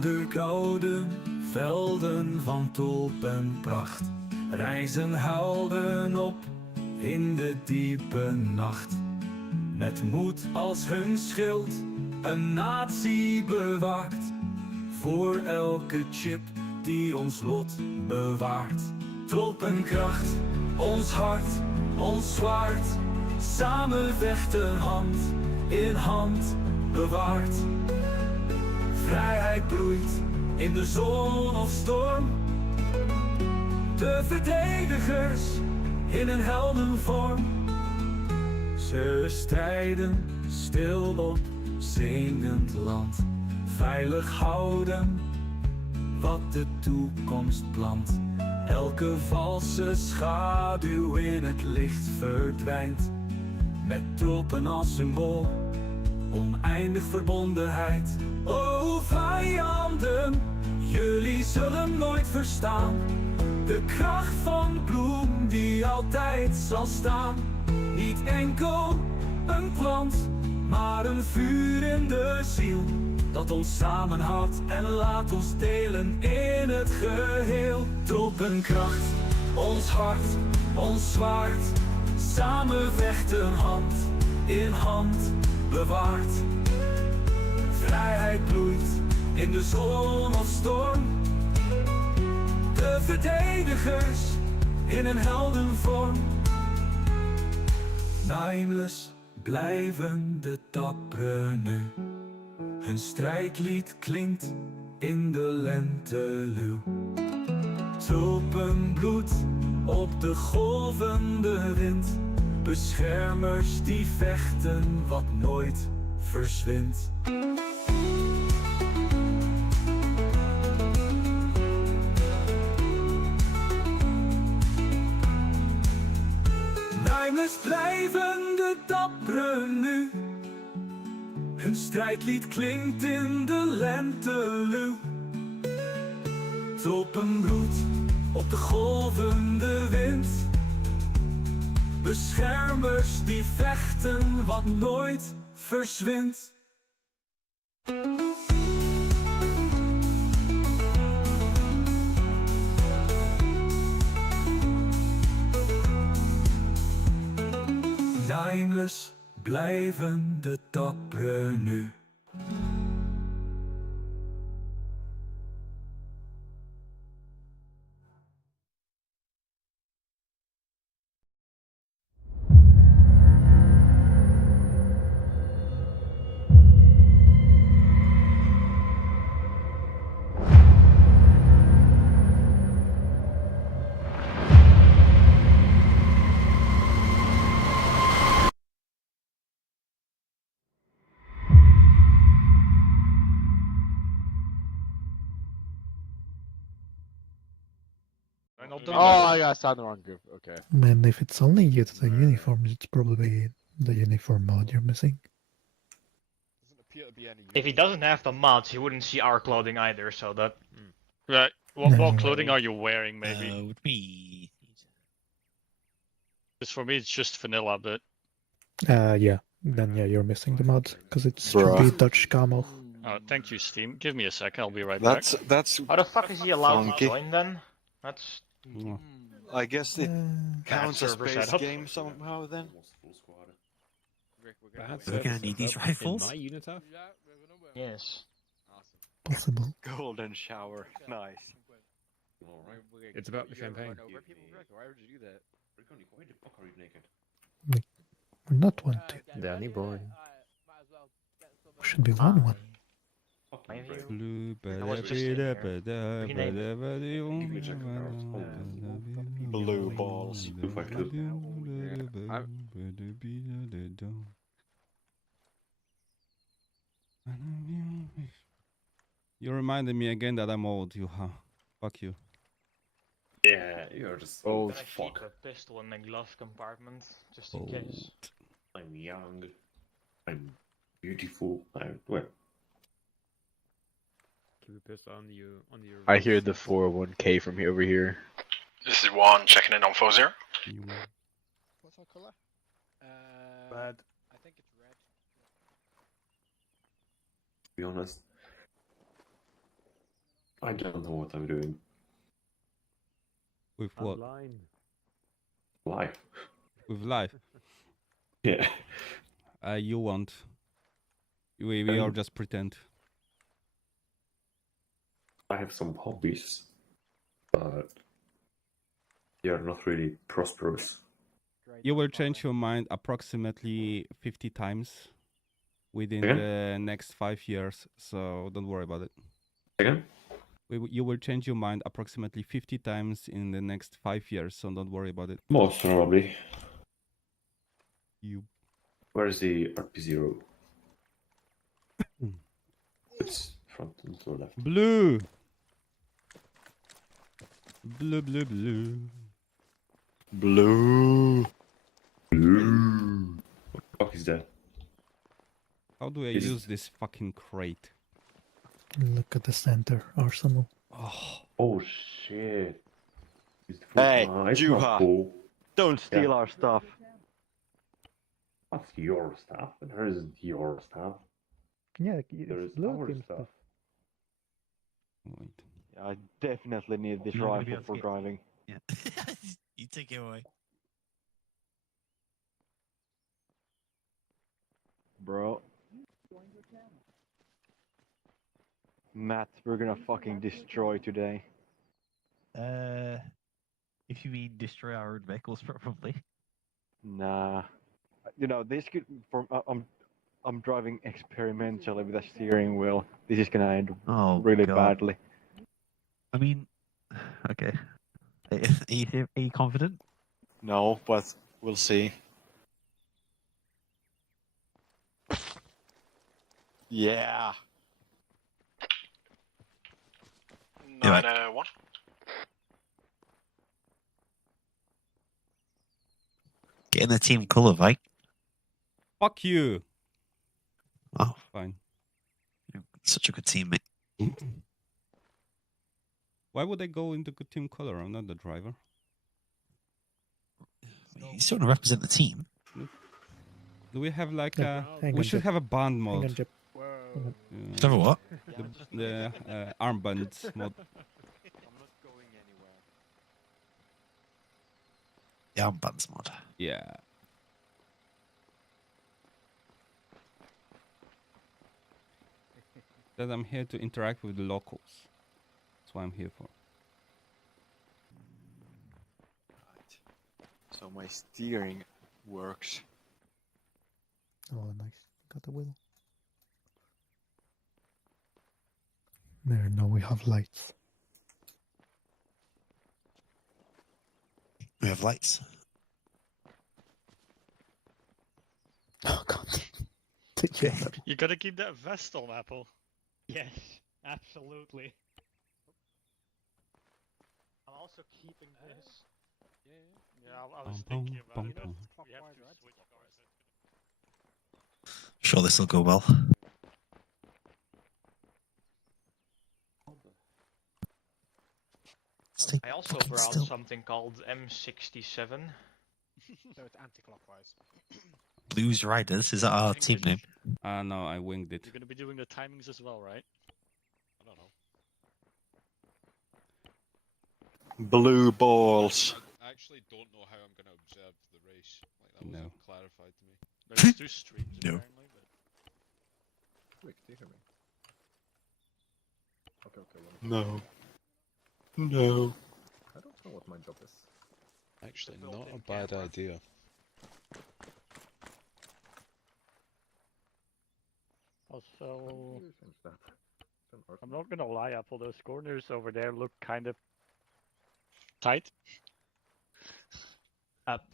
de gouden velden van tulpenpracht rijzen helden op in de diepe nacht. Met moed als hun schild een natie bewaakt, voor elke chip die ons lot bewaart. Tulpenkracht, ons hart, ons zwaard, samen vechten hand in hand bewaard. Vrijheid bloeit in de zon of storm, de verdedigers in een heldenvorm. Ze strijden stil op zingend land, veilig houden wat de toekomst plant. Elke valse schaduw in het licht verdwijnt, met tulpen als symbool, oneindig verbondenheid. O vijanden, jullie zullen nooit verstaan de kracht van bloem die altijd zal staan. Niet enkel een plant, maar een vuur in de ziel, dat ons samenhoudt en laat ons delen in het geheel. Tulpenkracht, ons hart, ons zwaard, samen vechten hand in hand bewaard. Vrijheid bloeit in de zon of storm, de verdedigers in een heldenvorm. Nameless blijven de dapperen nu, hun strijdlied klinkt in de lenteluw. Tulpenbloed op de golvende wind, beschermers die vechten wat nooit verzwindt. Nameless blijven de dapperen nu, hun strijdlied klinkt in de lenteluw. Tulpenbloed op de golvende wind, beschermers die vechten wat nooit verzwindt. Nameless blijven de dapperen nu. Oh, I got signed the wrong group. Okay. Man, if it's only you to the uniforms, it's probably the uniform mod you're missing. Doesn't appear to be any. If he doesn't have the mods, he wouldn't see our clothing either, so that... Right. What clothing are you wearing, maybe? Would be. Because for me, it's just vanilla, but... Yeah. Then yeah, you're missing the mod, because it should be Dutch camo. Oh, thank you, Steam. Give me a sec, I'll be right back. That's. How the fuck is he allowed Funky. to join then? That's... I guess it counts as server space setup. game somehow then. We're gonna need these rifles. My UNITAF? Yes. Possible. Golden shower, nice. It's about the champagne. Why would you do that? We're not one to. Danny boy. Should be 1-1. Blue balls. You reminded me again that I'm old, you huh? Fuck you. Yeah, you're just old as Keep fuck. a pistol in the glove compartment, just in Old. case. I'm young. I'm beautiful. Well. Keep a pistol on you on your. I hear the 401k from over here. This is one checking in on Fozier. What's our color? Red. I think it's red. To be honest. I don't know what I'm doing. With what? Life. With life. Yeah. You won't. We all just pretend. I have some hobbies, but they are not really prosperous. You will change your mind approximately 50 times within Again? the next 5 years, so don't worry about it. Again? You will change your mind approximately 50 times in the next 5 years, so don't worry about it. Most probably. You. Where's the RP0? It's front and to the left. Blue! Blue, blue, blue. Blue. Blue. What the fuck is that? How do I Is it- use this fucking crate? Look at the center arsenal. Oh, Oh shit. It's Hey, it's Juha. not full. Don't steal Yeah. our stuff. That's your stuff. And hers isn't your stuff. Yeah, There is it's blue our team stuff. stuff. wait. I definitely need this You're not gonna be rifle able to for get- driving. Yeah. You take it away. Bro. Matt, we're gonna fucking destroy today. If you mean destroy our own vehicles, probably. Nah. You know, this could. I'm driving experimentally with a steering wheel. This is gonna end Oh, really God. badly. I mean, okay. Are you confident? No, but we'll see. Yeah. 9-1. Get in the team colour, Vike. Fuck you! Oh, Fine. you're such a good teammate. Why would I go into good team color? I'm not the driver. You still want to represent the team. Do we have like Yeah, hang we on, should Jep. have a band Hang on, mod. Jep. So what? The armbands mod. I'm not going anywhere. The armbands mod. Yeah. That I'm here to interact with the locals. That's what I'm here for. So my steering works. Oh, nice. Got the wheel. There, now we have lights. We have lights. Oh god. Yeah. You gotta keep that vest on, Apple. Yes, absolutely. I'm also keeping this. Yeah, I was Bum, thinking about bum, it. bum. We have to switch cars. Sure, this will go well. Stay I also fucking brought still. something called M67. So it's anti-clockwise. Blues Riders, is that our English. team name? No, I winged it. You're gonna be doing the timings as well, right? I don't know. Blue balls. I actually don't know how I'm going to observe the race. Like that wasn't No. clarified to me. There's 2 streams No. apparently, but Quick, do you hear me? Okay, No. No. I don't know what my job is. Actually, not a bad idea. also, You change that. Don't hurt I'm me. not gonna lie, Apple. Those corners over there look kind of tight.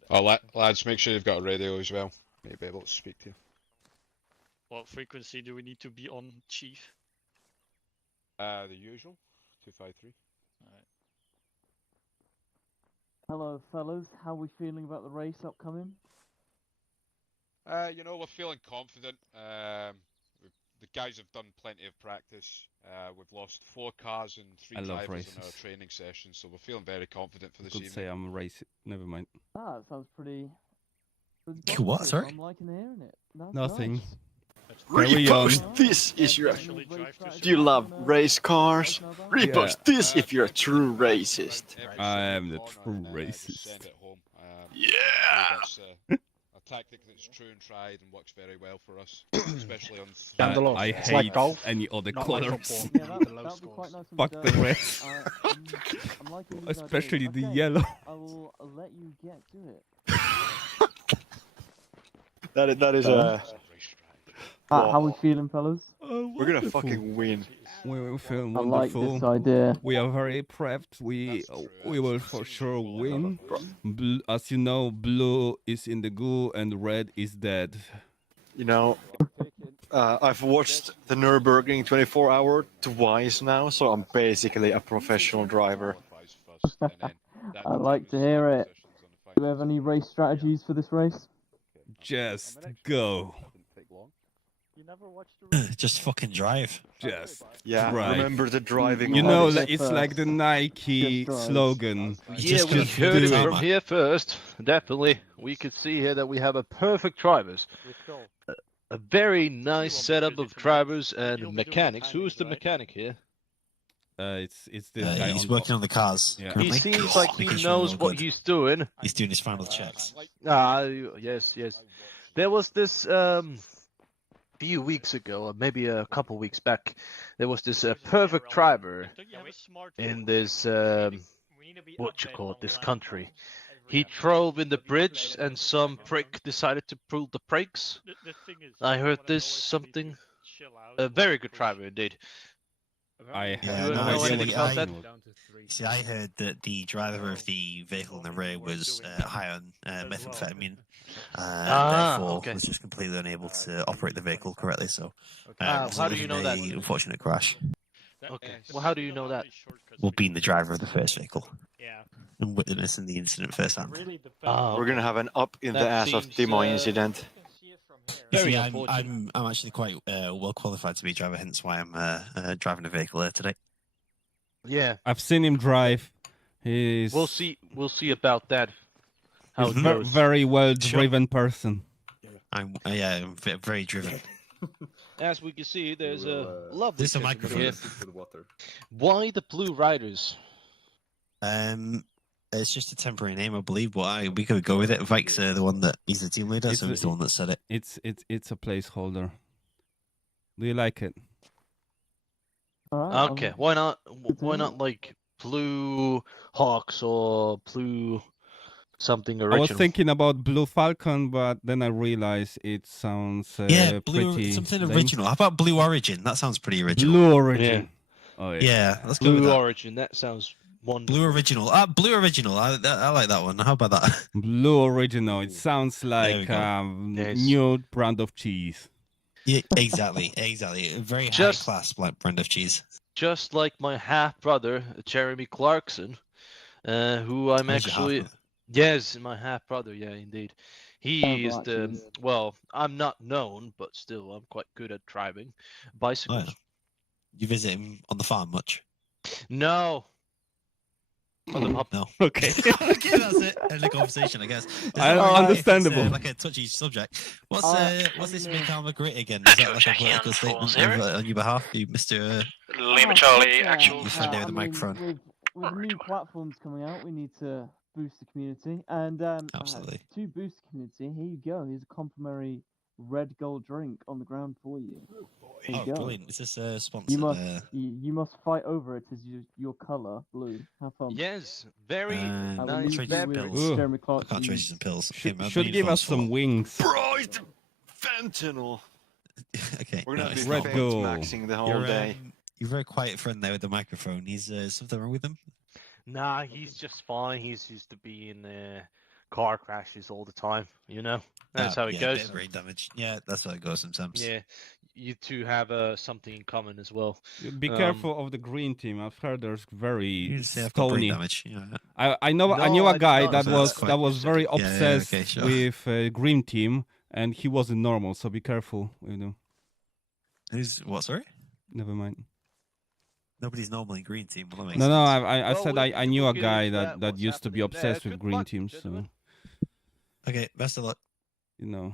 Oh, lads, make sure you've got a radio as well. Maybe be able to speak to you. What frequency do we need to be on, Chief? The usual, 253. Alright. Hello, fellas. How are we feeling about the race upcoming? You know, we're feeling confident. The guys have done plenty of practice. We've lost 4 cars and 3 I love drivers in our races. training session, so we're feeling very confident for I this could evening. say I'm racist. Never mind. Ah, that sounds pretty. You what, positive. sorry? I'm liking hearing it. That's Nothing. nice. Carry on. this if you're. Do you love race cars? Repost this if you're a true racist. I am the true racist. Send it home. Yeah. That's a tactic that's true and tried and works very well for us, especially on. I It's hate like golf, any other not like colors. football. That'd be quite nice. Fuck the rest. I'm liking these Especially ideas. the Okay, yellow. I'll let you get to it. That is a. How are we feeling, fellas? We're gonna fucking win. We will feel I like wonderful. this idea. We are very prepped. We will for sure win. As you know, blue is in the goo and red is dead. You know, I've watched the Nürburgring 24 hour twice now, so I'm basically a professional driver. I like to hear it. Do we have any race strategies for this race? Just go. Just fucking drive. Just Yeah, drive. remember the driving. You know, laws. it's like the Nike Just drive. slogan. Yeah, we just heard it do from here first. Definitely. We could see here that we have a perfect drivers. A very nice setup of drivers and mechanics. Who's the mechanic here? It's this guy He's on working top. on the cars. Yeah. He currently. seems like he Making sure knows they're all what good. he's doing. He's doing his final checks. Yes. There was this few weeks ago, or maybe a couple weeks back, there was this perfect driver in this what you call it, this country. He drove in the bridge, and some prick decided to pull the brakes. I heard this something. A very good driver indeed. I Yeah, have no, no idea anything what about that? See, I heard that the driver of the vehicle in the rear was high on methamphetamine, therefore okay. was just completely unable to operate the vehicle correctly. So, how do you know that? Unfortunate crash. Okay. Well, how do you know that? Well, being the driver of the first vehicle. And witnessing the incident firsthand. We're gonna have an up in the That ass of seems, Timo incident. You Very see, unfortunate. I'm actually quite well qualified to be a driver, hence why I'm driving a vehicle here today. Yeah. I've seen him drive. He's We'll see about that. How he's it a goes. very well driven person. I'm very driven. As we can see, there's a lovely There's a gentleman microphone. here. With water. Why the Blue Riders? It's just a temporary name, I believe, but we could go with it. Vike's the one that he's the team leader, so he's the one that said it. It's a placeholder. Do you like it? Alright, Okay, why not like Blue Hawks or Blue something I original? was thinking about Blue Falcon, but then I realized it sounds Yeah, blue, pretty something lame. original. How about Blue Origin? That sounds pretty original. Blue Origin. Oh yeah. Yeah, let's go with Blue that. Origin. That sounds wonderful. Blue Original. Blue Original. I like that one. How about that? Blue Original. It sounds we like go. Yes. new brand of cheese. Yeah, exactly. A very Just- high class brand of cheese. Just like my half brother Jeremy Clarkson, who I'm Who's your actually half-brother? yes, my half brother. Yeah, indeed. He Sounds is like the cheese. well. I'm not known, but still, I'm quite good at driving bicycles. Oh, yeah. You visit him on the farm much? No. On the pub. No. Okay. Okay, that's it. End of conversation, I guess. It's Understandable. It's, like a touchy subject. What's this make Alma-Great again? Is that like a checking political on statement 40. on your behalf, you Mr. Lima Charlie, actual. You stand there with the microphone. With new platforms coming out, we need to boost the community. And Absolutely. to boost the community, here you go. Here's a complimentary red gold drink on the ground for you. Here you Oh, go. brilliant. Is this sponsored? You must fight over it as your color blue. Have fun. Yes, very I will nice. leave you Very with pills. Jeremy I Clarkson. can't trade you some pills. Should give us some wings. Bro, it's fentanyl. Okay. We're gonna no, be it's Red not. Gold. maxing the whole You're, day. You're a very quiet friend there with the microphone. He's something wrong with him? Nah, he's just fine. He's used to be in car crashes all the time. You know, that's how it yeah, goes. bit of brain damage. Yeah, that's how it goes sometimes. Yeah, you two have something in common as well. Be careful of the green team. I've heard there's very You say I've got brain stony. damage. Yeah. I knew No, a I guy don't. that So was that's quite- that was very Yeah, yeah, obsessed okay, sure. with green team, and he wasn't normal. So be careful. You know. Who's what? Sorry. Never mind. Nobody's normally green team. Well, that makes No, no. sense. I Well, said we I can knew a look guy into that what's used to be happening there. obsessed with Good green luck, teams. So gentlemen. Okay, best of luck. you know.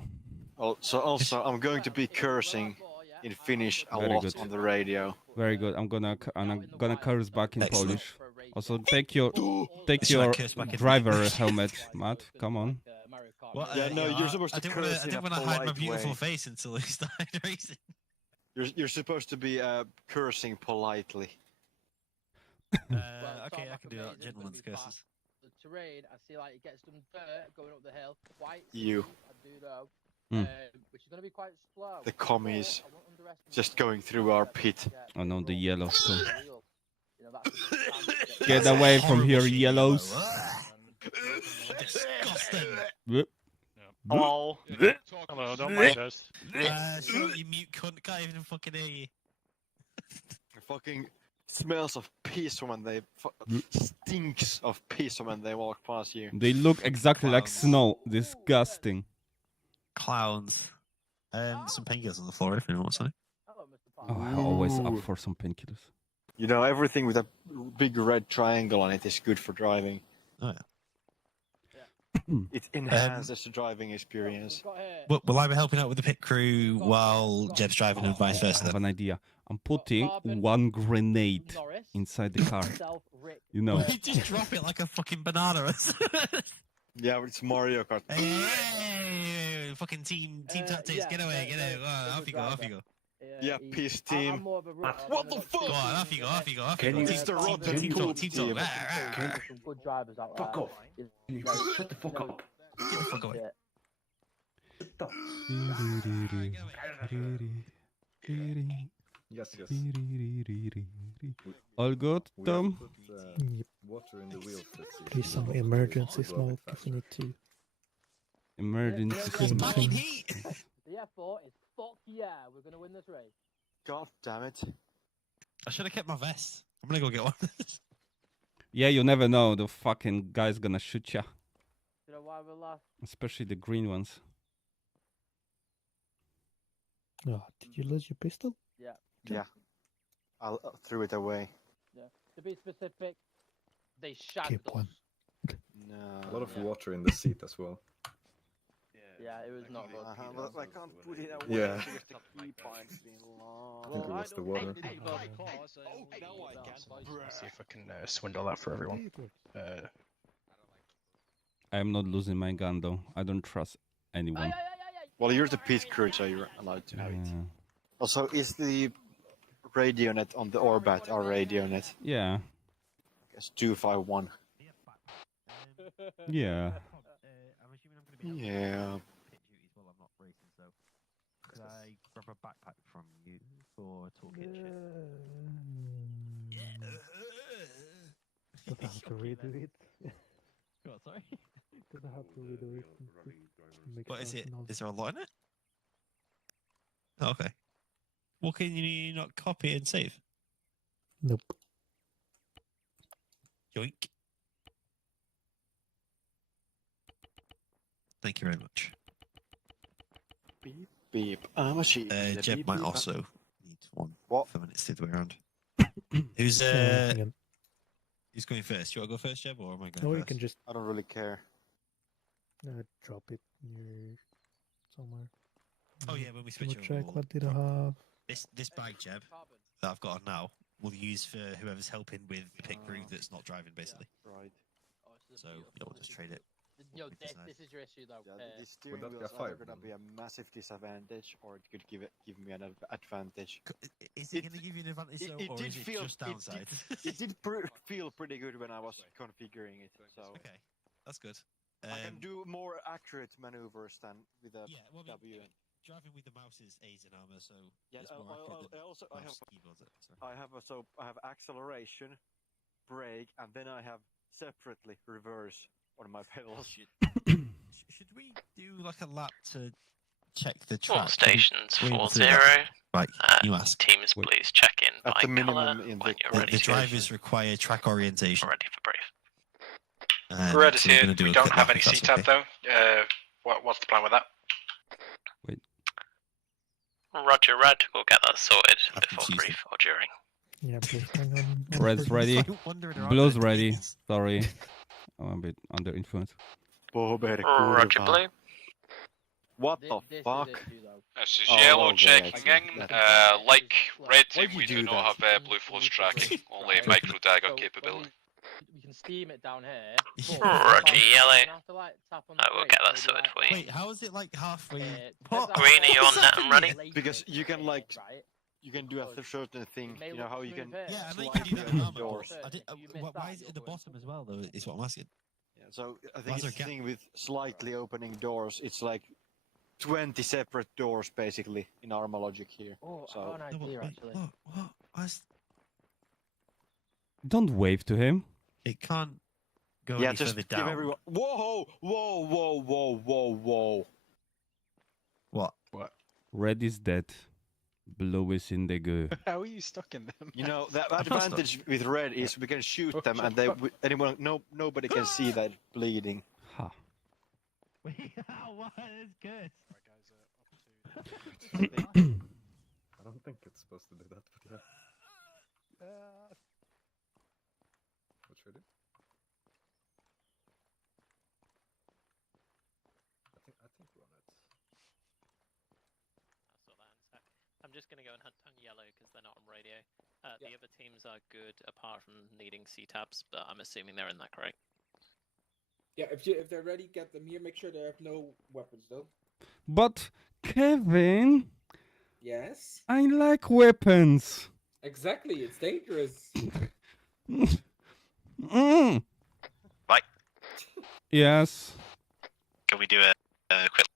Also, I'm going to be cursing in Finnish a Very lot good. on the radio. Very good. I'm gonna curse back in Excellent. Polish. Also, take your It's right, curse back in driver English. helmet, Matt. Come on. Well, Yeah, no, you know, you're supposed to I curse in a didn't want to hide my polite beautiful way. face until we started racing. You're supposed to be cursing politely. Okay, I can do that. Gentleman's curses. The terrain, I see like it gets some dirt going up the hill. Quite You. steep, I do know. Mm. Which is going to be quite slow. The commies But I won't underestimate just the going through our pit. Oh no, the yellows come. You know, that's the chance to Get away from Horrible here, shit, yellows. Disgusting. Whoop. Hello. Yeah, talk Hello, of don't shit. mind us. Shut up, you mute cunt. Can't even fucking hear you. It fucking smells of piss when they stinks of piss when they walk past you. They look exactly like Clowns. snow. Disgusting. Clowns. Some painkillers on the floor if anyone wants any. Hello, Mr. Oh, Parker. I'm always up for some painkillers. You know, everything with a big red triangle on it is good for driving. Oh, yeah. It enhances the driving experience. We've got here. Will I be helping out with the pit crew while Jeb's driving and vice I versa? have Then? an idea. I'm putting one grenade Norris, inside the car. myself, Rick. You know. You just drop it like a fucking banana. Yeah, but it's Mario Kart. Hey, fucking team tactics. yeah, Get away, get no, out. Off you go, off you go. Yeah, piss team. I'm more of a What the fuck? Go on, off you go, off you go, off you Can go. you- Team It's the talk, rotten team talk, Tulip team talk. team. Rah, some good drivers out there. Fuck off. You You know, guys shut the fuck you know, up. rah. Get the fuck away. yeah. Shut up. Yes, yes. All good, We Tom? have put Yep. water in the wheels. Let's see. Please some We'll emergency go a bit smoke if faster. we need to. Emergency. Yeah, Fucking Something. heat. The F4 is fuck yeah, we're going to win this race. God damn it. I should have kept my vest. I'm gonna go get one. Yeah, you never know. The fucking guy's gonna shoot ya. You know why we're last? Especially the green ones. Oh, did you lose your pistol? Yeah. Yeah. I threw it away. Yeah. To be specific, they shagged Keep us. one. No. A lot of water in the seat as well. Yeah, it was not good. But I can't put it away Yeah. because the key bind's been long. I think it was the water. Oh, See if I can swindle that for everyone. I am not losing my gun though. I don't trust anyone. Well, you're the pit crew, so you're allowed to have it. Yeah. Also, is the radio net on the Orbat our radio net? Yeah. It's 251. Yeah. I'm assuming I'm gonna be Yeah. pit duties while I'm not racing, so could I grab a backpack from you for toolkit shit? Don't have to redo it. What, sorry? Don't have to redo it. Make What is sure it? and all- Is there a lot in it? Oh, okay. Well, can you not copy and save? Nope. Yoink. Thank you very much. Beep, beep. I'm a sheep. Jeb Beep, might beep. also need one What? for minutes the other way around. Who's hang on. who's going first? You want to go first, Jeb, or am I going No, first? you can just I don't really care. drop it near somewhere. Oh yeah, when we switch Double over, check. we'll What did I drop- have? This bag, Jeb, that I've got on now, we'll use for whoever's helping with the pit crew that's not driving, basically. Right. So yeah, we'll just trade it. Yo, We this, decide. this is your issue though. Yeah, the Would steering that be a wheels are fire going to then? be a massive disadvantage, or it could give me an advantage. Is It- it going to give you an advantage, it- though, it or did is it feel- just it did- downside? It did feel pretty good when I was configuring it, so Okay, that's good. I can do more accurate maneuvers than with a Yeah, well, I mean, W. driving with the mouse is aids in armor, so Yeah, it's more accurate than I also I mouse have keyboards. So. I have acceleration, brake, and then I have separately reverse on my pedals. Should we do like a lap to check the track? All stations Wait, 40. Right, you ask. Teams, please check in At by the minimum colour in when the- you're The, ready. the drivers require track orientation. Ready for brief. Red is so we're here. gonna do We a don't quick have lap any if that's CTAB okay. though. What's the plan with that? Roger, Red. We'll get that sorted I've before confused brief or during. Yeah, please hang on. Red's ready. It's like wandering around Blue's there. ready. Sorry. I'm a bit under influence. Roger, Roger, Blue. What the fuck? This is Oh, yellow okay, checking I in. see. That's- Like red team, Why'd you we do do not that? have blue flash tracking, only micro dagger capability. We can steam it down here. Roger, yellow. I will get that sorted for you. Wait, how is it like halfway? Green, are you on that and ready? Because you can like, you can do a certain thing. You know how you can. Yeah, I know you slide can do that the in armor. doors. Why is it at the bottom as well, though? Is what I'm asking. Yeah, so I Why think is it's there the a thing with slightly opening doors. It's like 20 separate doors basically in armor logic here. Oh, So an idea actually. What? Don't wave to him. It can't go yeah, any just further give down. everyone. Whoa, whoa, whoa, whoa, whoa, whoa. What? Red is dead. Blue is in the goo. How are you stuck in them? You know the advantage with red is we can shoot them and nobody can see that bleeding. Ha. What is good? I don't think it's supposed to do that, but yeah. What should I do? I think we're on it. I'm just going to go and hunt down yellow because they're not on radio. The other teams are good apart from needing C-tabs, but I'm assuming they're in that crate. Yeah, if they're ready, get them here. Make sure they have no weapons though. But Kevin, Yes. I like weapons. Exactly, it's dangerous. Mm. Right. Yes. Can we do a quick?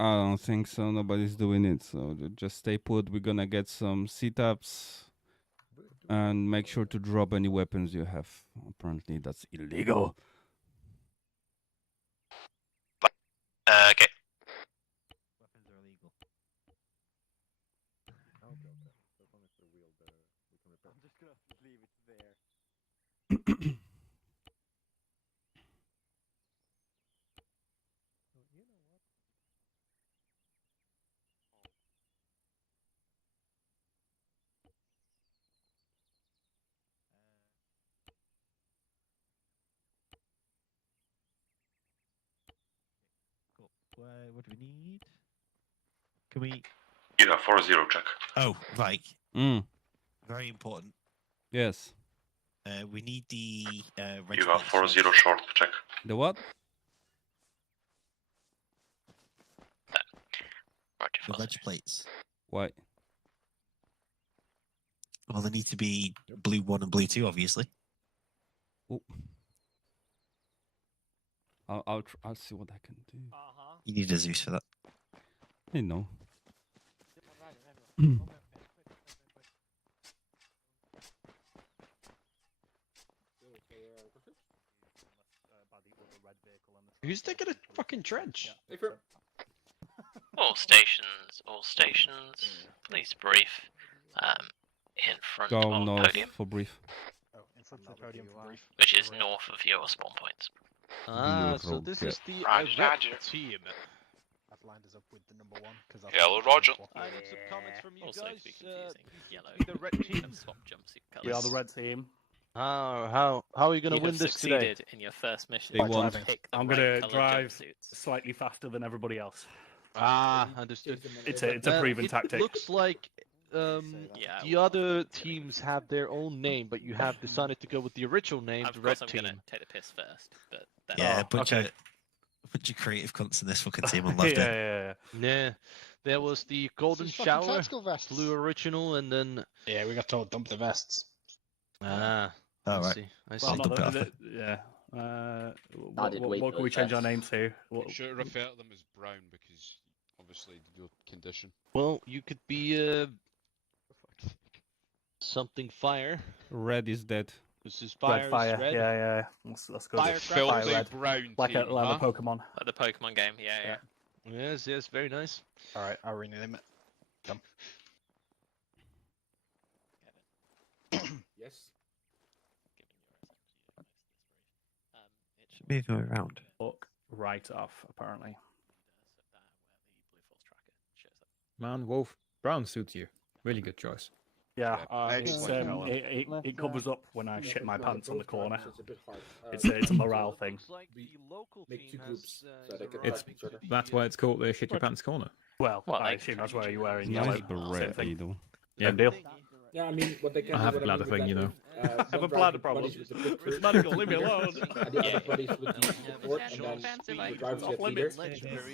I don't think so. Nobody's doing it. So just stay put. We're gonna get some sit-ups and make sure to drop any weapons you have. Apparently, that's illegal. Okay. Weapons are illegal. Okay. So as long as they're wheeled, we can repair. I'm just gonna leave it there. Cool. What do we need? Can we? You have 4-0 check. Oh, right. Mm. Very important. Yes. We need the red You have plates 4-0 short check. The what? The red plates. Why? Well, they need to be blue 1 and blue 2, obviously. Oh. I'll see what I can do. You need a Zeus for that. I know. Who's taking a fucking trench? All stations, please brief. In front Go of north podium, for brief. Oh, in front of the podium for brief. which is north of your spawn points. So this is the Roger, red roger. team. I've lined us up with the number 1 because Yellow, roger. I need some comments from you Also, guys. to be confusing, yellow the red team. and swap jumpsuit colours. We are the red team. How are you gonna You win have this today? succeeded in your first mission. They to won't. pick the I'm right gonna colour drive jumpsuits. slightly faster than everybody else. Understood. It's a proven it tactic. Looks like Yeah, the other teams have their own name, but you have decided to go with the original name, Of the course, red I'm team. gonna take the piss first, but then Yeah, Oh, bunch of creative cunts in this fucking team. I yeah, loved it. yeah, Yeah, there was the golden This is fucking shower, tactical vests. blue original, and then Yeah, we got told dump the vests. I Alright. see. I Well, see. I'll not dump it the- off. yeah. did wait What for can we those change our vests. name to? Make sure to refer to them as brown because obviously your condition. Well, you could be something fire. Red is dead. This is fire. Red fire. Is red. Yeah. That's good. Fire, Filthy red. brown Like team, a huh? Pokemon. like the Pokemon game, yeah. Yes, very nice. Alright, I'll rename it. Come. Yes. Move them around. Look right off, apparently. Man, Wolf, brown suits you. Really good choice. Yeah, excellent. it covers up when I shit my pants on the corner. It's a bit hard. It's a morale thing. Make two groups so they can It's help each other. that's why it's called the shit your pants corner. Well, Well, I like, assume that's why you're wearing Nice yellow. beret, Same thing. Idol. Yeah. Same deal. Yeah, I mean, what they can I do, have a what bladder mean with thing, you that know. is, I have one a driver bladder problem. buddies with the pit crew, It's medical, leave me alone. and the other buddies with the support, and then the drivers get leader.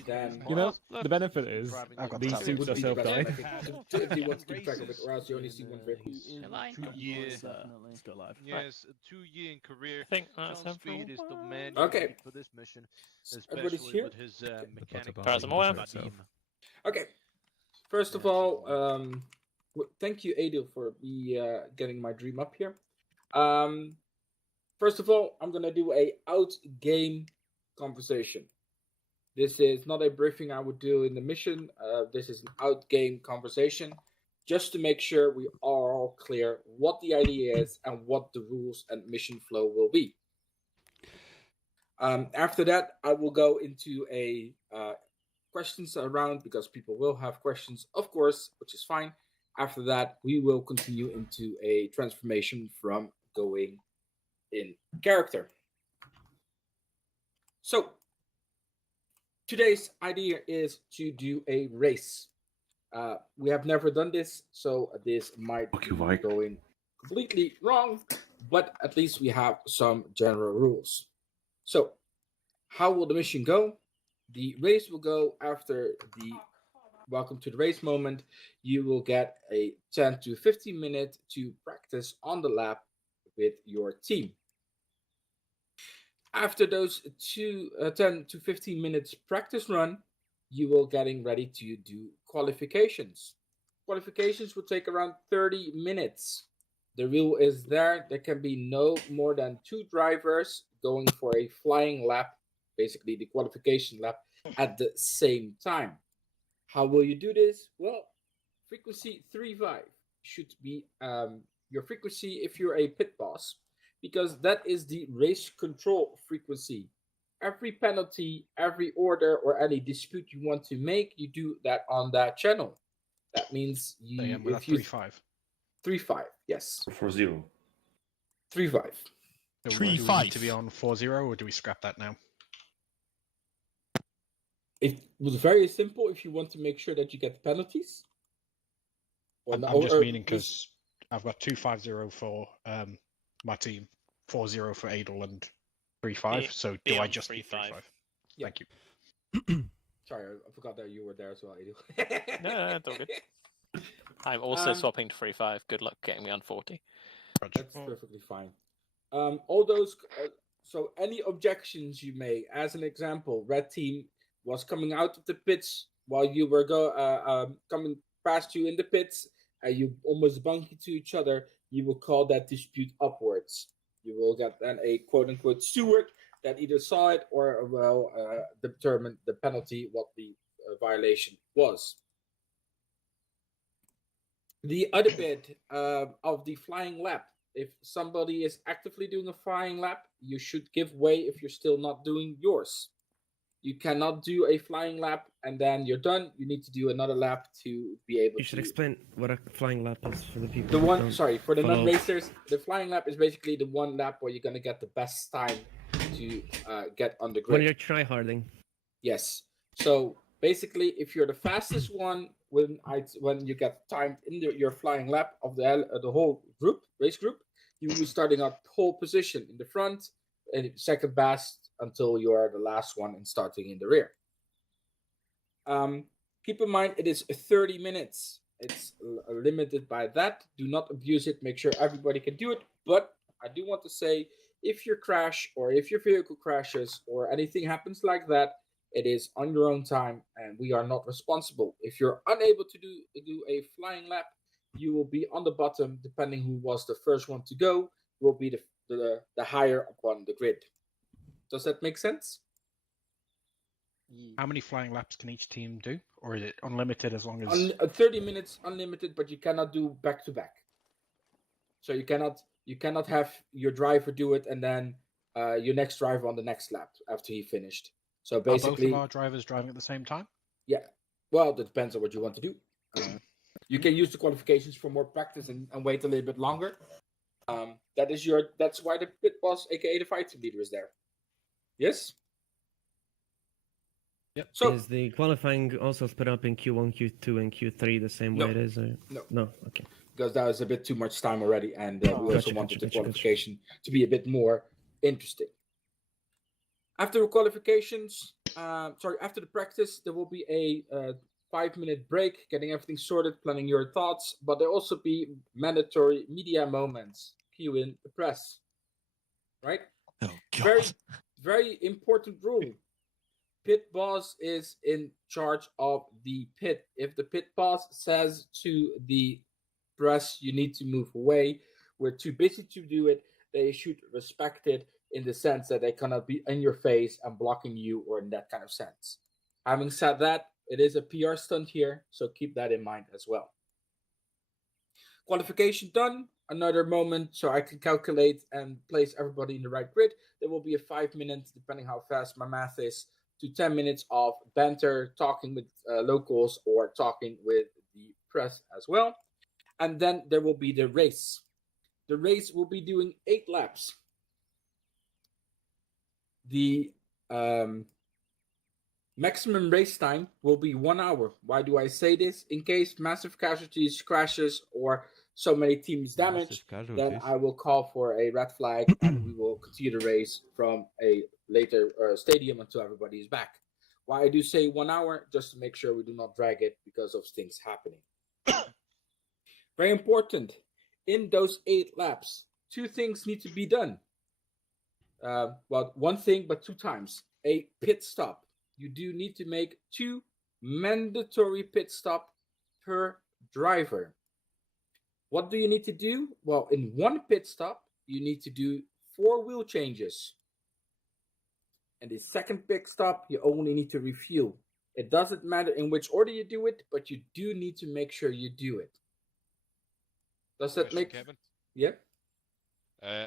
Then You know, the benefit is these it suits would are be the best self-dyed. method if you want to keep track of it, or else you only see one vehicle. Still alive. Yes, 2 year in career. I think that's John Speed is the man Okay. for this mission, Everybody's especially here? with his mechanic. Far as I'm aware. Okay. First of all, thank you, Adil, for me getting my dream up here. First of all, I'm gonna do a out-game conversation. This is not a briefing I would do in the mission. This is an out-game conversation, just to make sure we are all clear what the idea is and what the rules and mission flow will be. After that, I will go into a questions around, because people will have questions, of course, which is fine. After that, we will continue into a transformation from going in character. So, today's idea is to do a race. We have never done this, so this might be going completely wrong, but at least we have some general rules. So, how will the mission go? The race will go after the welcome to the race moment. You will get a 10 to 15 minute to practice on the lap with your team. After those 10 to 15 minutes practice run, you will getting ready to do qualifications. Qualifications will take around 30 minutes. The rule is there can be no more than 2 drivers going for a flying lap, basically the qualification lap, at the same time. How will you do this? Well, frequency 3-5 should be your frequency if you're a pit boss, because that is the race control frequency. Every penalty, every order, or any dispute you want to make, you do that on that channel. That means you. If you 3-5. 3-5, yes. 4-0. 3-5. 3-5 to be on 4-0, or do we scrap that now? It was very simple if you want to make sure that you get the penalties. I'm just meaning because I've got 2-5-0 for my team, 4-0 for Adel, and 3-5. So do I just do 3-5? Yeah. Thank you. Sorry, I forgot that you were there as well, Adel. No, it's all good. I'm also swapping to 3-5. Good luck getting me on 40. That's perfectly fine. All those. So any objections you make, as an example, Red Team was coming out of the pits while you were coming past you in the pits, and you almost bumped into each other, you will call that dispute upwards. You will get then a quote-unquote steward that either saw it or will determine the penalty, what the violation was. The other bit of the flying lap. If somebody is actively doing a flying lap, you should give way if you're still not doing yours. You cannot do a flying lap and then you're done. You need to do another lap to be able to... You should explain what a flying lap is for the people. The who one, don't sorry, for the follow. non-racers, the flying lap is basically the one lap where you're going to get the best time to get on the grid. When you're tryharding. Yes. So basically, if you're the fastest one, when you get timed in your flying lap of the whole race group, you will be starting at pole position in the front and second best until you are the last one and starting in the rear. Keep in mind, it is 30 minutes. It's limited by that. Do not abuse it. Make sure everybody can do it. But I do want to say, if you crash or if your vehicle crashes or anything happens like that, it is on your own time and we are not responsible. If you're unable to do a flying lap, you will be on the bottom, depending who was the first one to go, will be the higher upon the grid. Does that make sense? How many flying laps can each team do? Or is it unlimited as long as... 30 minutes unlimited, but you cannot do back to back. So you cannot have your driver do it and then your next driver on the next lap after he finished. So basically, Are both of our drivers driving at the same time? Yeah. Well, that depends on what you want to do. You can use the qualifications for more practice and wait a little bit longer. That's why the pit boss, aka the fight team leader, is there. Yes. Yep. So is the qualifying also split up in Q1, Q2, and Q3 the same way it is? Or... No. Okay. Because that was a bit too much time already, and we also Gotcha, wanted the gotcha. qualification to be a bit more interesting. After the qualifications, after the practice, there will be a 5-minute break, getting everything sorted, planning your thoughts, but there will also be mandatory media moments. Cue in the press. Right? Oh, God. Very, very important rule. Pit boss is in charge of the pit. If the pit boss says to the press, you need to move away, we're too busy to do it, they should respect it in the sense that they cannot be in your face and blocking you, or in that kind of sense. Having said that, it is a PR stunt here, so keep that in mind as well. Qualification done. Another moment so I can calculate and place everybody in the right grid. There will be a 5 minutes, depending how fast my math is, to 10 minutes of banter, talking with locals or talking with the press as well. And then there will be the race. The race will be doing 8 laps. The maximum race time will be 1 hour. Why do I say this? In case massive casualties, crashes, or so many teams damaged, then I will call for a red flag and we will continue the race from a later stadium until everybody is back. Why I do say 1 hour? Just to make sure we do not drag it because of things happening. Very important. In those 8 laps, 2 things need to be done. Well, 1 thing, but 2 times. A pit stop. You do need to make 2 mandatory pit stops per driver. What do you need to do? Well, in 1 pit stop, you need to do 4 wheel changes. And the second pit stop, you only need to refuel. It doesn't matter in which order you do it, but you do need to make sure you do it. Does that make... Kevin? Yeah?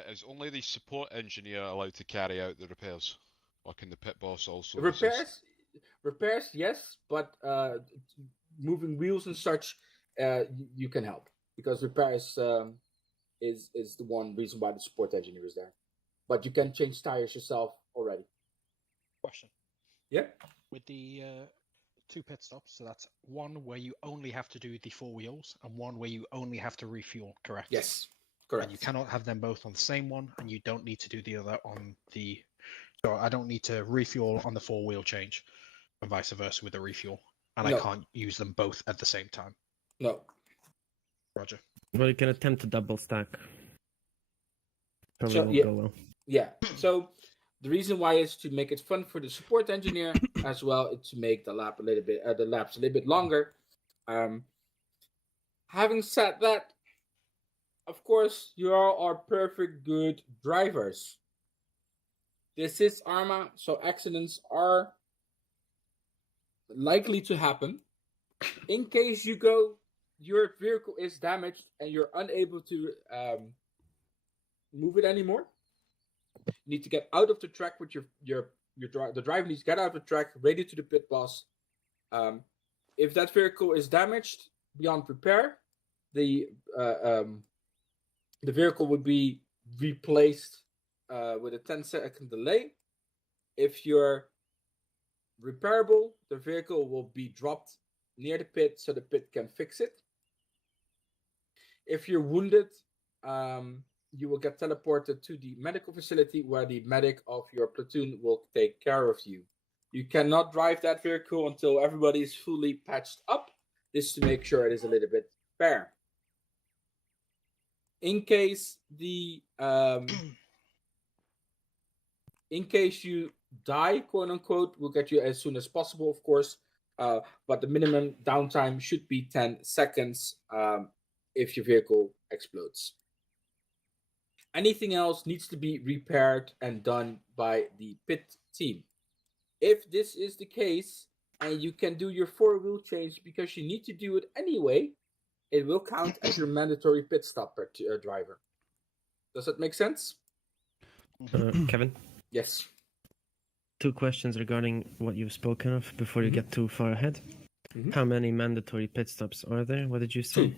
Is only the support engineer allowed to carry out the repairs? Or can the pit boss also Repairs, yes, but moving wheels and such, you can help. Because repairs is the one reason why the support engineer is there. But you can change tires yourself already. Question. Yeah? With the 2 pit stops, so that's 1 where you only have to do the 4 wheels, and 1 where you only have to refuel, correct? Yes, correct. And you cannot have them both on the same one, and you don't need to do the other on the... So I don't need to refuel on the 4-wheel change, and vice versa with the refuel. And No. I can't use them both at the same time. No. Roger. Well, you can attempt to double stack. Probably So, won't yeah, go well. Yeah. So the reason why is to make it fun for the support engineer as well, to make the laps a little bit longer. Having said that, of course, you all are perfect good drivers. This is ARMA, so accidents are likely to happen. In case your vehicle is damaged and you're unable to move it anymore, you need to get out of the track with the driver needs to get out of the track, ready to the pit boss. If that vehicle is damaged beyond repair, the vehicle would be replaced with a 10-second delay. If you're repairable, the vehicle will be dropped near the pit so the pit can fix it. If you're wounded, you will get teleported to the medical facility where the medic of your platoon will take care of you. You cannot drive that vehicle until everybody is fully patched up. This to make sure it is a little bit fair. In case you die, quote unquote, we'll get you as soon as possible, of course. But the minimum downtime should be 10 seconds if your vehicle explodes. Anything else needs to be repaired and done by the pit team. If this is the case, and you can do your 4-wheel change because you need to do it anyway, it will count as your mandatory pit stop per driver. Does that make sense? Kevin? Yes. 2 questions regarding what you've spoken of before you get too far ahead. How many mandatory pit stops are there? What did you say?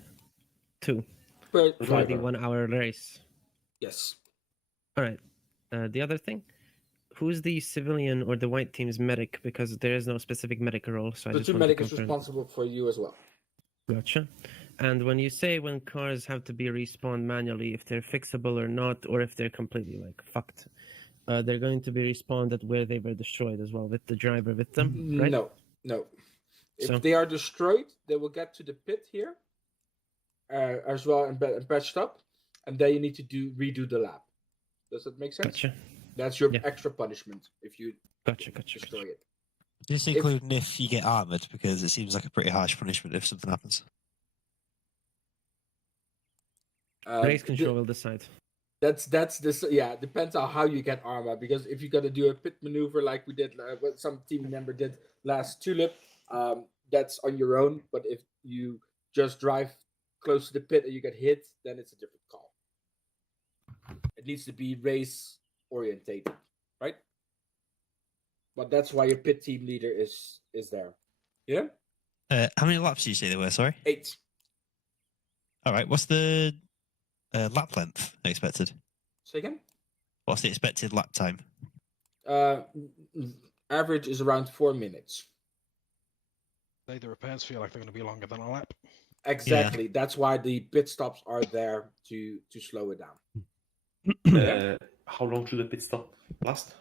Two. Per For the driver. 1 hour race. Yes. All right. The other thing, who's the civilian or the white team's medic? Because there is no specific medic role, so I just Platoon want to Medic is confirm. responsible for you as well. Gotcha. And when you say when cars have to be respawned manually, if they're fixable or not, or if they're completely like fucked, they're going to be respawned at where they were destroyed as well, with the driver with them, right? No. If So- they are destroyed, they will get to the pit here, as well and patched up, and then you need to redo the lap. Does that make sense? Gotcha. That's your extra punishment if you Gotcha. destroy it. Does this include if you get armored? Because it seems like a pretty harsh punishment if something happens. Race control will decide. That's this. Yeah, depends on how you get armor. Because if you got to do a pit maneuver like we did, what some team member did last Tulip, that's on your own. But if you just drive close to the pit and you get hit, then it's a different call. It needs to be race orientated, right? But that's why your pit team leader is there. Yeah. How many laps did you say there were? Sorry. 8. All right. What's the lap length expected? Say again. What's the expected lap time? Average is around 4 minutes. The repairs feel like they're going to be longer than a lap. Exactly. That's why the pit stops are there to slow it down. How long should the pit stop last?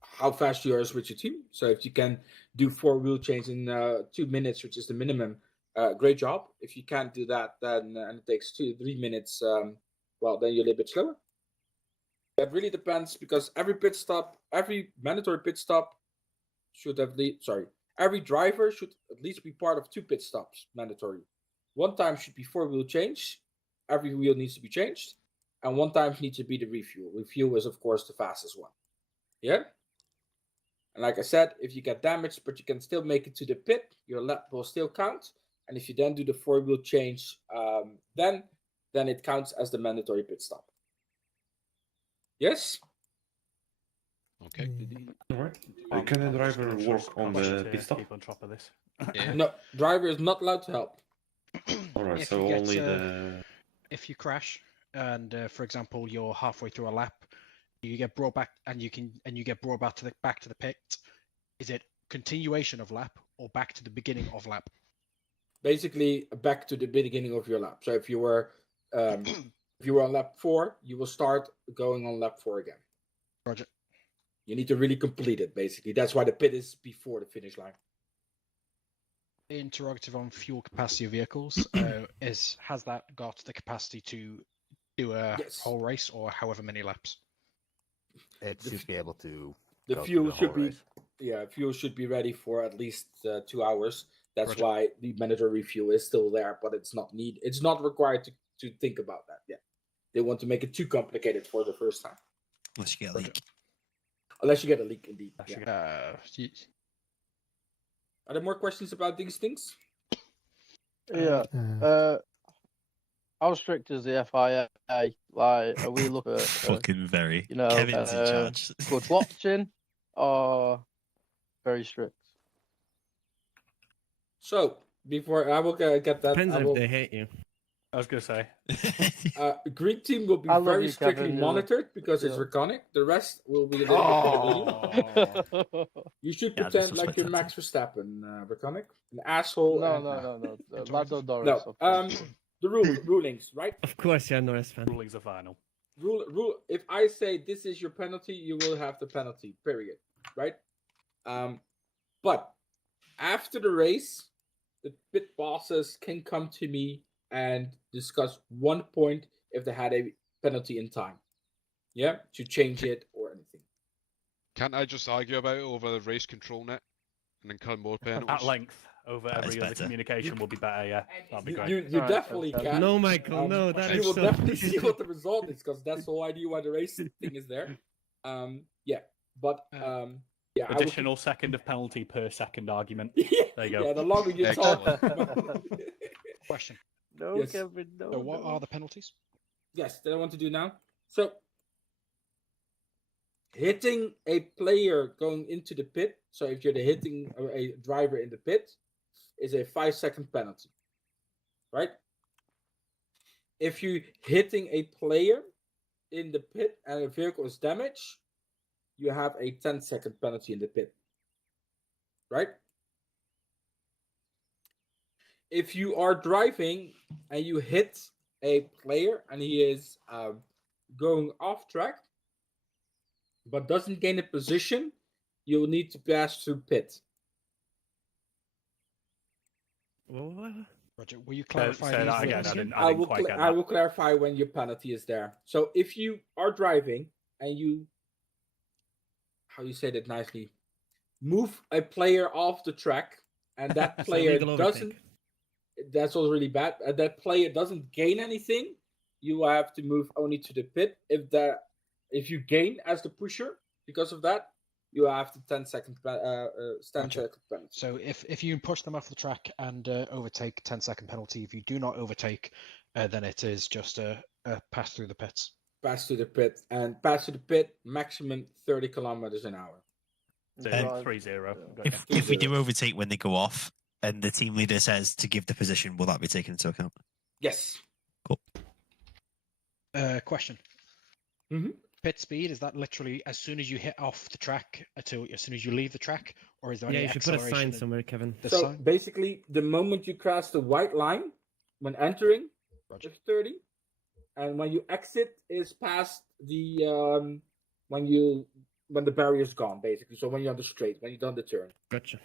How fast you are with your team. So if you can do 4 wheel change in 2 minutes, which is the minimum, great job. If you can't do that, then and it takes 2-3 minutes, well, then you're a little bit slower. That really depends because every mandatory pit stop should have every driver should at least be part of 2 pit stops mandatory. One time should be 4 wheel change. Every wheel needs to be changed, and one time needs to be the refuel. Refuel is of course the fastest one. Yeah. And like I said, if you get damaged, but you can still make it to the pit, your lap will still count. And if you then do the 4 wheel change, then it counts as the mandatory pit stop. Yes. Okay. All right. Can a driver work on the pit stop? Keep on top of this. No, driver is not allowed to help. All right. If So you get, only the. If you crash, and for example you're halfway through a lap, you get brought back, and you get brought back to the pit. Is it continuation of lap or back to the beginning of lap? Basically, back to the beginning of your lap. So if you were on lap 4, you will start going on lap 4 again. Roger. You need to really complete it. Basically, that's why the pit is before the finish line. Interrogative on fuel capacity of vehicles. Has that got the capacity to do a whole race or however many laps? It should be able to. The go fuel through should be race. fuel should be ready for at least 2 hours. That's Roger. why the mandatory fuel is still there, but it's not It's not required to think about that. Yeah, they want to make it too complicated for the first time. Unless you get a leak. Unless you get a leak, indeed. Yeah. Yeah. Are there more questions about these things? Yeah. How strict is the FIA? Like, are we looking at Fucking very. you know, Kevin's in charge. good watching or very strict? So before I will get that, Depends I if will, they hate you. I was going to say. Green team will be I love very you, strictly Kevin. monitored because it's Yeah. draconic. The rest will be a little bit of You should Yeah, pretend this was like you're Max Verstappen, draconic, an asshole. No, and, no. Lando Norris. No. of course. The rulings, right? Of course, you're a Norris fan. Rulings are final. Rule. If I say this is your penalty, you will have the penalty. Period. Right? But after the race, the pit bosses can come to me and discuss 1 point if they had a penalty in time. Yeah, to change it or anything. Can't I just argue about it over the race control net and then cut more penalties? At length over That is every other better. communication will be better. Yeah, that'd be great. You definitely can. No, Michael, no, that you is will so. definitely see what the result is because that's the whole idea why the race thing is there. Yeah, but yeah, Additional second of penalty per second argument. There you go. Yeah, the longer you talk. Question. No, Yes. Kevin, no. So what no. are the penalties? Yes, that I want to do now. So, hitting a player going into the pit. So if you're hitting a driver in the pit, is a 5-second penalty. Right? If you hitting a player in the pit and a vehicle is damaged, you have a 10-second penalty in the pit. Right? If you are driving and you hit a player and he is going off track but doesn't gain a position, you will need to pass through pit. Roger, will you clarify say these that again, rules? I didn't will quite get I that. will clarify when your penalty is there. So if you are driving and you, how you say that nicely, move a player off the track and that It's player illegal overtake. doesn't, that's also really bad. That player doesn't gain anything, you will have to move only to the pit. If you gain as the pusher because of that, you have the 10-second penalty. So if you push them off the track and overtake, 10-second penalty. If you do not overtake, then it is just a pass through the pits. Pass through the pit, and pass through the pit maximum 30 kilometers an hour. 3-0. If we do overtake when they go off, and the team leader says to give the position, will that be taken into account? Yes. Cool. Question. Pit speed, is that literally as soon as you hit off the track to as soon as you leave the track, or is there any Yeah, you should put a sign acceleration somewhere, Kevin. The So sign? basically, the moment you cross the white line when entering, it's 30, and when you exit is past the when the barrier is gone, basically. So when you're on the straight, when you've done the turn. Gotcha.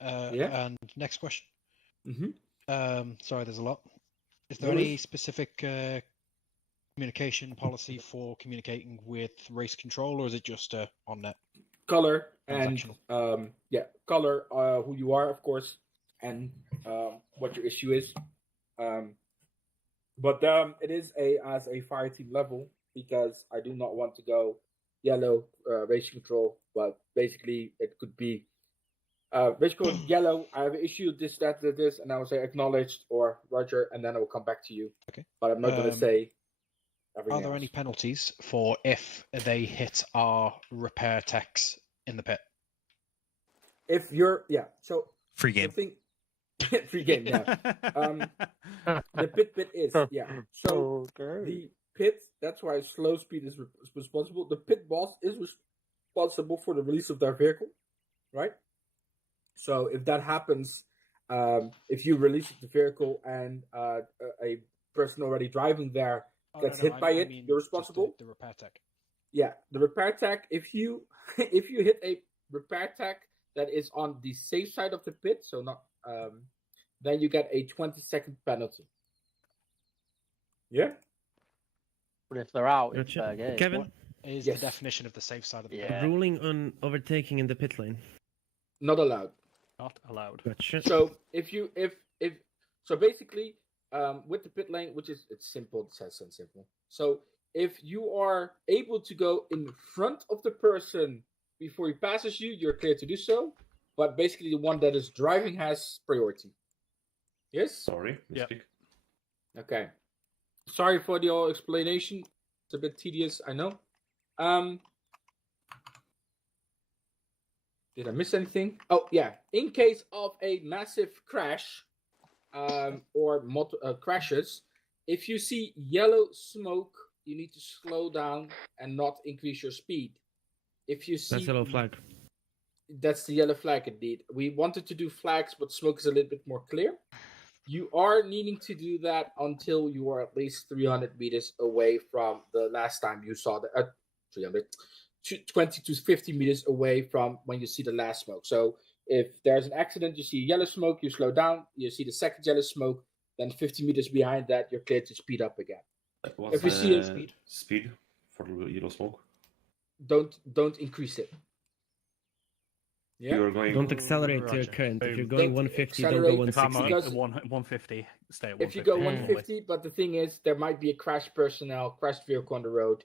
Yeah. And next question. Mm-hmm. Sorry, there's a lot. Is there No any worries. specific communication policy for communicating with race control, or is it just on net? Color and Transactional. color, who you are, of course, and what your issue is. But it is as a fire team level, because I do not want to go yellow race control, but basically it could be race control yellow. I have an issue this, and I will say acknowledged or Roger, and then I will come back to you. Okay. But I'm not going to say. Are there any penalties for if they hit our repair techs in the pit? If you're so free game. Free game, yeah. The pit is So the pit, that's why slow speed is responsible. The pit boss is responsible for the release of their vehicle, right? So if that happens, if you release the vehicle and a person already driving there gets hit by it, you're responsible. The repair tech. Yeah, the repair tech. If you hit a repair tech that is on the safe side of the pit, so not then you get a 20-second penalty. Yeah. But if they're out, Gotcha. it's fair game. Kevin? What is Yes. the definition of the safe side of the pit? Yeah. Ruling on overtaking in the pit lane. Not allowed. Not allowed. Gotcha. So if so basically with the pit lane, which is it's simple, it says so simple. So if you are able to go in front of the person before he passes you, you're clear to do so. But basically, the one that is driving has priority. Yes. Sorry, mistake. Okay. Sorry for the whole explanation. It's a bit tedious, I know. Did I miss anything? Oh yeah. In case of a massive crash, or crashes, if you see yellow smoke, you need to slow down and not increase your speed. If you see That's a yellow flag. That's the yellow flag indeed. We wanted to do flags, but smoke is a little bit more clear. You are needing to do that until you are at least 300 meters away from the last time you saw the 20 to 50 meters away from when you see the last smoke. So if there's an accident, you see yellow smoke, you slow down, you see the second yellow smoke, then 50 meters behind that, you're clear to speed up again. What's If you see a speed for the yellow smoke? Don't increase it. Yeah. You're going. Don't accelerate to your current. If you're going 150, don't go 160. If I'm 150, stay at 150. If you go 150, but the thing is, there might be a crashed vehicle on the road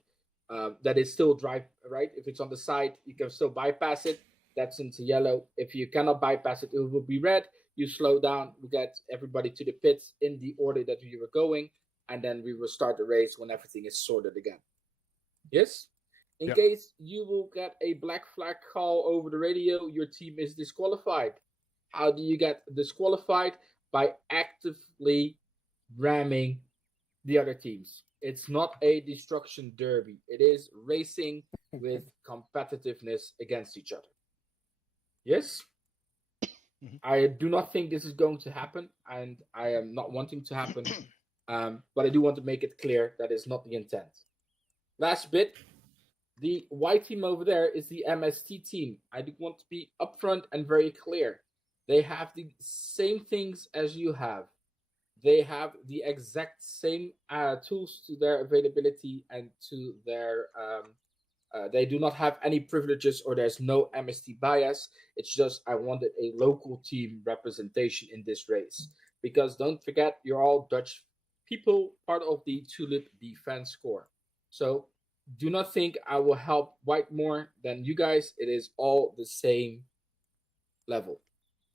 that is still drive, right? If it's on the side, you can still bypass it. That's into yellow. If you cannot bypass it, it will be red. You slow down, we get everybody to the pits in the order that we were going, and then we will start the race when everything is sorted again. Yes? In case you will get a black flag call over the radio, your team is disqualified. How do you get disqualified? By actively ramming the other teams. It's not a destruction derby. It is racing with competitiveness against each other. Yes? I do not think this is going to happen, and I am not wanting to happen. But I do want to make it clear that is not the intent. Last bit. The white team over there is the MST team. I do want to be upfront and very clear. They have the same things as you have. They have the exact same tools to their availability and to their. They do not have any privileges or there's no MST bias. It's just I wanted a local team representation in this race. Because don't forget, you're all Dutch people, part of the Tulip defense corps. So do not think I will help white more than you guys. It is all the same level.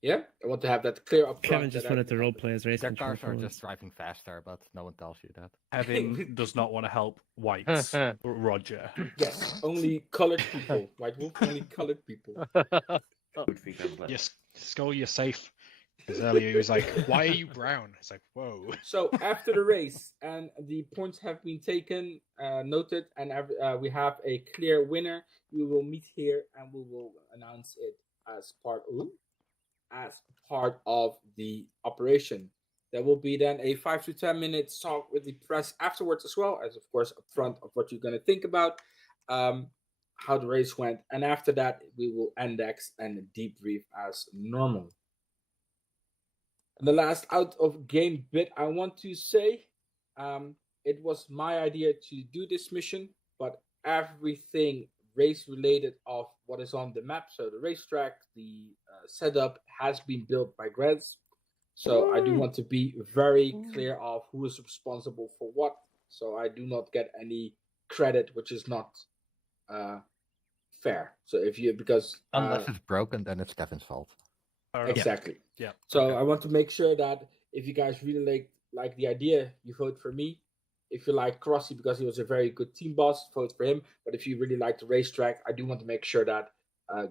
Yeah, I want to have that clear up front. Kevin just wanted to roleplay as race Their control. cars are just driving faster, but no one tells you that. Kevin does not want to help whites. Roger. Yes, only colored people. White Wolf, only colored people. Yes, Skull, you're safe. Because earlier he was like, "Why are you brown?" It's like, "Whoa." So after the race and the points have been taken, noted, and we have a clear winner, we will meet here and we will announce it as part of the operation. There will be then a 5 to 10 minute talk with the press afterwards as well, as of course upfront of what you're going to think about, how the race went, and after that we will index and debrief as normal. And the last out of game bit I want to say, it was my idea to do this mission, but everything race related of what is on the map, so the racetrack, the setup has been built by Grez. So I do want to be very clear of who is responsible for what, so I do not get any credit, which is not fair. So if you Unless it's broken, then it's Kevin's fault. Exactly. Yeah. So I want to make sure that if you guys really like the idea, you vote for me. If you like Crossy because he was a very good team boss, vote for him. But if you really like the racetrack, I do want to make sure that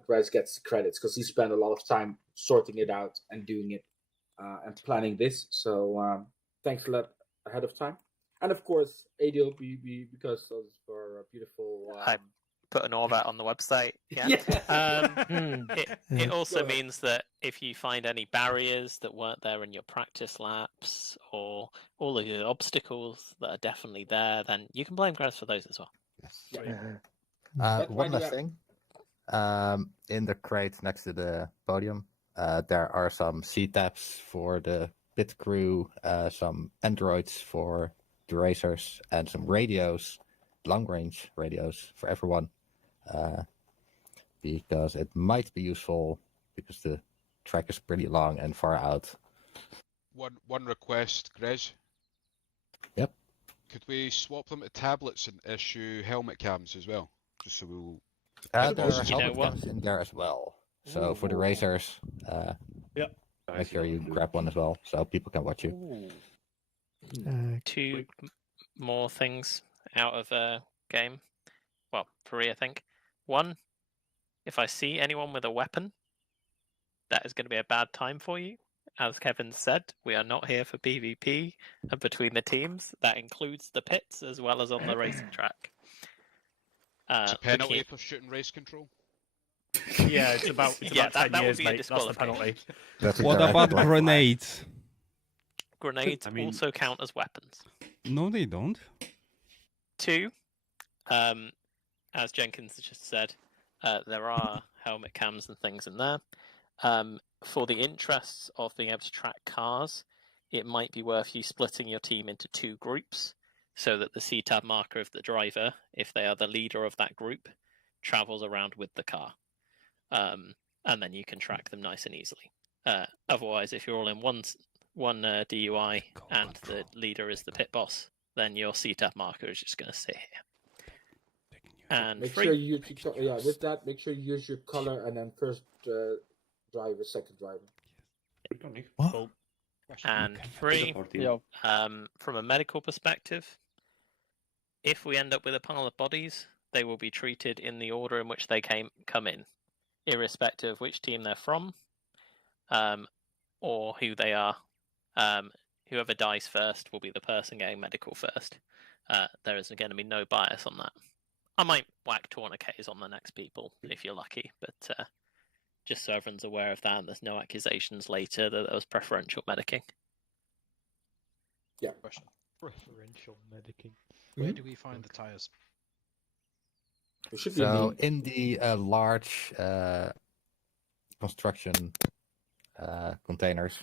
Grez gets the credits because he spent a lot of time sorting it out and doing it and planning this. So thanks a lot ahead of time. And of course, ADLB because of for a beautiful. I put an orbit on the website. Yeah. It also means that if you find any barriers that weren't there in your practice laps or all of the obstacles that are definitely there, then you can blame Grez for those as well. Yes. One last thing. In the crate next to the podium, there are some C-taps for the pit crew, some androids for the racers, and some radios, long-range radios for everyone. Because it might be useful because the track is pretty long and far out. One request, Grez. Yep. Could we swap them to tablets and issue helmet cams as well? Just so we'll. There are helmet cams in there as well. So for the racers, make sure you grab one as well so people can watch you. Two more things out of a game. Well, 3, I think. 1, if I see anyone with a weapon, that is going to be a bad time for you. As Kevin said, we are not here for PvP and between the teams. That includes the pits as well as on the racing track. It's a penalty for shooting race control. Yeah, it's about 10 years, would be a mate. That's the penalty. What about grenades? Grenades also count as weapons. No, they don't. 2, as Jenkins just said, there are helmet cams and things in there. For the interests of being able to track cars, it might be worth you splitting your team into 2 groups so that the C-tab marker of the driver, if they are the leader of that group, travels around with the car. And then you can track them nice and easily. Otherwise, if you're all in one DUI and the leader is the pit boss, then your C-tab marker is just going to sit here. And make sure you use with that. Make sure you use your color and then first driver, second driver. What? And 3, from a medical perspective, if we end up with a pile of bodies, they will be treated in the order in which they come in, irrespective of which team they're from. or who they are. Whoever dies first will be the person getting medical first. There is going to be no bias on that. I might whack tourniquets on the next people if you're lucky, but just so everyone's aware of that and there's no accusations later that there was preferential medicing. Yeah. Question. Preferential medicing. Where do we find the tires? So in the large construction containers,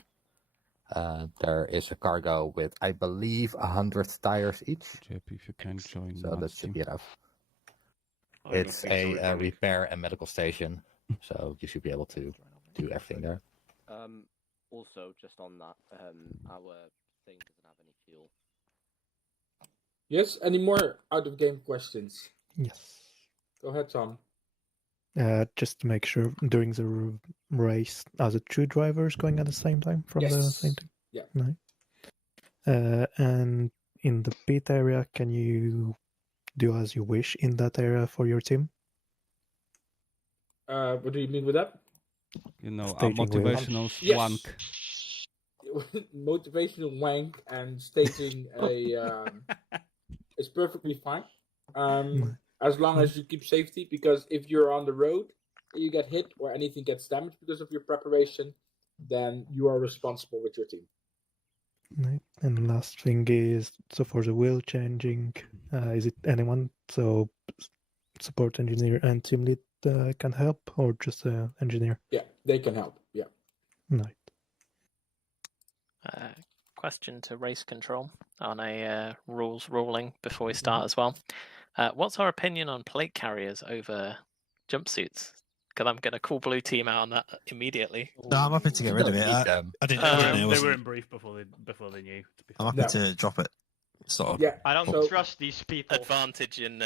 there is a cargo with, I believe, 100 tires each. JP, if you can join. So that should be enough. I don't It's think so, a Ronnie. repair and medical station, so you should be able to do everything there. Also, just on that, our thing doesn't have any fuel. Yes. Any more out of game questions? Yes. Go ahead, Tom. Just to make sure during the race, are the two drivers going at the same time from the same team? Yeah. No. And in the pit area, can you do as you wish in that area for your team? What do you mean with that? You know, a Staging motivational Yes. swank. Motivational wank and staging a is perfectly fine. As long as you keep safety, because if you're on the road, you get hit or anything gets damaged because of your preparation, then you are responsible with your team. Right. And last thing is, so for the wheel changing, is it anyone? So support engineer and team lead can help, or just engineer? Yeah, they can help. Yeah. Right. Question to race control on a rules ruling before we start as well. What's our opinion on plate carriers over jumpsuits? Because I'm going to call blue team out on that immediately. No, I'm happy to get rid of it. I didn't know They weren't briefed before they knew. To be I'm fair. happy to drop it. Sort of. Yeah. I don't trust these people. Advantage in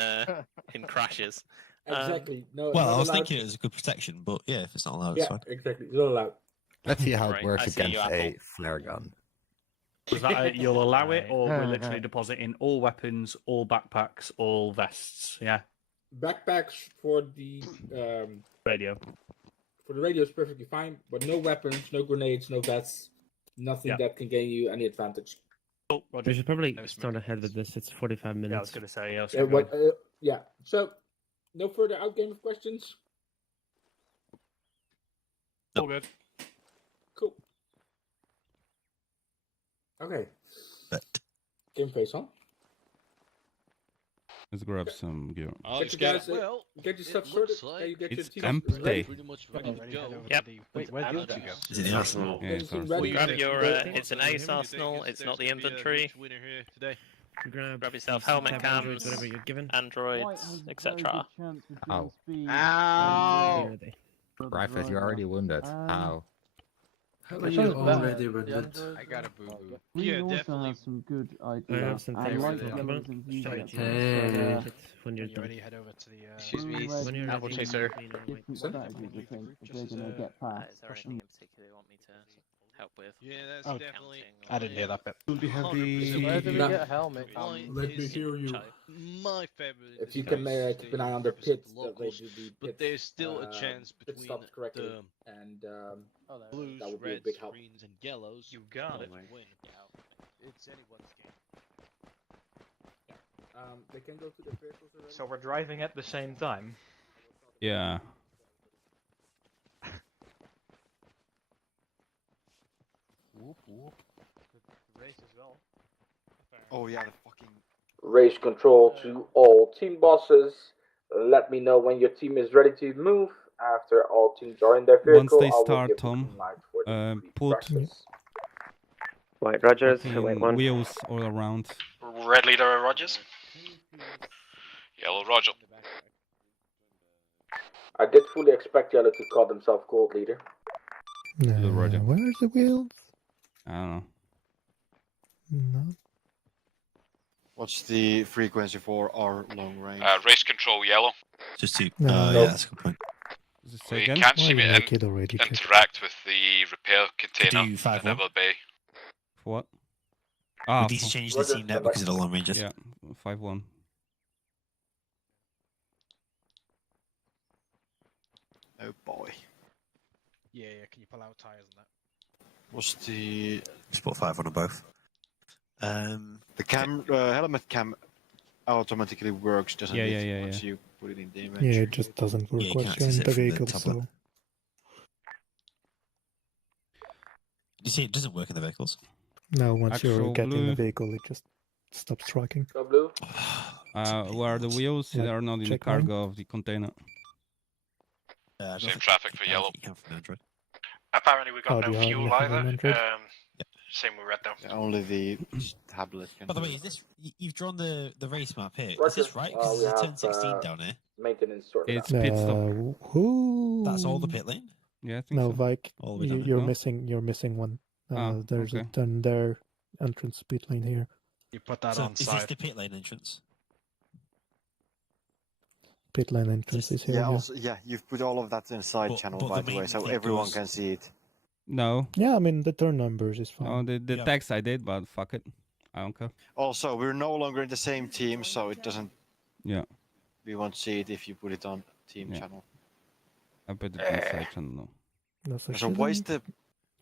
crashes. Exactly. No. Well, not I was allowed. thinking it was a good protection, but yeah, if it's not allowed, it's Yeah, fine. exactly. Not allowed. Let's see how it Right, works I see you, against a Apple. flare gun. Was that you'll allow it, or we're literally depositing all weapons, all backpacks, all vests? Yeah. Backpacks for the Radio. For the radio is perfectly fine, but no weapons, no grenades, no vests, nothing that can gain you any advantage. We should probably start ahead with this. It's 45 minutes. Yeah, I was going to say, yeah. Yeah. So, no further outgame of questions. All good. Cool. Okay. Game face on. Let's grab some gear. Get you guys, get yourself sorted. You get It's your empty. ready. Pretty much ready to go. Yep. Wait, where'd the other two go? Is it the Arsenal? Yeah, it's Everything Arsenal. ready. Grab your. Go. It's an ace arsenal. It's not the infantry. Winner here today. Grab yourself some helmet tab androids, cams, whatever you're given. androids, etc. Ow. Ow! Private, you're already wounded. Ow. How are you already wounded? I got a boo boo. We Yeah, also definitely. have some good I ideas. have some I things like to talk yellows about. and blues. Hey. When you're You done. ready? Head over to the. Excuse me, When you're Apple ready, Chaser. green and white. Different strategies, I think, if we're going to get past. Is there anything in particular you want me to help with? Yeah, that's Oh, definitely. I didn't hear that bit. Will be happy. Where do we Nah. get a helmet? Let me hear you. My favorite. If you can keep an eye on their pits, that way locals, do the but pits, there's still a chance pit between stops correctly, the and Oh, there. blues, that would be a reds, big help. greens, and yellows. You got it. to win. It's anyone's game. they can go to the vehicles already. So we're driving at the same time. Yeah. Whoop whoop. Race as well. Oh yeah, the fucking. Race control to all team bosses. Let me know when your team is ready to move. After all teams are in their vehicle, Once they I will start, give the Tom, green light for the put White Rogers, fucking white one. wheels all around. Red leader Rogers. Yellow Roger. I did fully expect Yellow to call themselves Gold Leader. Roger. Where's the wheels? I don't know. No. What's the frequency for our long range? Race control yellow. Just to. No. Yeah, that's a good point. Does it say We again? can't Why seem you to make it already? Kid? interact with the repair container Do in 5-1. Neville Bay. For what? We Ah, need to change the team now because of the long ranges. yeah, 5-1. Oh boy. Yeah, yeah. Can you pull out tires and that? What's the... Just put 5 on them both. The helmet cam automatically works, doesn't Yeah, it? yeah, yeah, Once yeah. you put it in damage. Yeah, it just doesn't work Yeah, you once can you're in access the it from the vehicle, tablet. so... You see, it doesn't work in the vehicles. Now, once you Actual get in blue. the vehicle, it just stops tracking. Go blue. Where are the wheels? Like, They are not in the check mine. cargo of the container. Same traffic for yellow. You can from Android. Apparently we Oh, got do no you fuel have either. an Android? Same with red though. Yeah, only the tablet can By the do way, it. is this you've drawn the race map here? Is Roger. this right? Because We there's a turn have, 16 down here. Maintenance sorted It's out. pit stop. Who? That's all the pit lane. Yeah, I think No, so. Vike, All the way down there. you're No? missing. You're missing one. There's okay. a turn there, entrance pit lane here. You put that So on is side. this the pit lane entrance? Pit lane entrance is here. Yeah, also, yeah, you've put all of that in side But- channel, but by the the way, main so thing everyone goes- can see it. No. Yeah, I mean the turn numbers is fine. Oh, the Yeah. text I did, but fuck it. I don't care. Also, we're no longer in the same team, so it doesn't... Yeah, We won't see it if you put it on team Yeah. channel. I put it in side channel now. No, so So why is shouldn't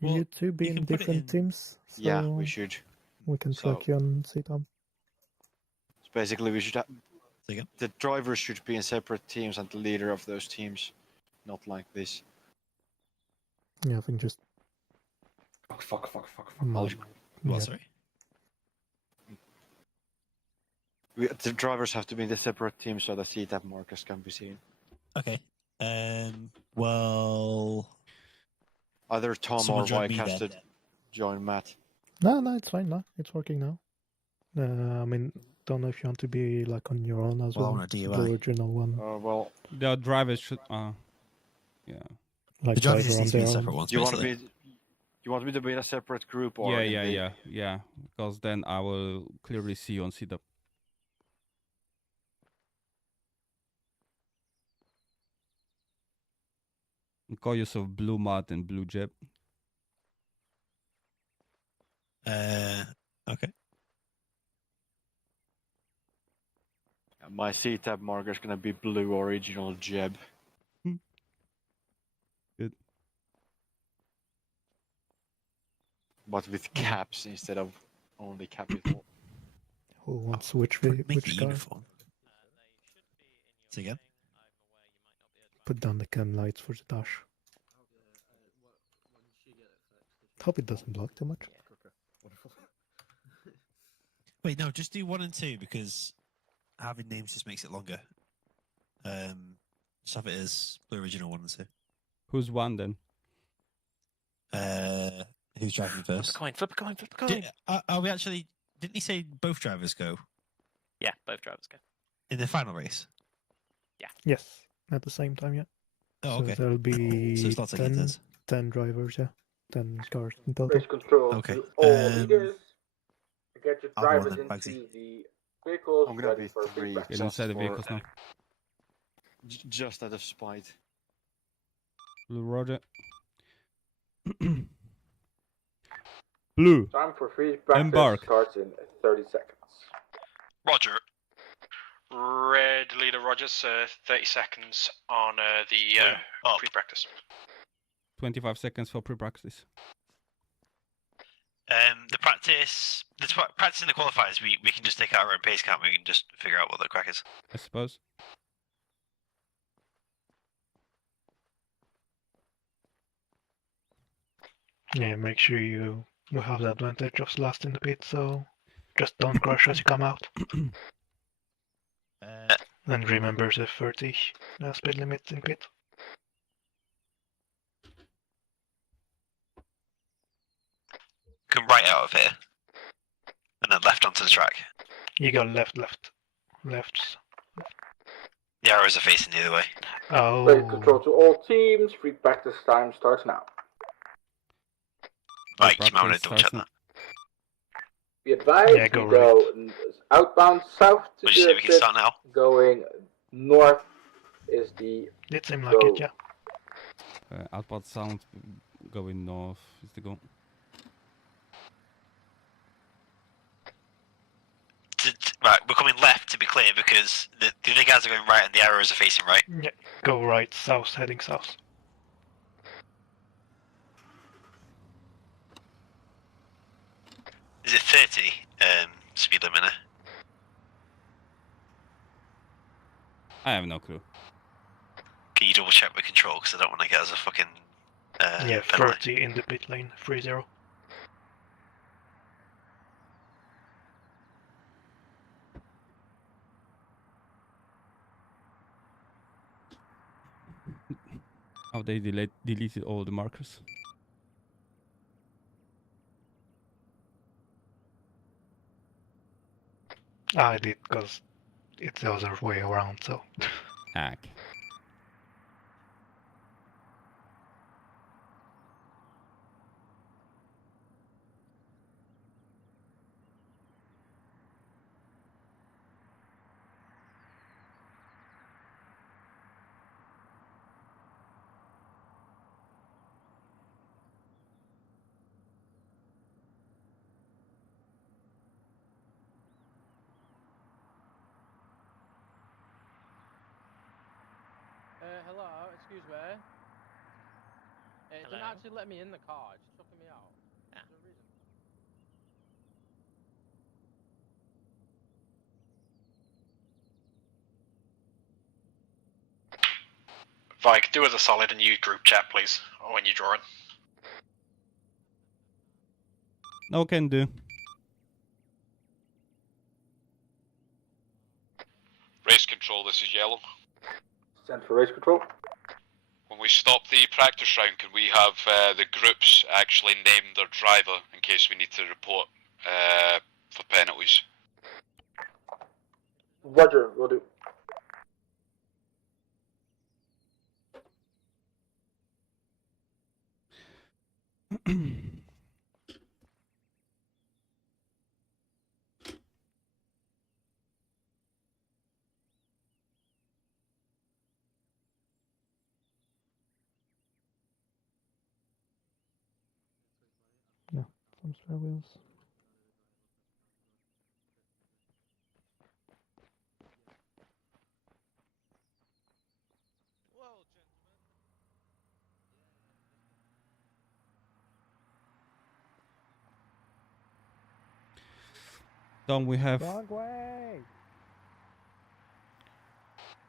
the... you two be you in can put it different in- teams? So Yeah, we should. we can So- track you on CTOM. So basically, we should have... Say again? The drivers should be in separate teams and the leader of those teams. Not like this. Yeah, I think just. Fuck. Mod- What, yeah. sorry? The drivers have to be in the separate teams so the CTAP markers can be seen. Okay. Well, Either Tom someone or join Mike me has then. to join Matt. No, it's fine now. It's working now. I mean, don't know if you want to be like on your own as Well, I well. want a The DUI. original one, Well, The drivers should. Yeah. like The drivers driver just on need to be their in own. separate ones, you want basically. me to be in a separate group or in the... Yeah. Because then I will clearly see you on CTOP. Call yourself Blue Mud and Blue Jeb. Okay. My CTAP marker is gonna be blue original Jeb. Good. But with caps instead of only capital. Who wants which Make which it car? uniform. Say again? Put down the cam lights for the dash. Hope it doesn't block too much. Wait, no, just do 1 and 2 because having names just makes it longer. Just have it as the original 1 and 2. Who's one then? Who's driving first? Flip a coin. Are we actually? Didn't he say both drivers go Yeah, both drivers go. in the final race? Yes, at the same time, yeah. Oh, So okay. there'll be So it's not like it 10, does. 10 drivers, yeah. 10 cars in total. Race control Okay, to all leaders. Get your I'll go on drivers then, into Bugsy. the vehicles I'm gonna ready be for three. big Get inside the for- vehicles now. Just out of spite. Blue Roger. Blue. Time for free practice Embark. starts in 30 seconds. Roger. Red leader Rogers, 30 seconds on the pre-practice. 25 seconds for pre-practice. The practice in the qualifiers, we can just take our own pace, can't we? We can just figure out what the crack is. I suppose. Yeah, make sure you have the advantage of last in the pit, so just don't crash as you come out. And remember the 30 speed limit in pit. Come right out of here, and then left onto the track. You go left. The arrows are facing the other way. Oh. Race control to all teams. Free practice time starts now. Right, you might want Practice to double check starts that. Be advised, Yeah, go we go outbound south to Would you say the we can pit. start now? Going north is the It seemed like go. it, yeah. Outbound sound going north is the goal. Right, we're coming left to be clear because the other guys are going right and the arrows are facing right. Yeah. Go right, south, heading south. Is it 30 speed limiter? I have no clue. Can you double check with control? Because I don't want to get us a fucking Yeah, penalty. 30 in the pit lane, 3-0. Oh, they deleted all the markers. I did, because it's the other way around, so. Okay. Hello, excuse me. It didn't actually let me in the car, it's chucking me out. Yeah. For some reason. Vike, do us a solid and use group chat, please, when you're drawing. No can do. Race control, this is Yellow. Send for race control. When we stop the practice round, can we have the groups actually name their driver in case we need to report for penalties? Roger, will do. No, some spare wheels. Don't we have? Wrong way!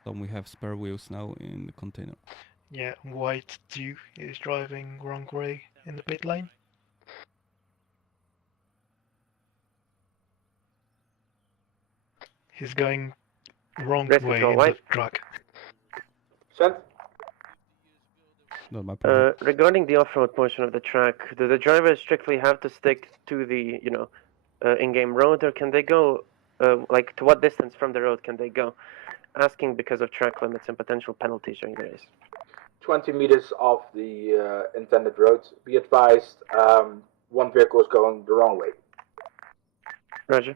Don't we have spare wheels now in the container? Yeah, White 2 is driving wrong way in the pit lane. He's going wrong Race way control, in White. the track. Send. Not my problem. Regarding the off-road portion of the track, do the drivers strictly have to stick to the, in-game road, or can they go, like, to what distance from the road can they go? Asking because of track limits and potential penalties during the race. 20 meters off the intended road. Be advised, one vehicle is going the wrong way. Roger.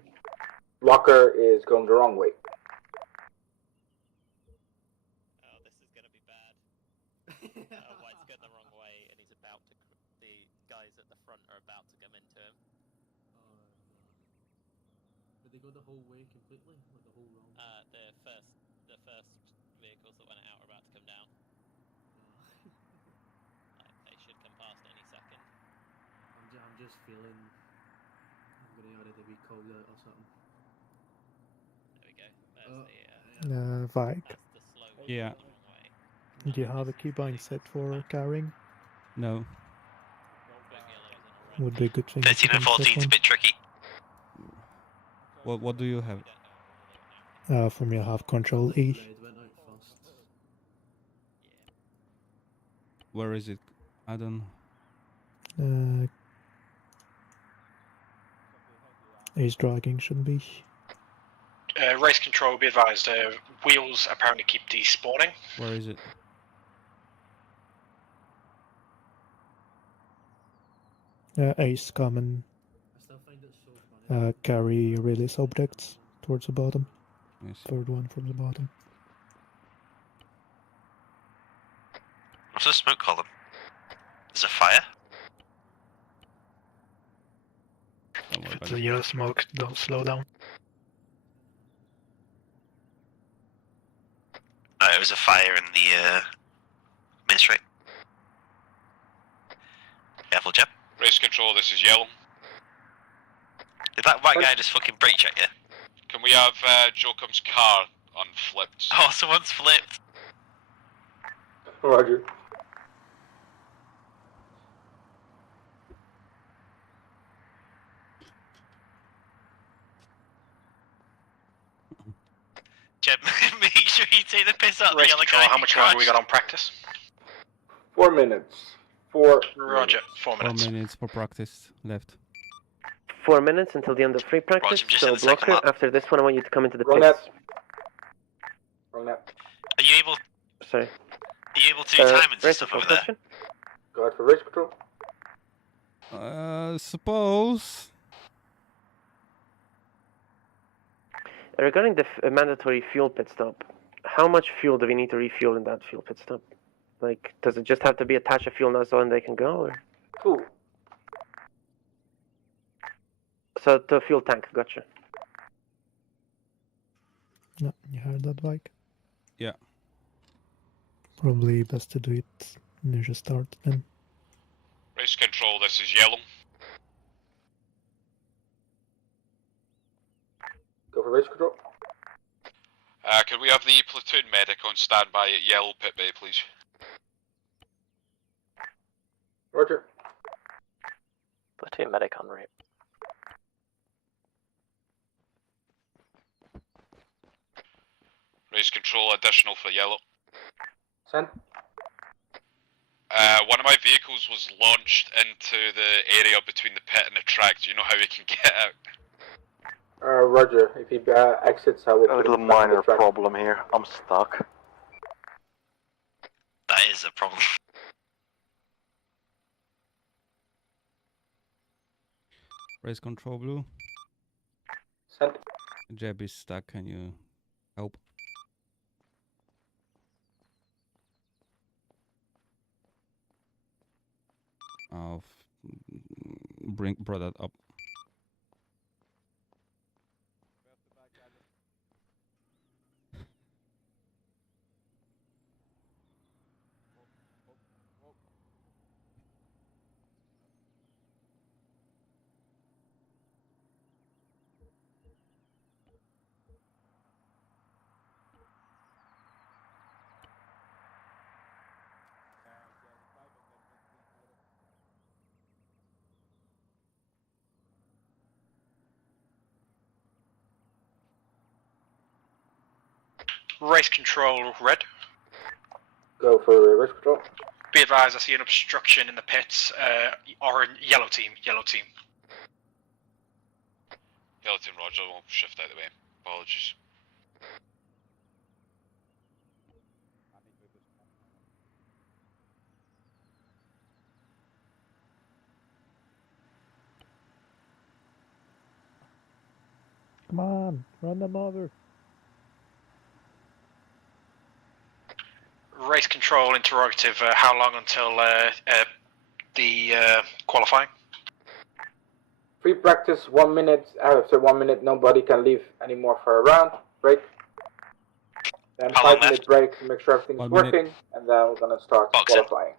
Blocker is going the wrong way. Oh, this is gonna be bad. White's going the wrong way, and he's about to. The guys at the front are about to come into him. Did they go the whole way completely, or the whole wrong way? The first vehicles that went out are about to come down. They should come past any second. I'm just feeling I'm gonna already be called out or something. There we go. There's Vike, that's the slow one Yeah. going the wrong way. do you have a keybind set for carrying? No. Would be a good thing. if 13 you and can set 14 is a one. bit tricky. What do you have? For me, I have Control E. Red went out first. Where is it? I don't. Ace dragging should be. Race control, be advised, wheels apparently keep despawning. Where is it? Ace common. I still find it so funny. Carry release objects towards the bottom. Yes. Third one from the bottom. What's the smoke column? There's a fire? Don't worry If about it's a it. yellow smoke, don't slow down. No, it was a fire in the main straight. Careful, Jeb. Race control, this is Yellow. Did that white guy just fucking brake check you? Can we have Jocum's car unflipped? Oh, someone's flipped. Roger. Jeb, make sure you take the piss out of the Race yellow control, guy. how much longer we got on practice? 4 minutes. 4 Roger, 4 minutes. 4 minutes for practice left. 4 minutes until the end of free practice. Roger, just So in the second blocker, lap. after this one, I want you to come into the Wrong pits. net. Wrong net. Are you able? Sorry. Are you able to do timings and stuff over there? question? Go ahead for race control. Suppose. Regarding the mandatory fuel pit stop, how much fuel do we need to refuel in that fuel pit stop? Like, does it just have to be attached to fuel nozzle and they can go, or? Cool. So, to a fuel tank, gotcha. No, you heard that, Mike? Yeah. Probably best to do it near the start then. Race control, this is yellow. Go for race control. Can we have the platoon medic on standby at yellow pit bay, please? Roger. Platoon medic en route. Race control, additional for yellow. Send. One of my vehicles was launched into the area between the pit and the track. Do you know how we can get out? Roger. If he exits, I will. A little minor problem here. I'm stuck. That is a problem. Race control blue. Send. Jeb is stuck. Can you help? I'll brought that up. Race control, red. Go for race control. Be advised, I see an obstruction in the pits. Or yellow team, yellow team. Yellow team, roger, we'll shift out of the way. Apologies. Come on, run them over. Race control, interrogative, how long until the qualifying? Free practice, 1 minute. After 1 minute, nobody can leave anymore for a round. Break. Then How long 5-minute break to make sure everything's 1 working. minute. And then we're gonna start qualifying.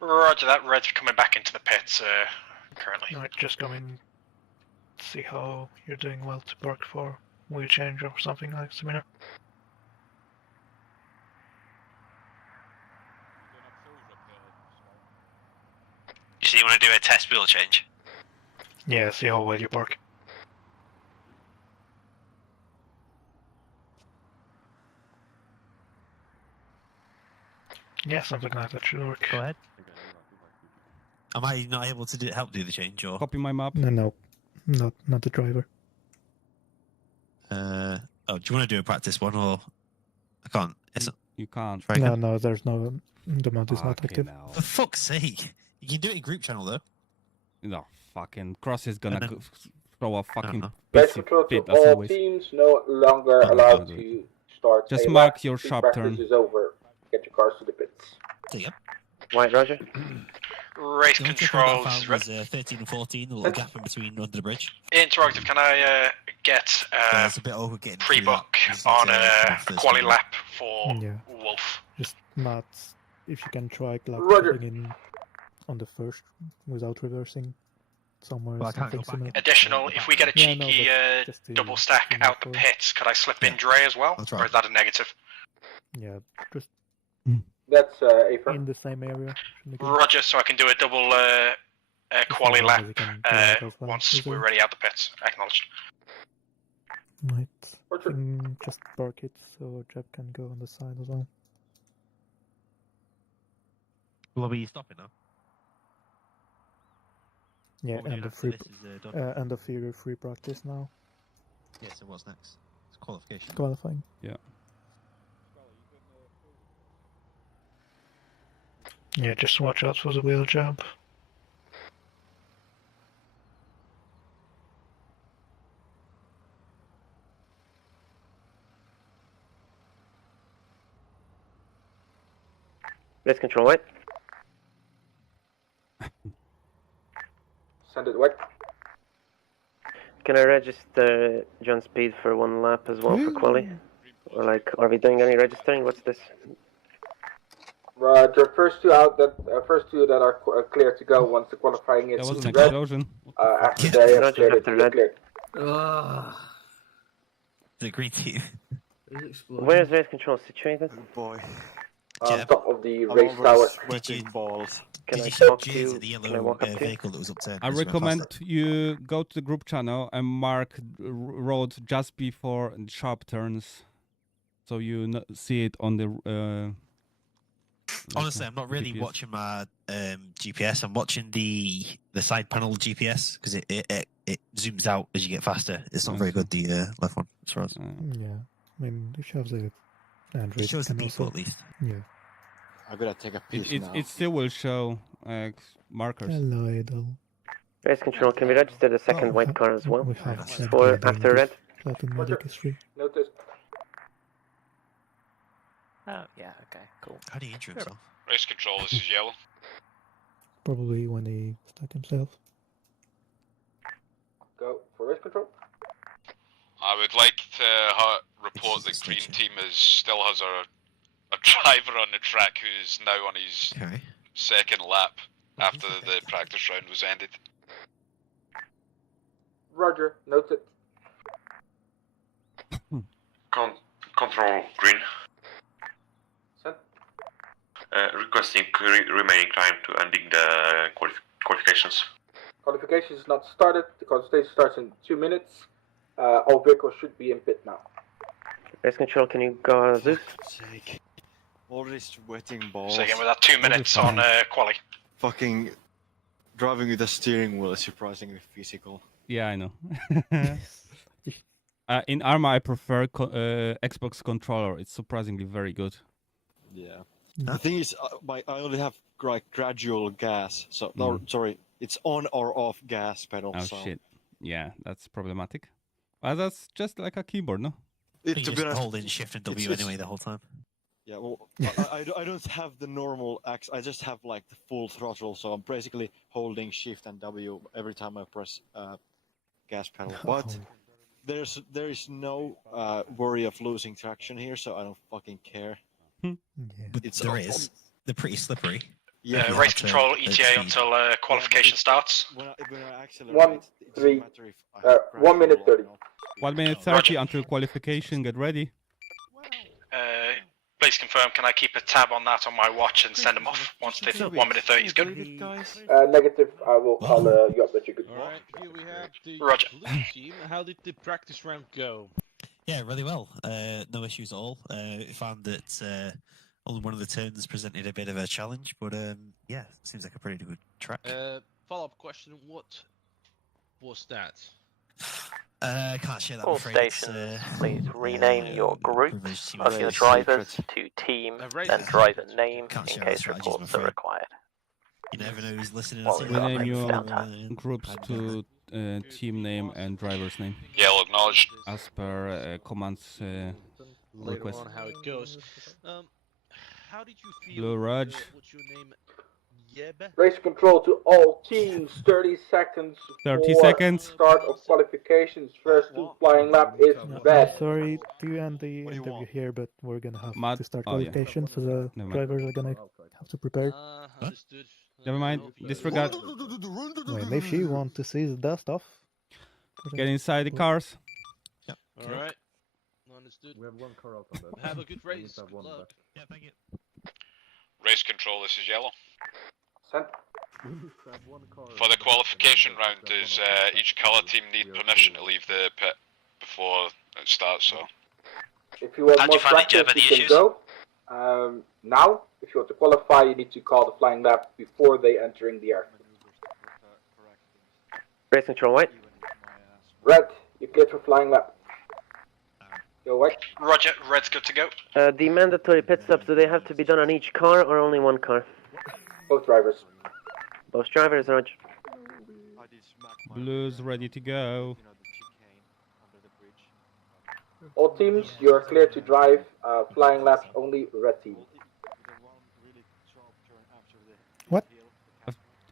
Roger that, red's coming back into the pits currently. Alright, just come in. See how you're doing well to park for wheel change or something like similar. So you want to do a test wheel change? Yeah, see how well you park. Yeah, something like that should work. Go ahead. Am I not able to help do the change, or? Copy my map. No, not the driver. Oh, do you want to do a practice one, or I can't? You can't. No, there's no. The mod is not active. For fuck's sake! You can do it in group channel though. No, fucking Cross is gonna throw a fucking Race pissy control to fit as all always. teams, no longer Oh, allowed no, to start. Just a mark lap. your Free sharp practice turn. is over. Get your cars to the pits. There you go. White, Roger. Race The only control, was 13 and 14, the little gap in between under the bridge. interrogative, can I get Yeah, it's a bit awkward getting through pre-book that. on It's, a first quali one. lap for Yeah. Wolf? Just Matt, if you can try like Roger. putting in on the first without reversing, somewhere. Well, I can't something go back similar. Additional, if we get a Yeah, no, cheeky but just to double stack make out the sure. pits, could I slip in Dre as well? Or is that a negative? Yeah, just That's a firm. in the same area. should be good. Roger, so I can do a double quali as long lap as you can get out as well, once is we're it? ready out the pits. Acknowledged. Right. I think just park it so Jeb can go on the side as well. Will we stop it now? Yeah, What we end doing of after free. this is, done? End of your free practice now. Yeah, so what's next? It's qualification. Qualifying. Yeah. Yeah, just watch out for the wheel jump. Race control, right? Send it away. Can I register John Speed for 1 lap as well for quali? Or like, are we doing any registering? What's this? Roger, first two out that are clear to go once the qualifying is That was an red. explosion. After they have Roger, cleared. The green team. Where is race control situated? Boy. On top of the race tower. Sweating balls. Can I Did talk you to cheers you? at the Can I yellow walk up to you? vehicle that was upturned? I recommend you go to the group channel and mark road just before sharp turns, so you see it on the. Honestly, I'm not really GPS. watching my GPS. I'm watching the side panel GPS because it zooms out as you get faster. It's not very good, the left one, as far as. Yeah, I mean, it shows the Android. It shows the can people also- at least. Yeah. I gotta take a piece now. It still will show markers. Hello, Idol. Race control, can we register the second white car as well? We have said For that after red? Platoon Medic is free. Notice. Oh, yeah, okay, cool. How do you intro himself? Race control, this is yellow. Probably when he stuck himself. Go for race control. I would like to report that green team still has a driver on the track who's now on his second lap after the practice round was ended. Roger, noted. Control green. Send. Requesting remaining time to ending the qualifications. Qualification is not started. The qualification starts in 2 minutes. All vehicles should be in pit now. Race control, can you go Zeus? Sake. All these sweating balls. So again, with that 2 minutes on quali. Fucking driving with a steering wheel is surprisingly physical. Yeah, I know. In Arma, I prefer Xbox controller. It's surprisingly very good. Yeah. The thing is, I only have gradual gas. So no, sorry, it's on or off gas pedal. Oh so. shit! Yeah, that's problematic. Well, that's just like a keyboard, no? You just hold in Shift and W anyway the whole time. Yeah, well, I don't have the normal axe. I just have like the full throttle, so I'm basically holding Shift and W every time I press gas pedal. But there is no worry of losing traction here, so I don't fucking care. But there is. They're pretty slippery. Yeah, race control ETA until qualification starts. When I accelerate, 1 minute 30. 1 minute 30 until qualification. Get ready. Please confirm, can I keep a tab on that on my watch and send them off once the 1 minute 30 is good? Negative, I will call you up that you could. Alright, here we have the Roger. blue team. How did the practice round go? Yeah, really well. No issues at all. Found that only one of the turns presented a bit of a challenge, but yeah, seems like a pretty good track. Follow-up question, what was that? Can't share that. All I'm afraid. stations, please rename your groups of your drivers to team, then driver name in case reports are required. You never know who's listening. Rename your groups to team name and driver's name. Yellow acknowledged. As per commands Later request. on how it goes. How did you feel? Blue Raj. What's your name? Yebe? Race control to all teams. 30 seconds. 30 for seconds. Start of qualifications. First two flying lap is bad. Sorry to end the interview here, but we're gonna have to start oh, yeah. qualification, so the Never mind. drivers are gonna have to prepare. Understood. Never mind. Disregard. Well, if you want to see the dust off, Get inside the cars. Yep. All right. Understood. We have one car out on that. Have a good race. Good luck. Yeah, thank you. Race control, this is yellow. Sent. For the qualification round, does each colour team need permission to leave the pit before it starts? So. If you want How'd more you find it? Do you practice, have you any can issues? go. Now, if you want to qualify, you need to call the flying lap before they entering the air. Race control, white. Red, you cleared for flying lap. Go white. Roger, red's good to go. The mandatory pit stops, do they have to be done on each car or only one car? Both drivers. Both drivers, Roger. Blues ready to go. All teams, you are clear to drive flying laps, only red team. What?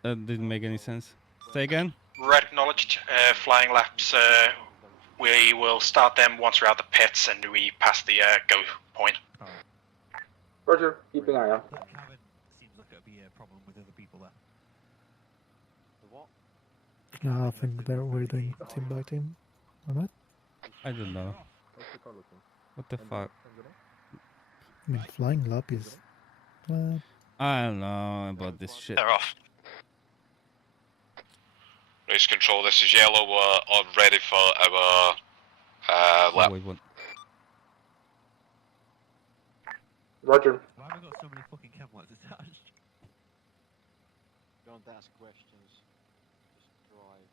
That didn't make any sense. Say again? Red acknowledged. Flying laps, we will start them once we're out the pits and we pass the go point. Roger, keeping eye on. That cabin seems like it'll be a problem with other people there. I think we're doing team by team. Or not? I don't know. What the fuck? I mean, flying lap is. I don't know about this shit. They're off. Race control, this is yellow. We're all ready for our lap. Wait, what? Roger. Why have we got so many fucking chem lights attached? Don't ask questions. Just drive.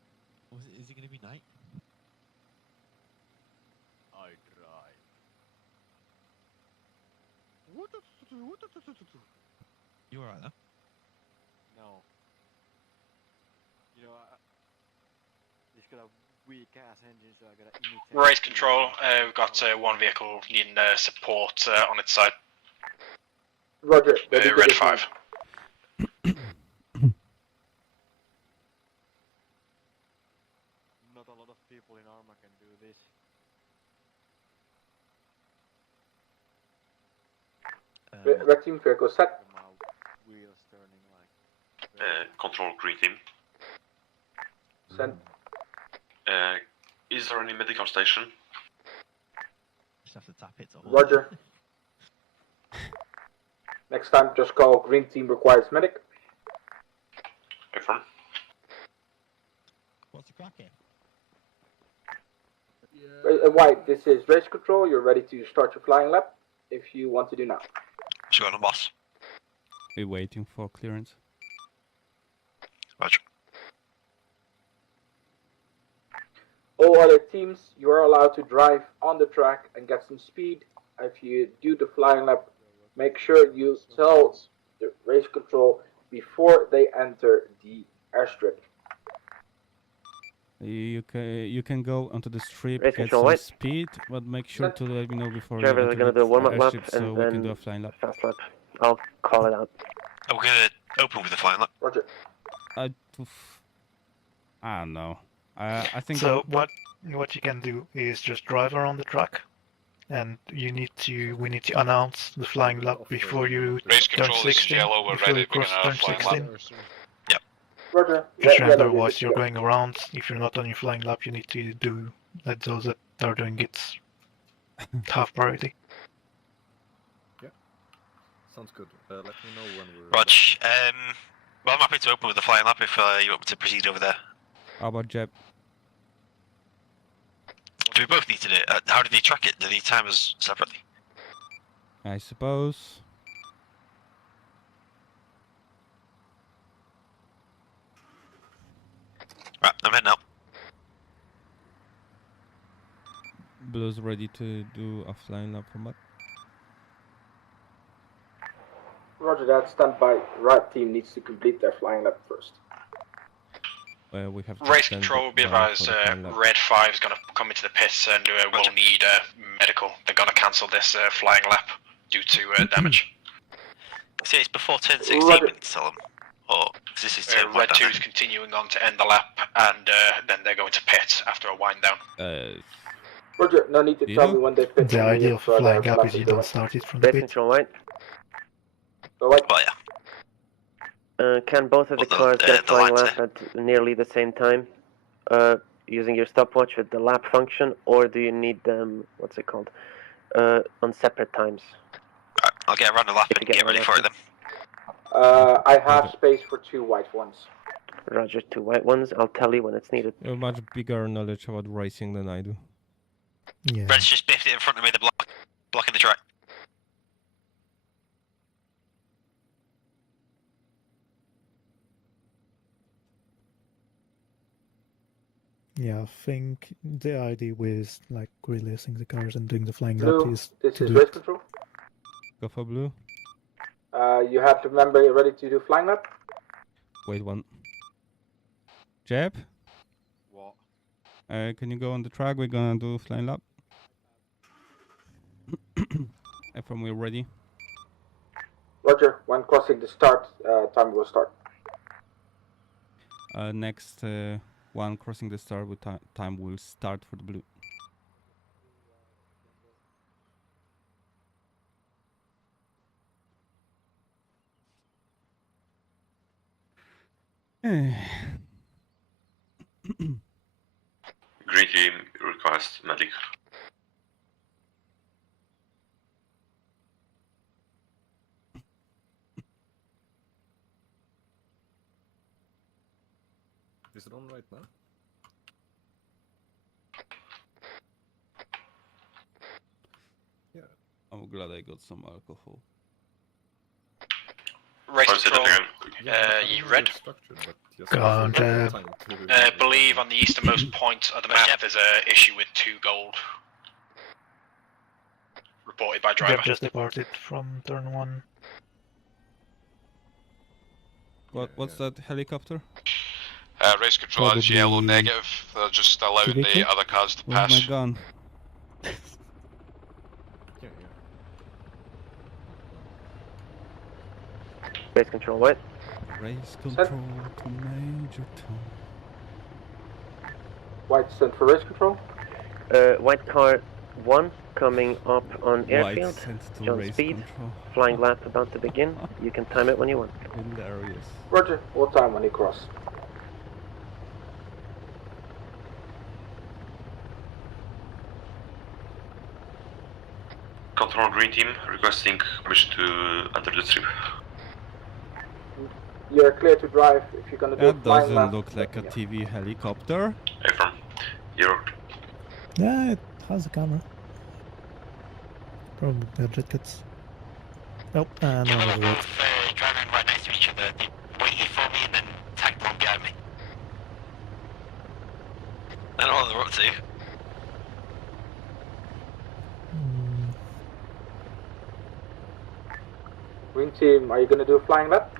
Is it going to be night? I drive. You alright though? No. You know, it's got a weak ass engine, so I gotta imitate. Race control, we've got one vehicle needing support on its side. Roger. Red 5. Not a lot of people in Arma can do this. Red team vehicle set. Wheels turning like. Control green team. Send. Is there any medical station? Just have to tap it to hold. Roger. Next time, just call green team requires medic. Affirm. What's the crack here? White, this is race control. You're ready to start your flying lap if you want to do now. Sure, no boss. We're waiting for clearance. Roger. All other teams, you are allowed to drive on the track and get some speed. If you do the flying lap, make sure you tell the race control before they enter the airstrip. You can go onto the strip, Race get control, some white. speed, but make sure to let me know before Drivers you are enter going to the do a warm-up lap airstrip so and we can then do a flying lap. fast lap. I'll call it out. We're going to open with the flying lap. Roger. I don't know. I think So what you can do is just drive around the track, and we need to announce the flying lap before you Race turn control, this is 16. yellow. We're Before ready. you We're cross gonna turn fly 16. lap. Roger. Because Yeah, otherwise yeah, you're going around. If you're not on your flying lap, you need to let those that are doing it have priority. Yeah. Sounds good. Let me know when we're. Rog, well, I'm happy to open with the flying lap if you want me to proceed over there. How about Jeb? Do we both need to do it? How did they track it? Do they time us separately? I suppose. Right, I'm in now. Blue's ready to do a flying lap from what? Roger that. Stand by. Right team needs to complete their flying lap first. We have to Race stand control will be by advised. for the flying lap. Red 5 is going to come into the pits and will need medical. They're going to cancel this flying lap due to damage. See, it's before turn 16 we need to tell them. Or this is turn Red 2 is continuing on to end the lap, and then they're going to pit after a wind down. Roger, no need to tell me when they fit. The idea of flying lap is you don't start it from the Race pit. control, white. Go white. Well, yeah. Can both of the cars get a flying lap at nearly the same time, using your stopwatch with the lap function, or do you need them, what's it called, on separate times? I'll get a random lap and get ready for it then. I have space for 2 white ones. Roger, 2 white ones. I'll tell you when it's needed. You have much bigger knowledge about racing than I do. Yeah. Red's just biffed it in front of me, the blocking the track. Yeah, I think the idea with like releasing the cars and doing the flying Blue, lap is this to is do race it. control. Go for blue. You have to remember you're ready to do flying lap. Wait one. Jeb? What? Can you go on the track? We're gonna do flying lap. From we're ready. Roger, when crossing the start, time will start. Next one crossing the start with time will start for the blue. Green team request medic. Is it on right now? Yeah. I'm glad I got some alcohol. Race control, red. Go on, Jeb. Believe on the easternmost point of the map there's a issue with 2 gold. Reported by driver. Jeb just departed from turn 1. What's that helicopter? Race control is yellow negative. They're just allowing the other cars to pass. Where's my gun? Race control, what? Race control to Major Tom. White sent for race control. White car 1 coming up on airfield. John speed. Control. Flying lap about to begin. You can time it when you want. Hilarious. Roger, what time when you cross? Control green team requesting permission to enter the strip. You're clear to drive if you're gonna do That flying doesn't lap. look like a TV helicopter. Affirm. You're Yeah, it has a camera. Probably the jet cuts. Nope, and one of the roads. Driving right next to each other, they waited for me and then tagged along behind me. I don't know what they're up to. Green team, are you gonna do a flying lap?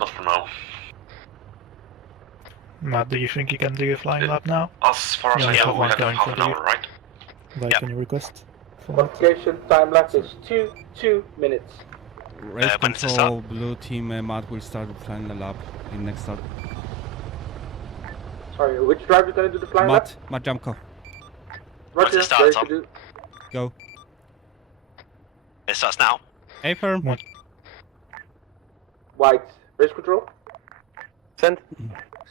not for now. Matt, do you think you can do a flying lap now? As far as I know, we have half an hour, right? Like, can you request? Qualification time lap is 2 minutes. Race control, blue team, Matt will start flying the lap in next start. Sorry, which driver is gonna do the flying lap? Matt Jamko. Roger, it start, ready Tom? to do. Go. It starts now. Affirm. White, race control. Send.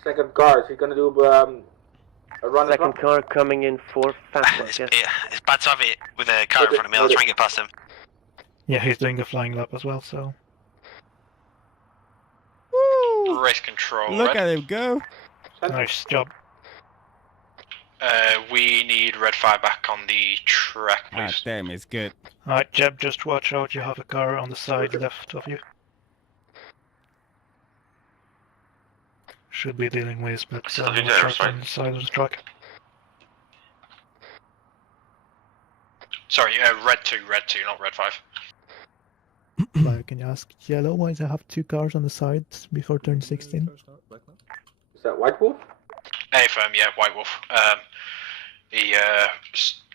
Second car, is he gonna do a run as Second well? car coming in for fast lap, yes. It's bad to have it with a car in front of me. I'll try and get past him. Yeah, he's doing a flying lap as well, so. Race control. Look red. at him go. Nice job. We need red 5 back on the track, Ah, please. damn, it's good. Alright, Jeb, just watch out, you have a car on the side left of you. Should be dealing with, but Still watch in there, out right? on the side of the truck. Sorry, red 2, not red 5. Like, can you ask yellow why they have 2 cars on the side before turn 16? Is that White Wolf? Affirm, yeah, White Wolf. He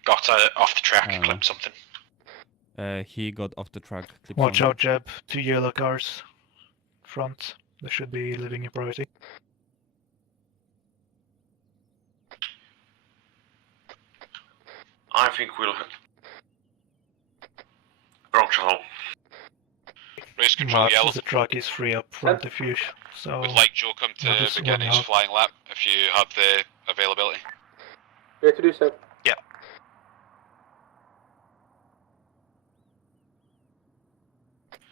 got off the track, clipped something. He got off the track. clipped Watch something. out, Jeb. 2 yellow cars. Front. They should be leaving you priority. I think we'll wrong channel. Race control Marks yellow. the truck is free up from the fuse, so... Would like Jokum that to is begin one his half. flying lap if you have the availability. Ready to do so. Yeah.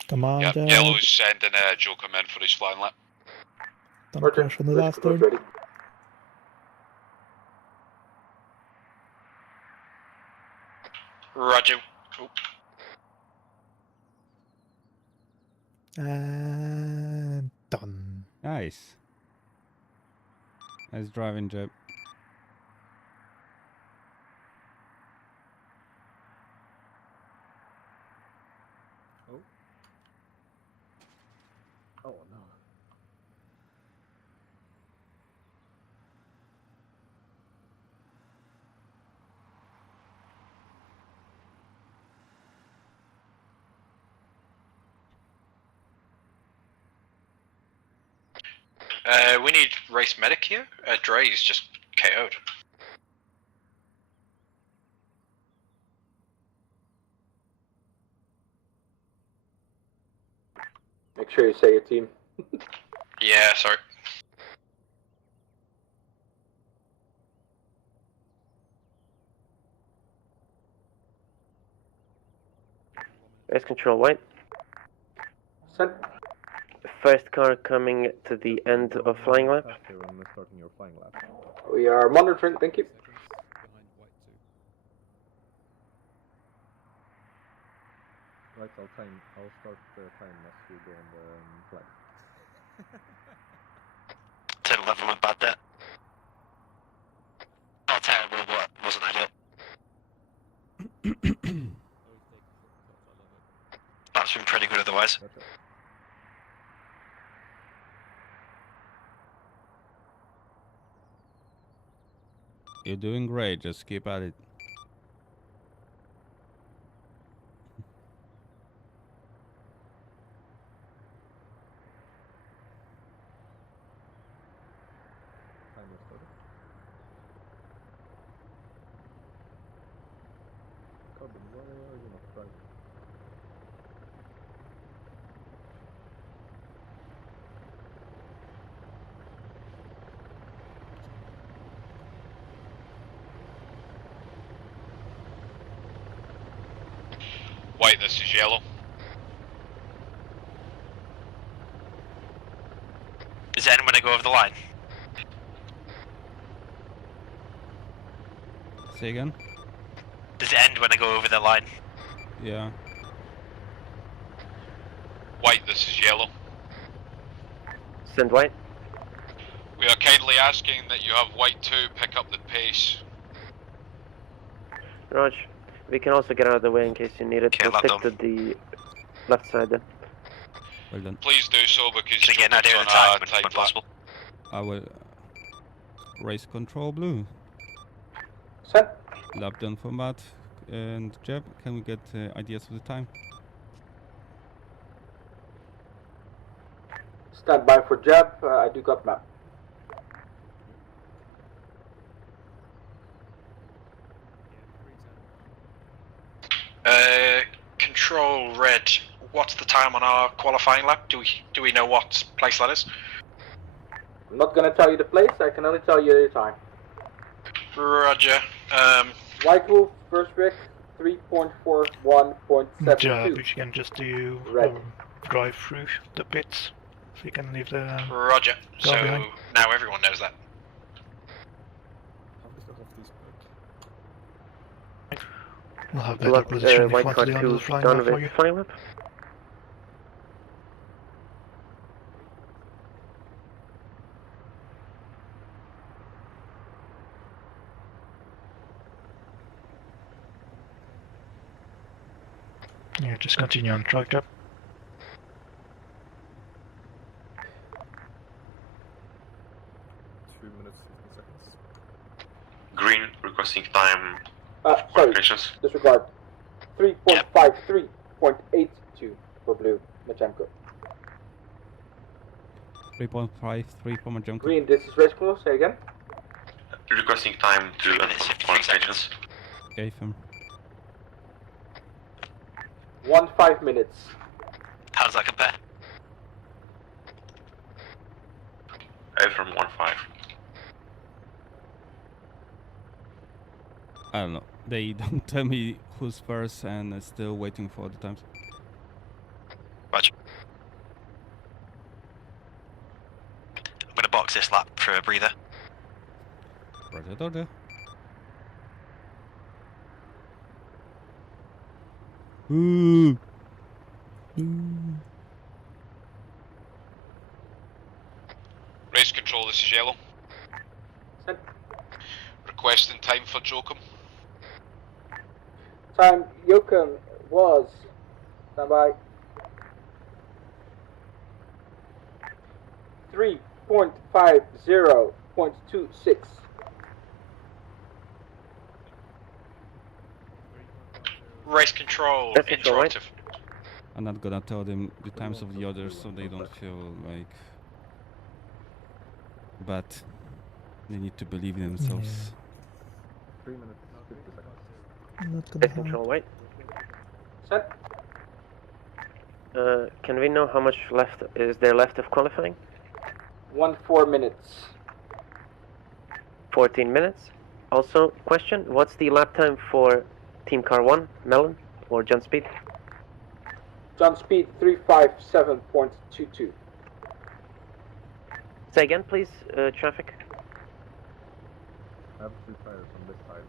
Come on, Yep, Jeb. yellow's sending Jokum in for his flying lap. Don't crash on the last turn. Ready. Roger. Oh. And done. Nice. Nice driving, Jeb. Oh. Oh no. We need race medic here. Dre's just KO'd. Make sure you say your team. Yeah, sorry. Race control white. Send. First car coming to the end of flying lap. When starting your flying lap. We are monitoring, thank you. Right, I'll start the time as you go on the flag. 10-11 with bad debt. Not terrible, but wasn't ideal. That's been pretty good otherwise. You're doing great, just keep at it. Time is started. Carbon, why are you not driving? White, this is yellow. Is anyone going to go over the line? Say again? Does it end when I go over the line? Yeah. White, this is yellow. Send white. We are kindly asking that you have white 2 pick up the pace. Raj, we can also get out of the way in case you need it. Okay, We'll stick to the left side then. Well done. Please do so because Can I get an idea of the on time a tight when possible? I will race control blue. Set. Lap done for Matt and Jeb. Can we get ideas of the time? Stand by for jab. I do got map. Control red. What's the time on our qualifying lap? Do we know what place that is? I'm not gonna tell you the place. I can only tell you the time. Roger. White Wolf, first pick, 3.41.72. Jab, if you can just do Red. drive through the pits, so you can leave the Roger. So car behind. now everyone knows that. We'll have better position in white front car of the 2 under flying done lap for with you. flying lap. Yeah, just continue on track, Jab. Green requesting time. Sorry, Qualifications. disregard. 3.53.82 for blue, Machenko. 3.53 for my jump. Green, this is race close, say again. Requesting time to qualifications. Okay, firm. 5 minutes. How does that compare? From 1-5. I don't know. They don't tell me who's first, and still waiting for the times. Roger. I'm gonna box this lap for a breather. Roger, Roger. Ooh. Ooh. Race control, this is Yellow. Send. Requesting time for Jokum. Time Jokum was standby 3.50.26. Race control, That's control, right? interactive. I'm not gonna tell them the times of the others, so they don't feel like bad. They need to believe in themselves. 3 minutes, 50 seconds. Not gonna Race control, wait. Set. Can we know how much left is there left of qualifying? 4 minutes. 14 minutes. Also, question, what's the lap time for Team Car 1, Melon, or John Speed? John Speed 357.22. Say again, please, traffic. I have 2 tires on this side.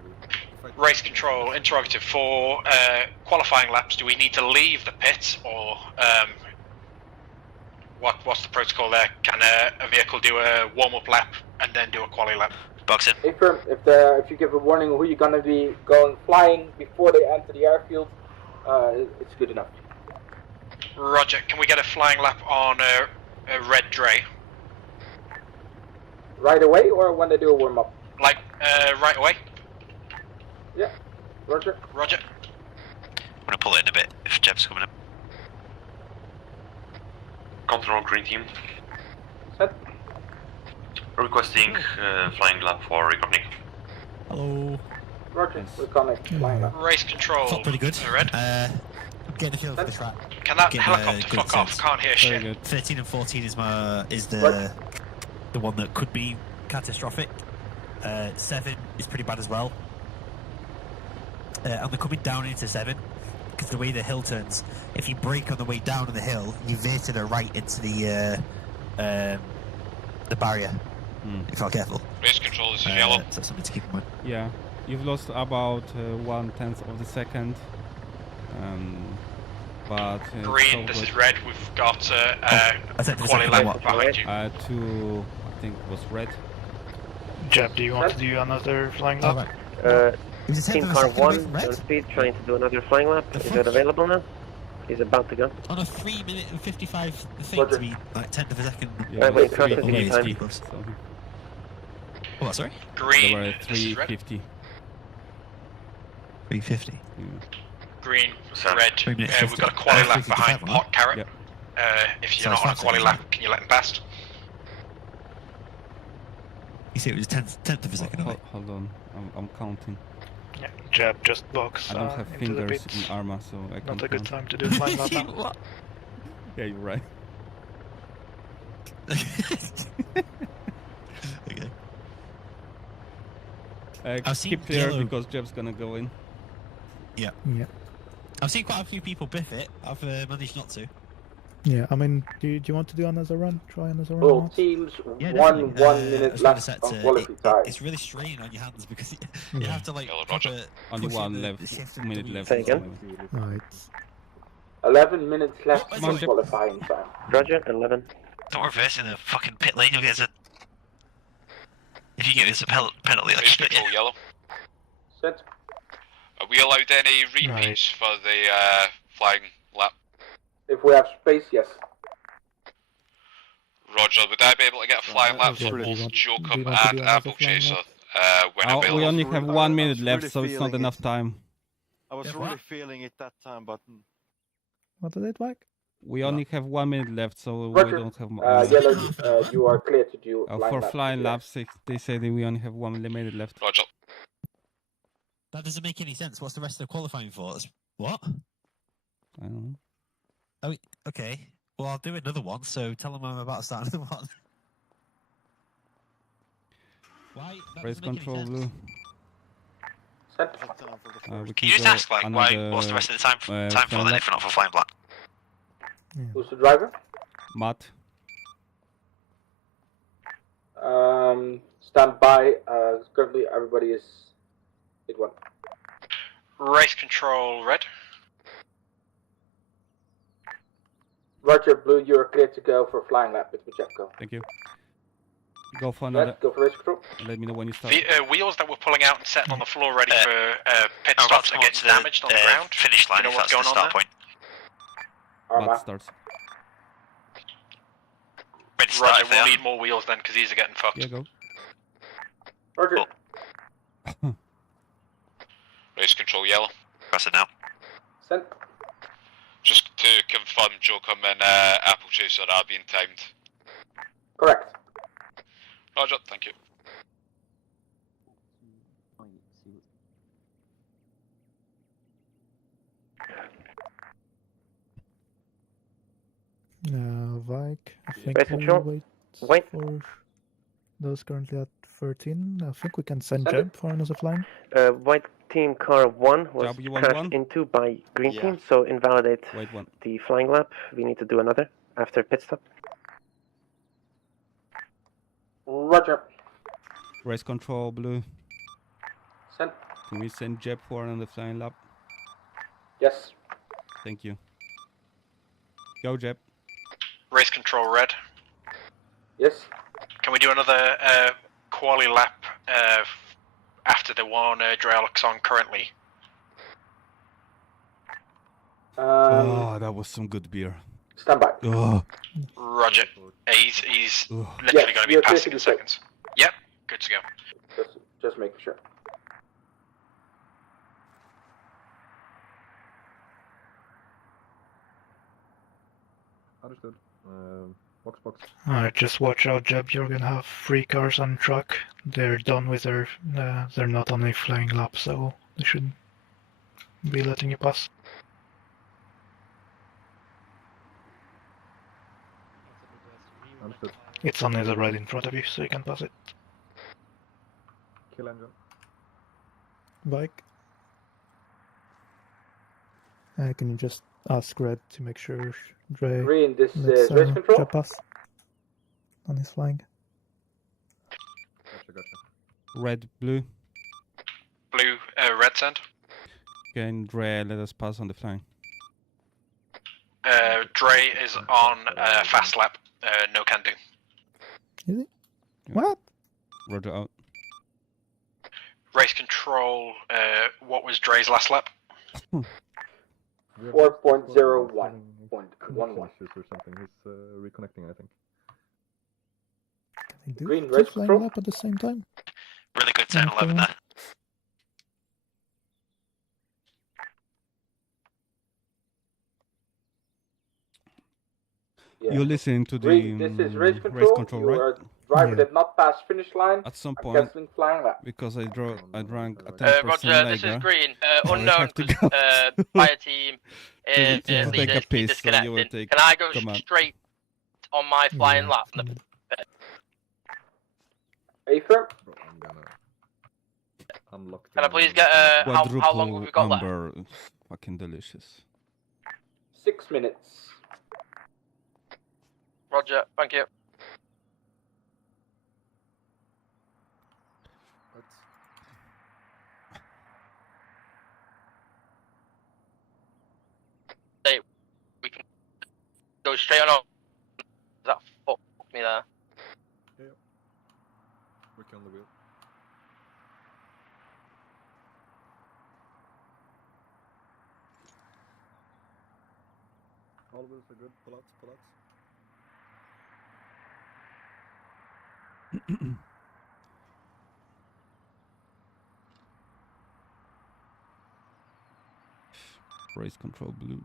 Race control, interrogative. For qualifying laps, do we need to leave the pit, or what's the protocol there? Can a vehicle do a warm-up lap and then do a quali lap? Box in. If you give a warning who you're gonna be going flying before they enter the airfield, it's good enough. Roger. Can we get a flying lap on a red Dre? Right away, or when they do a warm up? Like right away. Yeah. Roger. Roger. I'm gonna pull it in a bit if Jeff's coming in. Control green team. Set. Requesting flying lap for recording. Hello. Roger. We're connect. Flying lap. Race control. Felt pretty good. Red. I'm getting a feel for the track. Can that Getting helicopter good fuck off? sense. Can't hear shit. Good. 13 and 14 is the one that could be catastrophic. 7 is pretty bad as well. And they're coming down into 7 because the way the hill turns, if you brake on the way down on the hill, you veer to the right into the barrier. If you're careful. Race control, this is Yellow. So that's something to keep in mind. Yeah, you've lost about 1/10 of the second. But Green, this is red. We've got quali lap behind you. 2, I think, was red. Jeb, do you want to do another flying lap? Team Car 1, John Speed, trying to do another flying lap. Is it available now? He's about to go. On a 3 minute and 55 thing to be like 10th of a second. Yeah, when it crosses the time. What, sorry? Green, They were at this is red. 350. 350. Green, red. We've got a quali lap behind Pot Carrot. Yep. If you're not on a quali lap, can you let him past? You see, it was 10th of a second away. Hold on, I'm counting. Yeah, Jeb, just box. I don't have into the fingers pits. in armor, so I can't Not a good count. time to do flying lap now. Yeah, you're right. Okay. Keep seen clear yellow. because Jeb's gonna go in. Yeah. Yeah. I've seen quite a few people biff it. I've managed not to. Yeah, I mean, do you want to do another run? Try another run? All Matt? teams, Yeah, one definitely. minute I was left set on to- quality time. It's really straining on your hands because you Yeah. have to like proper Only push in one the left, shift of minute the left. Say again? Right. 11 minutes left Oh, for come on, qualifying time. Roger, 11. Don't reverse in the fucking pit lane, you'll get us a... If you get us a penalty, like Race spit you. control, Yellow. Set. Are we allowed any repeats for the flying lap? If we have space, yes. Roger, would I be able to get a flying lap yeah, for do you both want- Jokum do you want to and do another Apple flying Chaser lap? when available? We only have 1 minute left, really so it's not feeling enough it. time. I was Yeah, really what? feeling it that time, but What did it like? We only have 1 minute left, so Roger. we don't have. Yellow, you are clear to do For lap. flying Yeah. laps, they say that we only have 1 minute left. Roger. That doesn't make any sense. What's the rest of the qualifying for? What? I don't know. Oh, okay. Well, I'll do another one, so tell them I'm about to start another one. Why? That Race doesn't make any control sense. blue. We Can you just ask, like, why? What's the rest of the time for flying then lap. if not for flying black? Who's the driver? Matt. Stand by. Currently, everybody is hit one. Race control red. Roger, blue. You are clear to go for flying lap with Machevko. Thank you. Go for another. Red, go for race control. Let me know when you start. The wheels that were pulling out and setting on the floor ready for pit stops are getting damaged on the ground. Finish line. You know If what's that's going the on start point. Matt starts. Ready to start Roger, if they we'll are. need more wheels then, because these are getting fucked. Yeah, go. Roger. Race control yellow. Press it now. Send. Just to confirm, Jokum and Apple Chaser are being timed. Correct. Roger, thank you. Vike, I think Race we control. wait for those currently at 13. I think we can send Send it. Jeb for another flying. White team car 1 was Job, you want crashed one? into by green Yeah. team, so invalidate Wait one. the flying lap. We need to do another after pit stop. Roger. Race control blue. Send. Can we send Jeb for another flying lap? Yes. Thank you. Go, Jeb. Race control red. Yes. Can we do another quali lap after the one Drellix on currently? Oh, that was some good beer. Stand by. Oh. Roger. He's Ugh. literally Yes, going to be you're passing clear in to go. seconds. Yep, good to go. Just making sure. Understood. Box. Alright, just watch out, Jeb. You're gonna have 3 cars on track. They're done with their. They're not on a flying lap, so they should be letting you pass. Understood. It's only the right in front of you, so you can pass it. Kill engine. Bike. Can you just ask Red to make sure Dre Green, this lets, is race control. Jeb pass on his flying? Gotcha. Red, blue. Blue, red send. Can Dre let us pass on the flying? Dre is on fast lap. No can do. Is he? What? Roger out. Race control. What was Dre's last lap? 4.01.11. Issues or something. He's reconnecting, I think. Can they do Green, two race flying control. lap at the same time? Really good 10-11 there. Yeah. You're listening to the Green, this is race control. You right? are driver Yeah. did not pass finish line. At some I'm point, canceling flying lap. because I drank a 10% Roger, this lager, is Green. I will Unknown, have to go fire team to take leader a keep piss, so you will disconnecting. take Can I go command. straight on my flying lap? From the... Affirm. Bro, I'm gonna unlock. Can I please get how long have we got left? amber, fucking delicious. 6 minutes. Roger, thank you. Hey, we can go straight on. That fucked me there. Yeah. Working on the wheel. All of those are good. Pull outs. Race control blue.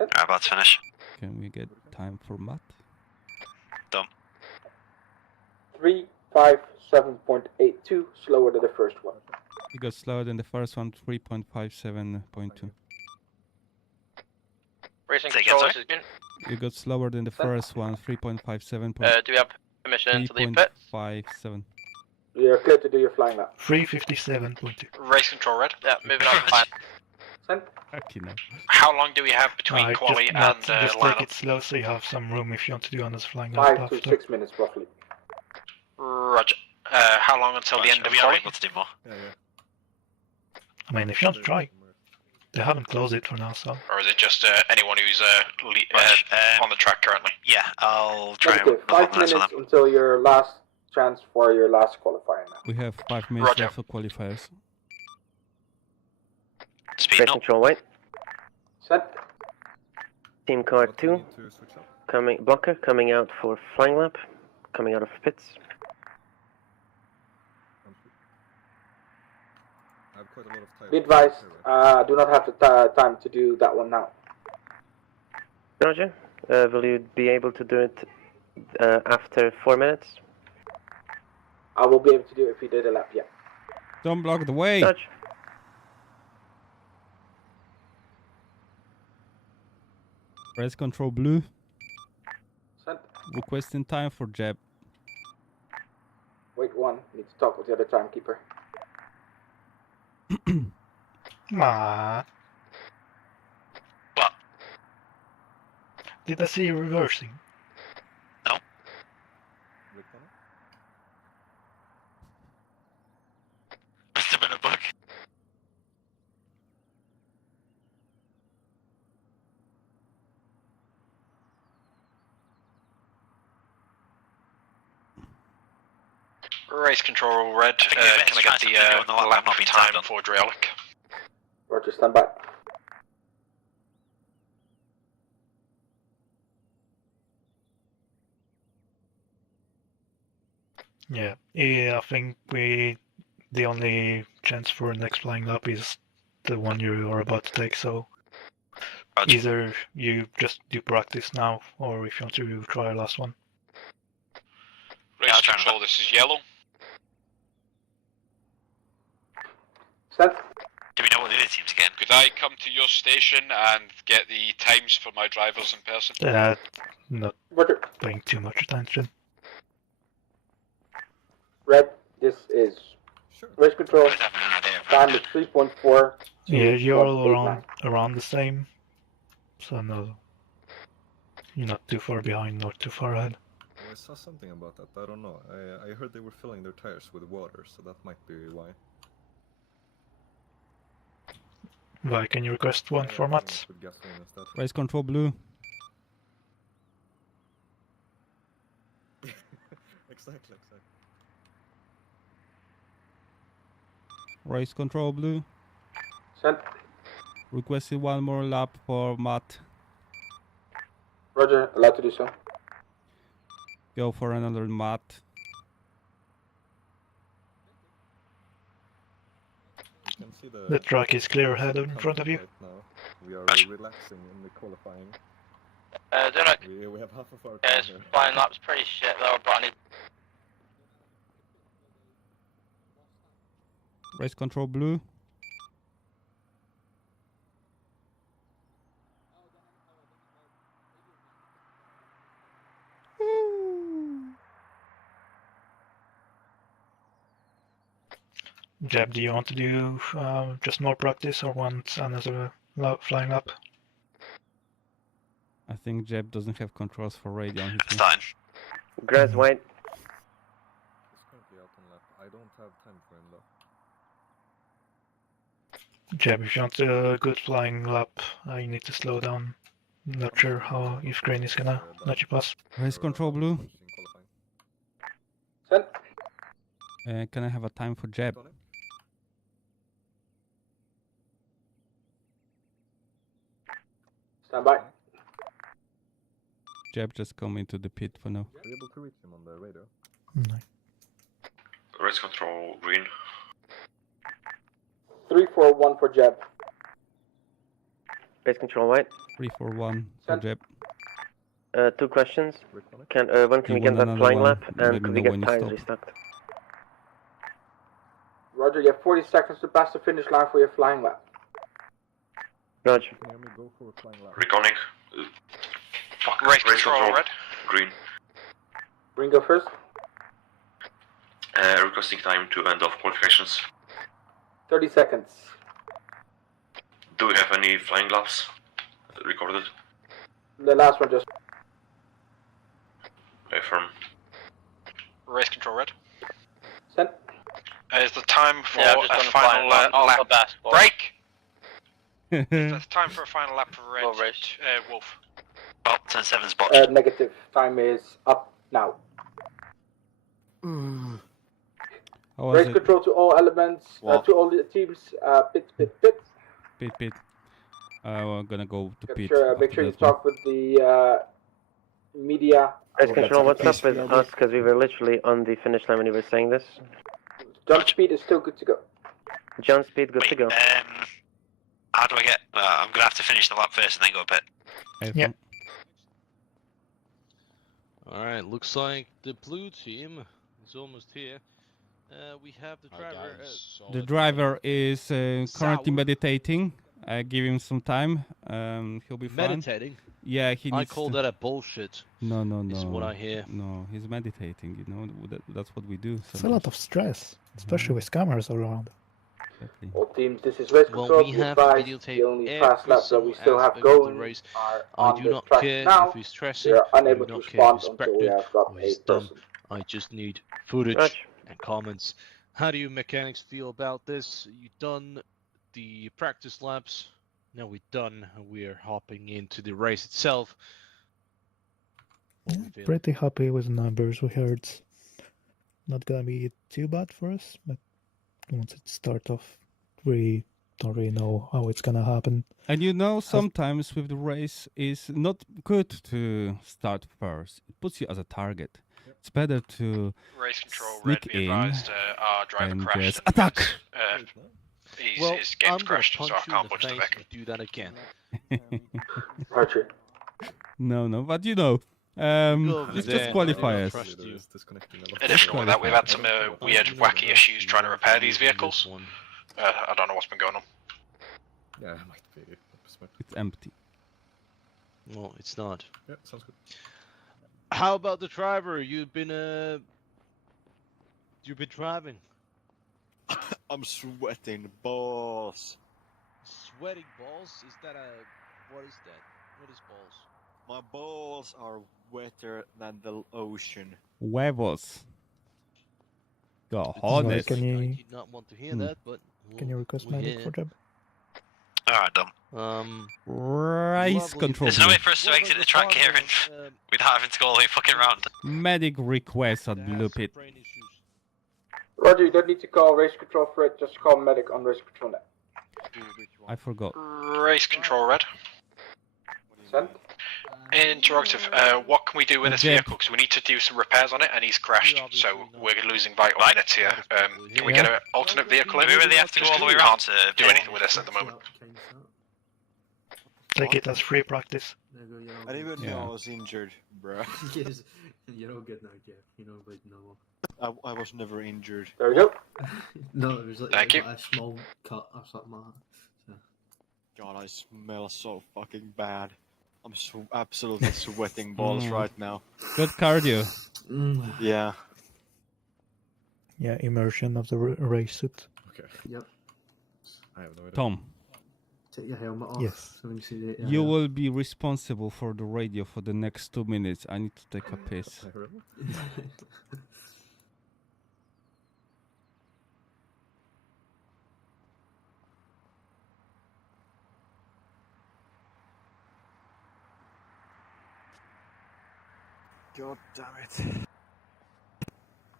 About to finish. Can we get time for Matt? Done. 357.82, slower than the first one. He got slower than the first one, 3.57.2. Racing Say control, again, this is Green. You got slower than the first one, 3.57. Do we have permission to leave pit? 3.57. You're clear to do your flying lap. 357.2. Race control red. Yeah, moving on. Fine. Send. Okay, no. How long do we have between quali and just lineup? take it slow so you have some room if you want to do another flying lap 5 after. to 6 minutes roughly. Roger. How long until the end of we are quali? able to do more. Yeah, I mean, if you want to try. They haven't closed it for now, so. Or is it just anyone who's on the track currently? Yeah, I'll try Okay, and 5 minutes until your last chance for your last qualifying lap. We have 5 minutes left for qualifiers. Speed Race up. control white. Set. Team car 2 coming blocker coming out for flying lap, coming out of pits. I have quite a lot of time. Be advised, do not have the time to do that one now. Roger. Will you be able to do it after 4 minutes? I will be able to do it if you did a lap, yeah. Don't block the way. Touch. Race control blue. Sent. Requesting time for jab. Wait one, need to talk with the other timekeeper. Ah. What? Did I see you reversing? No. Must have been a bug. Race control red. Can I get the lap time for Drealic? Roger, stand by. Yeah, I think the only chance for next flying lap is the one you are about to take, so either you just do practice now, or if you want to try a last one. Race control, this is yellow. Set. Do we know what the other team's again? Could I come to your station and get the times for my drivers in person? Not paying too much attention. Red, this is race control. Time is 3.4. Yeah, you're all around the same, so no, you're not too far behind nor too far ahead. I saw something about that. I don't know. I heard they were filling their tires with water, so that might be why. Why can you request one format? Race control blue. Exactly. Race control blue. Sent. Requested one more lap for Matt. Roger, allowed to do so. Go for another Matt. You can see The track is clear ahead in front of you. Right now. We are relaxing in the qualifying. We have half of our time here. Flying lap's pretty shit though, but I need... Race control blue. Jeb, do you want to do just more practice or want another flying lap? I think Jeb doesn't have controls for radio on his It's fine. Grass white. He's currently out on lap. I don't have time for him though. Jeb, if you want a good flying lap, you need to slow down. Not sure how if Crane is gonna let you pass. Race control blue. Sent. Can I have a time for Jeb? Stand by. Jeb just come into the pit for now. Are you able to reach him on the radio? No. Race control green. 341 for Jeb. Race control white. 341 for Jeb. 2 questions. When can we You get want that another flying one? lap, Let and me could we know get when you tires stop. restocked? Roger, you have 40 seconds to pass the finish line for your flying lap. Roger. Hear me, go for a flying lap. Reconning. Race control, red. Green. Green go first. Requesting time to end of qualifications. 30 seconds. Do we have any flying laps recorded? The last one just. Firm. Race control, red. Sent. Is the time for I've just a done final lap? basketball. Break! Is the time for a final lap for red? Wolf. Oh, 10-7's botched. Negative. Time is up now. How was Race it? control to all elements, to all the teams. Pit. Pit. We're gonna go to pit. Make sure you talk with the media. Race control, what's up with us? Because we were literally on the finish line when you were saying this. Jump speed is still good to go. Jump speed, good to go. How do I get... I'm gonna have to finish the lap first and then go a pit. Yeah. Alright, looks like the blue team is almost here. We have the driver. The driver is currently meditating. Give him some time. He'll be fine. Meditating? Yeah, he needs I call that a bullshit. No. Is what I hear. No, he's meditating, you know. That's what we do. It's a lot of stress, especially with cameras around. Exactly. All teams, this is race control. We have the only fast laps that we still have going race. are I on do the not track care now. if he's stressing. We are unable I do to not care if respond he's until we pregnant have got or a he's dumb. person. I just need footage Roger. and comments. How do you mechanics feel about this? You done the practice laps? Now we're done. We're hopping into the race itself. Pretty happy with the numbers we heard. Not gonna be too bad for us, but once it starts off, we don't really know how it's gonna happen. And you know, sometimes with the race, it's not good to start first. It puts you as a target. It's better to Race control, sneak red, be in advised, our driver and crashed. just attack. His game's crashed, so I can't punch the face back. if you do that again. Roger. No, but you know, it's just qualifiers. Additional with that, we've had some weird, wacky issues trying to repair these vehicles. I don't know what's been going on. Yeah, it might be. It's empty. Well, it's not. Yeah, sounds good. How about the driver? You've been driving. I'm sweating balls. Sweating balls? Is that what is that? What is balls? My balls are wetter than the ocean. Huevos. Go Sorry, honest. can you- I did not want to hear that, but Can you request we're medic here. for job? Alright, done. Race lovely. control. There's no blue. way for us to exit the track here and without having to go all the way fucking round. Medic request at blue pit. Roger, you don't need to call race control for it, just call medic on race control net. I forgot. Race control, red. Sent. Interrogative, what can we do with this vehicle? Because we need to do some repairs on it, and he's crashed, so we're losing vital minutes here. Can we get an alternate vehicle in? Do we really have to go all the way around to do anything with this at the moment. Take it as free practice. I didn't even know I was injured, bruh. Yes, you're all good now, Jeff. You know, like no. I was never injured. There we go. No, it was like, Thank you. a small cut or something like that. So. God, I smell so fucking bad. I'm so absolutely sweating balls right now. Good cardio. Yeah. Yeah, immersion of the race suit. Okay. Yep. I have no idea. Tom, Take your helmet off. Yes. So when you see the, you will be responsible for the radio for the next 2 minutes. I need to take a piss. God damn it.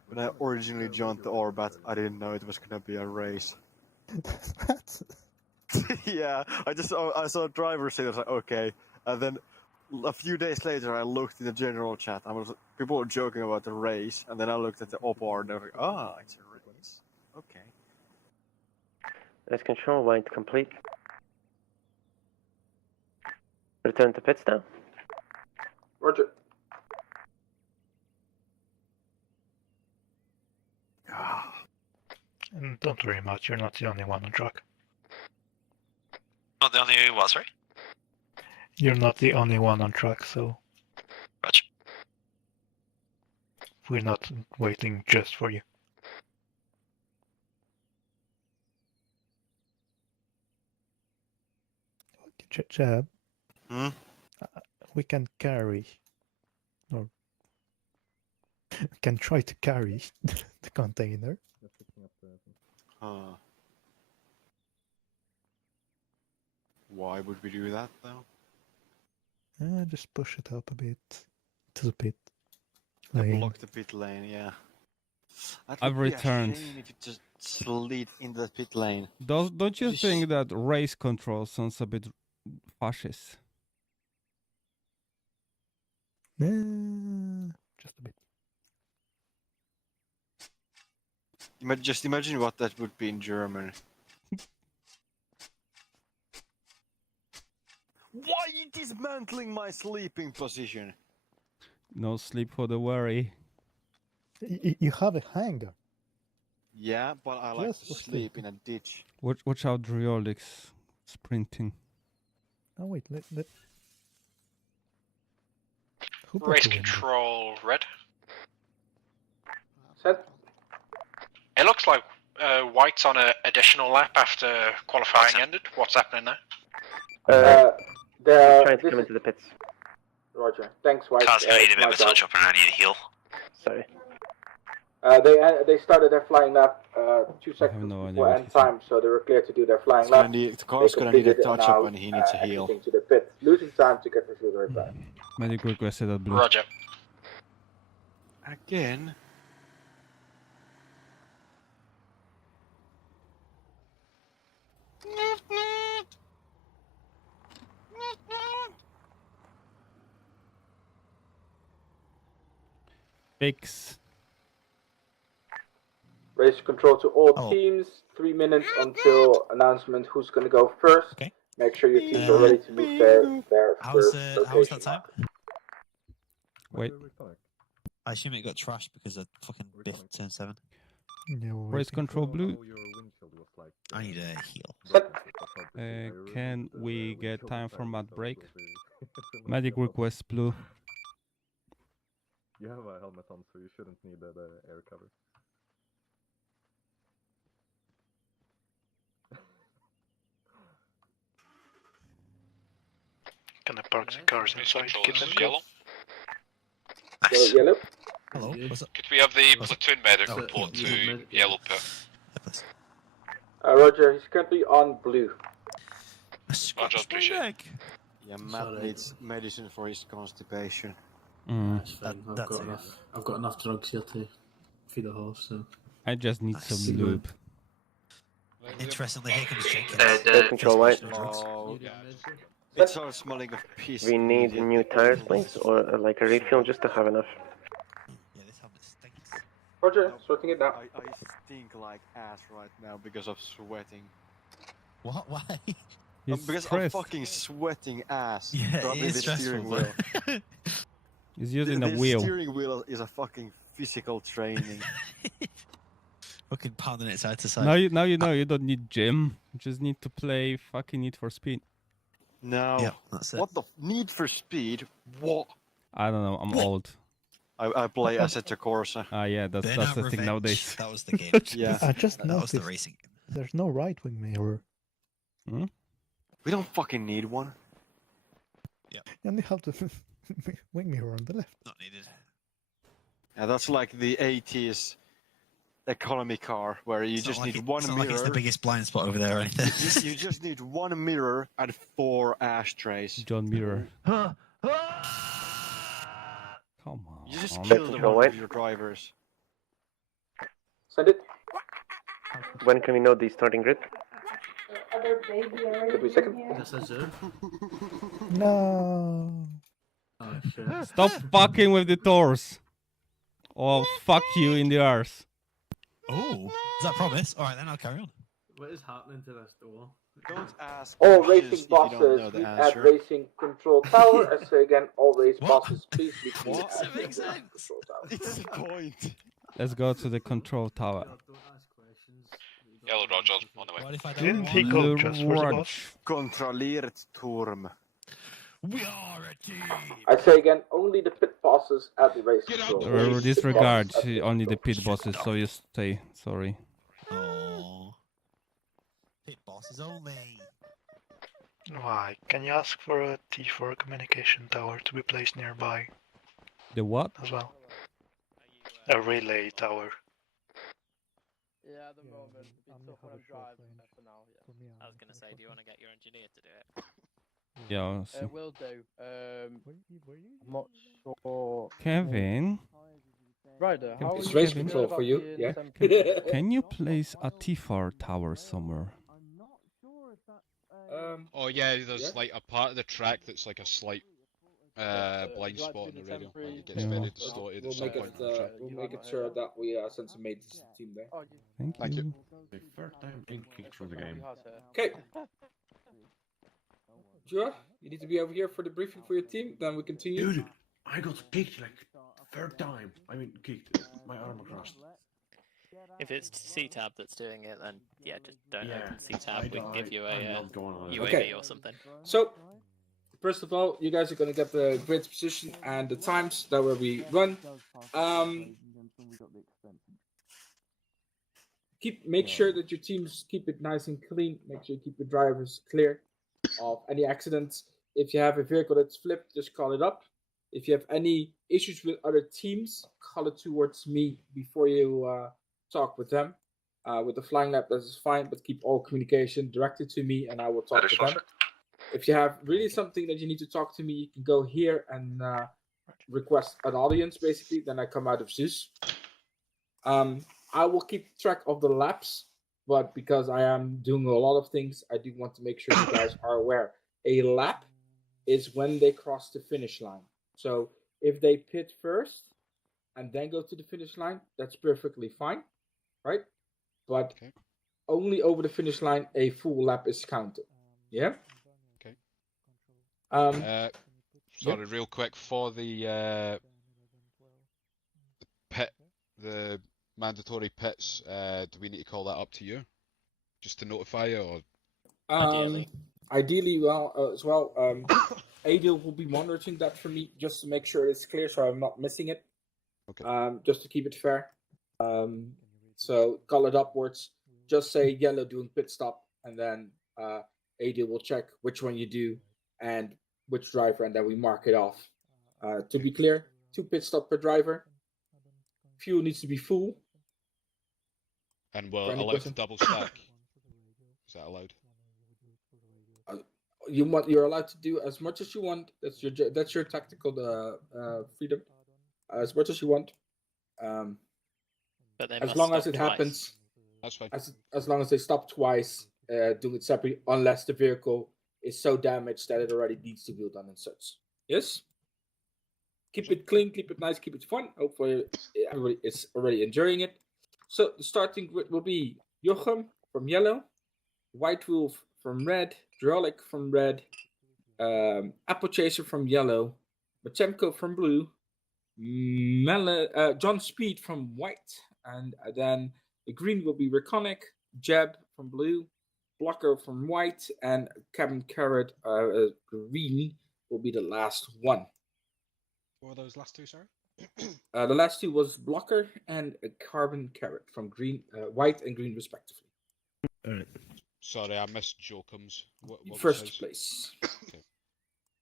When I originally joined the Orbat, I didn't know it was gonna be a race. Yeah, I saw a driver seat, I was like, okay. And then a few days later, I looked in the general chat, people were joking about the race, and then I looked at the OPR and I was like, ah, it's a race. Okay. Race control, white complete. Return to pits now. Roger. And don't worry much, you're not the only one on track. Not the only what, sorry? You're not the only one on track, so Roger. we're not waiting just for you. Chab. We can carry, or can try to carry the container. Why would we do that though? Just push it up a bit to the pit. Block the pit lane, yeah. That I've would be a returned. shame if you just slid into the pit lane. Don't you think that race control sounds a bit fascist? Just a bit. Just imagine what that would be in German. Why are you dismantling my sleeping position? No sleep for the worry. You have a hangar. Yeah, but I like Yes, to sleep in a ditch. Watch out, Driolix sprinting. Oh wait, let. Who Race put the window? control red. Set. It looks like White's on an additional lap after qualifying ended. What's happening there? Trying to come into the pits. Roger. Thanks, White. Car's gonna need a bit of a touch up and I need a heal. Sorry. They started their flying lap 2 seconds no idea before what end time, so they were clear to do their flying lap. The car's They gonna need a completed it touch now, up and he needs a heal. exiting to the pit, losing time to get the fuel right back. Medic requested a blue. Roger. Again? Fix. Race control to all teams. 3 minutes until announcement who's going to go first. Okay. Make sure your teams are ready to move their first How's location. that time? Wait. I assume it got trashed because of fucking Biff turn 7. Race control blue. I need a heal. Can we get time for mat break? Medic request blue. You have a helmet on, so you shouldn't need the air cover. Gonna park the cars inside. Keep them Yellow. Nice. Yellow. Hello. What's up? Could we have the platoon medic report to yellow pit? Roger, he's currently on blue. Roger, appreciate it. Yeah, Matt needs medicine for his constipation. That's fine. I've got enough drugs here to feed a horse, so. I just need some lube. Interestingly, here comes Jenkins. Race control white. It starts smelling of piss. We need new tires, please, or like a refuel just to have enough. Roger, sorting it now. I stink like ass right now because of sweating. What? Why? Because I'm fucking sweating ass. Yeah, rubbing it is the steering stressful. wheel. He's using the a wheel. steering wheel is a fucking physical training. Fucking pounding it side to side. Now you know you don't need gym. You just need to play fucking Need for Speed. No. Yeah, that's it. What the Need for Speed? What? I don't know. I'm old. I play Assetto Corsa. Yeah, that's Burnout the thing Revenge. nowadays. That was the game. Yeah. I just that was the noticed racing game. there's no right-wing mirror. We don't fucking need one. Yeah. And you have the wing mirror on the left. Not needed. Yeah, that's like the 80s economy car where you just need one it's mirror. not like it's the biggest blind spot over there or anything. You just need one mirror and 4 ashtrays. John Mirror. Come on. You just kill them with your drivers. Send it. When can we know the starting grid? Could we second? That's a zoo. No. Oh shit. Stop fucking with the doors. Or I'll fuck you in the arse. Oh, is that promise? Alright then, I'll carry on. What is happening to this door? Don't ask All questions racing if you don't bosses know the meet at answer. racing control tower. I say again, all race bosses, please meet me What? at racing control tower. It's the point. Let's go to the control tower. Yellow Roger on the way. What if I Didn't don't he want go it? just for the boss? Kontrolliert Turm. We are a team. I say again, only the pit bosses at the race control. Only the pit Disregard bosses at the only the control. pit bosses, so you stay. Sorry. Oh. Pit bosses only. Why? Can you ask for a T4 communication tower to be placed nearby The what? as well? A relay tower. Yeah, at the moment, it's tough when I'm driving for now. Yeah. I was gonna say, do you want to get your engineer to do it? Yeah. see. Will do. I'm not sure. Kevin, Ryder, how It's are race feeling control about for you, being yeah? temporary? can you place a T4 tower somewhere? Oh yeah, there's yeah. like a part of the track that's like a slight blind spot in the radio. Like it gets Yeah. very distorted at some point in the track. We'll make it sure that we send some mates to the team there. Thank you. The third time being kicked from the game. Okay. Joa, you need to be over here for the briefing for your team. Then we continue. Dude, I got kicked like third time. I mean, kicked. My armor crossed. If it's CTAB that's doing it, then yeah, just don't Yeah, open CTAB. We can give you I'm a not going on it. UAV Okay. or something. So, first of all, you guys are going to get the grid position and the times that will be run. Make sure that your teams keep it nice and clean. Make sure you keep your drivers clear of any accidents. If you have a vehicle that's flipped, just call it up. If you have any issues with other teams, call it towards me before you talk with them. With the flying lab, that is fine, but keep all communication directed to me, and I will talk to them. If you have really something that you need to talk to me, you can go here and request an audience, basically. Then I come out of Zeus. I will keep track of the laps, but because I am doing a lot of things, I do want to make sure you guys are aware. A lap is when they cross the finish line. So if they pit first and then go to the finish line, that's perfectly fine, right? But only over the finish line, a full lap is counted. Yeah? Okay. Sorry, real quick, for the pit, the mandatory pits, do we need to call that up to you? Just to notify you, or? Ideally, as well, Adil will be monitoring that for me just to make sure it's clear, so I'm not missing it. Okay. Just to keep it fair. So call it upwards. Just say yellow doing pit stop, and then Adil will check which one you do and which driver, and then we mark it off. To be clear, 2 pit stop per driver. Fuel needs to be full. And we're allowed to double stack. Is that allowed? You're allowed to do as much as you want. That's your tactical freedom. As much as you want. But they as must long as stop it twice. happens. That's fine. As long as they stop twice, do it separately, unless the vehicle is so damaged that it already needs to be done and such. Yes. Keep it clean, keep it nice, keep it fun. Hopefully everybody is already enjoying it. So the starting grid will be Jochem from yellow, White Wolf from red, Drolic from red, Apple Chaser from yellow, Machemko from blue, John Speed from white, and then the green will be Reconic, Jeb from blue, Blocker from white, and Cabin Carrot green will be the last one. What were those last two, sorry? The last two was Blocker and a Carbon Carrot from green, white and green respectively. All right. Sorry, I missed Jokem's. What First place. Okay.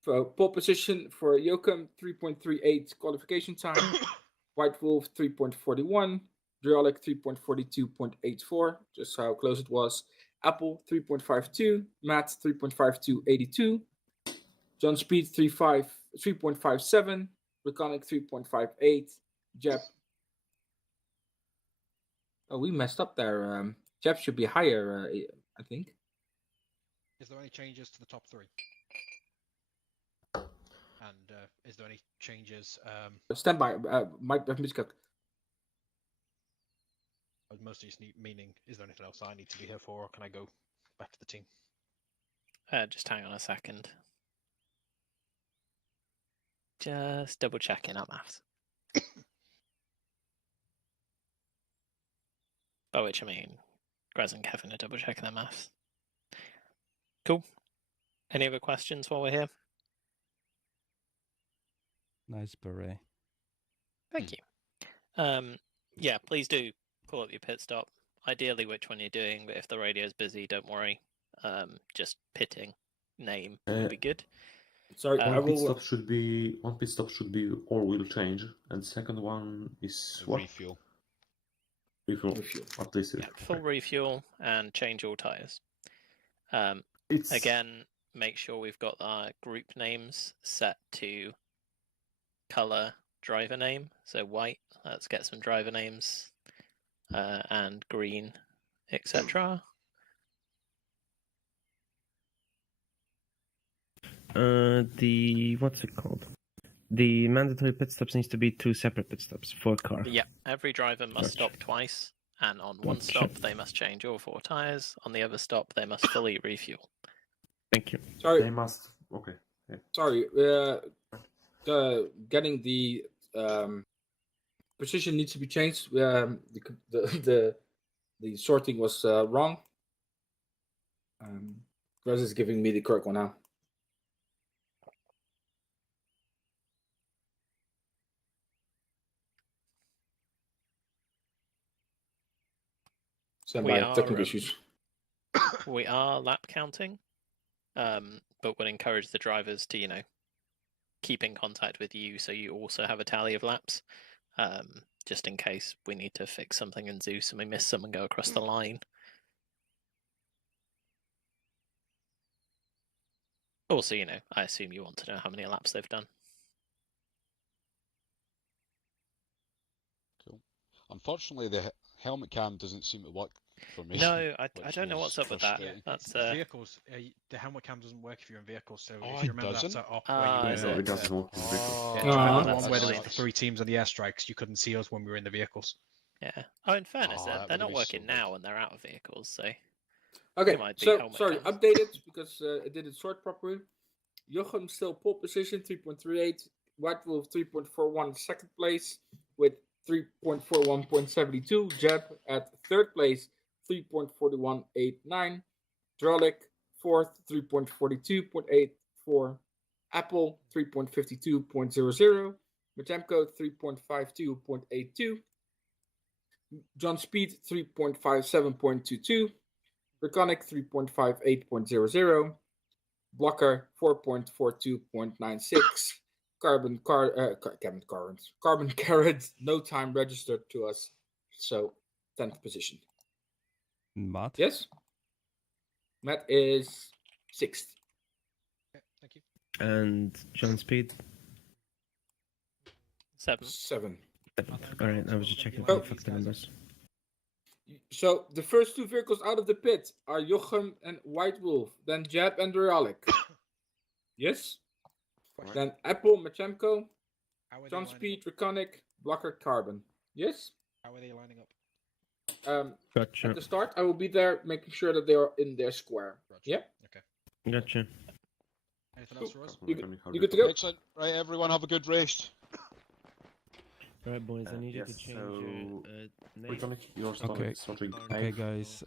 For pole position for Jokem, 3.38 qualification time. White Wolf, 3.41. Drolic, 3.42.84. Just how close it was. Apple, 3.52. Matt, 3.5282. John Speed, 3.57. Reconic, 3.58. Jeb. Oh, we messed up there. Jeb should be higher, I think. Is there any changes to the top 3? And is there any changes? Stand by. Mike Miscook. Mostly just meaning, is there anything else I need to be here for, or can I go back to the team? Just hang on a second. Just double checking our maths. By which I mean Graz and Kevin are double checking their maths. Cool. Any other questions while we're here? Nice beret. Thank you. Yeah, please do call up your pit stop. Ideally, which one you're doing, but if the radio's busy, don't worry. Just pitting name would be good. Sorry, one pit stop should be all wheel change, and second one is what? Refuel. Refuel. What this is? Yeah, full refuel and change all tires. It's Again, make sure we've got our group names set to color driver name. So white, let's get some driver names, and green, etc. The what's it called? The mandatory pit stops needs to be 2 separate pit stops for car. Yeah, every driver must stop twice, and on one stop they must change all 4 tires. On the other stop they must fully refuel. Thank you. Sorry. They must. Okay. Yeah. Sorry. Getting the position needs to be changed. The sorting was wrong. Graz is giving me the correct one now. Technical issues. We are lap counting, but would encourage the drivers to, keep in contact with you so you also have a tally of laps, just in case we need to fix something in Zeus and we miss some and go across the line. Also, I assume you want to know how many laps they've done. Cool. Unfortunately, the helmet cam doesn't seem to work for me. No, I don't know what's up with that. That's vehicles. The helmet cam doesn't work if you're in vehicles. So if you remember doesn't? that setup It doesn't work in vehicles. where there was the 3 teams on the airstrikes, you couldn't see us when we were in the vehicles. Yeah. Oh, in fairness, that they're would not be working so now and they're out of vehicles, so. Okay, it might be so helmet sorry, cams. updated because I did it sort properly. Jochem still pole position, 3.38. White Wolf 3.41 second place with 3.41.72. Jeb at third place, 3.4189. Drolik fourth, 3.42.84. Apple 3.52.00. Matemko 3.52.82. John Speed 3.57.22. Reconic 3.58.00. Blocker 4.42.96. Carbon Carrot, no time registered to us. So 10th position. Matt? Yes? Matt is 6th. Okay, thank you. And John Speed? 7. 7. Alright, I was just checking. Oh. Fuck the numbers. So the first 2 vehicles out of the pit are Jochem and White Wolf, then Jeb and Duralic. Yes? Question. Then Apple, Machemko, How are they John lining Speed, up? Reconic, Blocker, Carbon. Yes? How are they lining up? Gotcha. At the start, I will be there making sure that they are in their square. Yeah? Okay. Gotcha. Anything else for us? You good to go? Excellent. Right, everyone, have a good race. Alright, boys, I need you to yes, change so your name. Reconic, you're Okay. starting Okay, guys.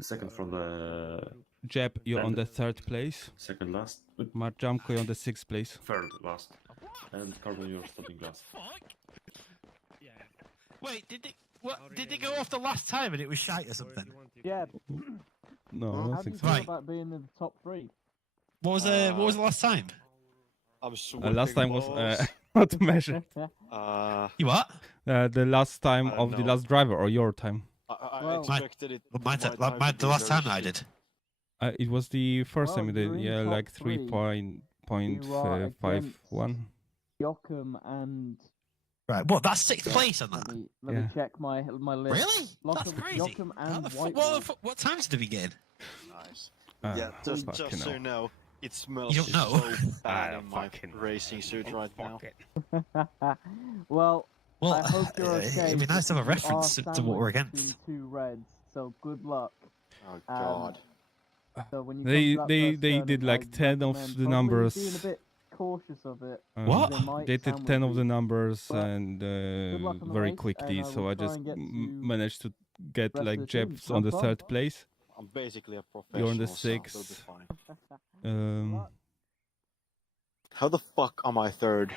second from the Jeb, you're on the 3rd place. second last, Marjamko, you're on the 6th place. 3rd last, and Carbon, you're starting last. Wait, did it go off the last time and it was shite or something? Yeah. No, I How don't do think you so. feel Right. about being in the top 3? What was the last time? I'm sweating Last time was balls. not measured. You what? The last time I don't of the know. last driver or your time. I Well, expected it. The my time to be last very time I shit. did. It was the first Well, time you you're did, in yeah, top like 3. 3.51. Jochem and Right, what? That's 6th place on let that. me check my list. Really? That's crazy. Jochem How and the White fuck? Wolf. What times did we get in? Nice. Ah, Yeah, just fucking so hell. you know, it smells You don't know? so bad in my racing suit right now. Well, Well, I hope you're okay. it'd be nice to have a because you reference are to what we're sandwiched against. between 2 reds, so good luck. Oh God. So when you They come to that first did turning, like I 10 of recommend the probably numbers. being a bit cautious of it. What? They might They did sound 10 of the witty. numbers But and luck on the very race, quickly, and I so will I try just and get managed to get rest of like the team. Jebs on the Have fun. 3rd place. I'm basically a professional. You're on the so it'll be 6th. fine. How the fuck am I 3rd?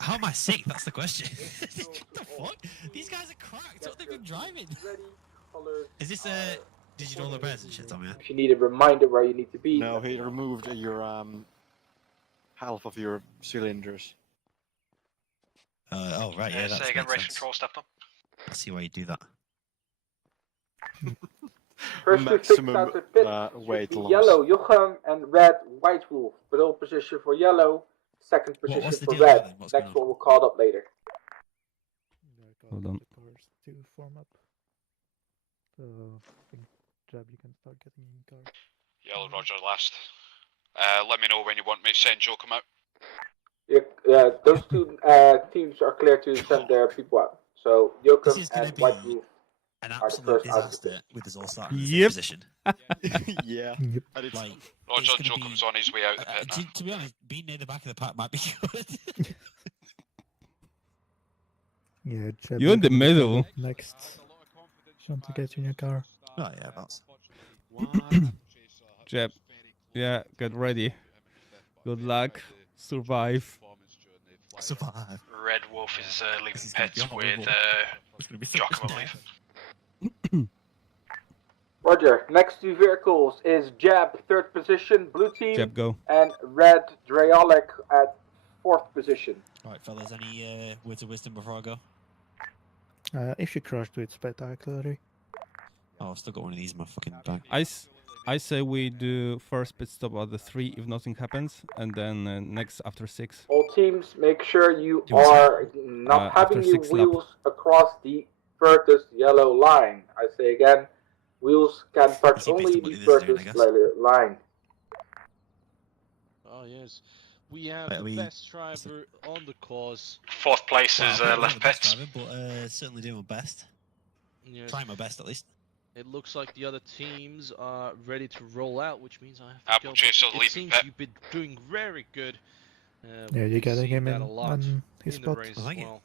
How am I sick? That's the question. What the fuck? These guys are cracked. What have they been driving? Is this Did you do all the repairs and shit, Tom? Yeah. If you need a reminder where you need to be. No, he removed your half of your cylinders. Oh right, yeah. Say again, race control stepped up. I see why you do that. First two fixed Maximum out the pit weight should be loss. yellow, Jochem, and red, White Wolf. Pole position for yellow, second position what's the for deal red. then? What's Next going one we'll call up later. Hold on. To form up. So I think Jeb, you can start getting in car. Yellow, Roger, last. Let me know when you want me to send Joachim out. Yeah, those two teams are clear to send their people out. So Joachim and White Wolf An are the absolute first out of the disaster pit. with us all starting in the Yep. same position. Yeah. Like, Roger, it's gonna Joachim's on his way out the pit now. to be honest, being near the back of the pack might be good. Yeah, Jeb, You're in the gonna middle. Next. Want to get in your car? Oh yeah, that's. Jeb, yeah, get ready. Good luck. Survive. Survive. Red Wolf is leaving pits with Joachim, I believe. Roger. Next two vehicles is Jab, 3rd position, blue team, Jeb, go. and Red Dreolic at 4th position. Right, fellas, any words of wisdom before I go? If you crash, do it spectacularly. Oh, I've still got one of these in my fucking bag. I say we do first pit stop at the 3 if nothing happens, and then next after 6. All teams, make sure you Do we are not after having your 6 lap. wheels across the furthest yellow line. I say again, wheels can touch only the furthest yellow line. Oh yes, we have Wait, the best driver on the course. 4th place Well, is I'm not left the best pit. driver, but certainly doing my best. Yes. Trying my best at least. It looks like the other teams are ready to roll out, which means I have to Apple go. Chaser It leaving seems pit. you've been doing very good. Yeah, you we gotta see get him that in a lot on his in the spot. race I like as it. well.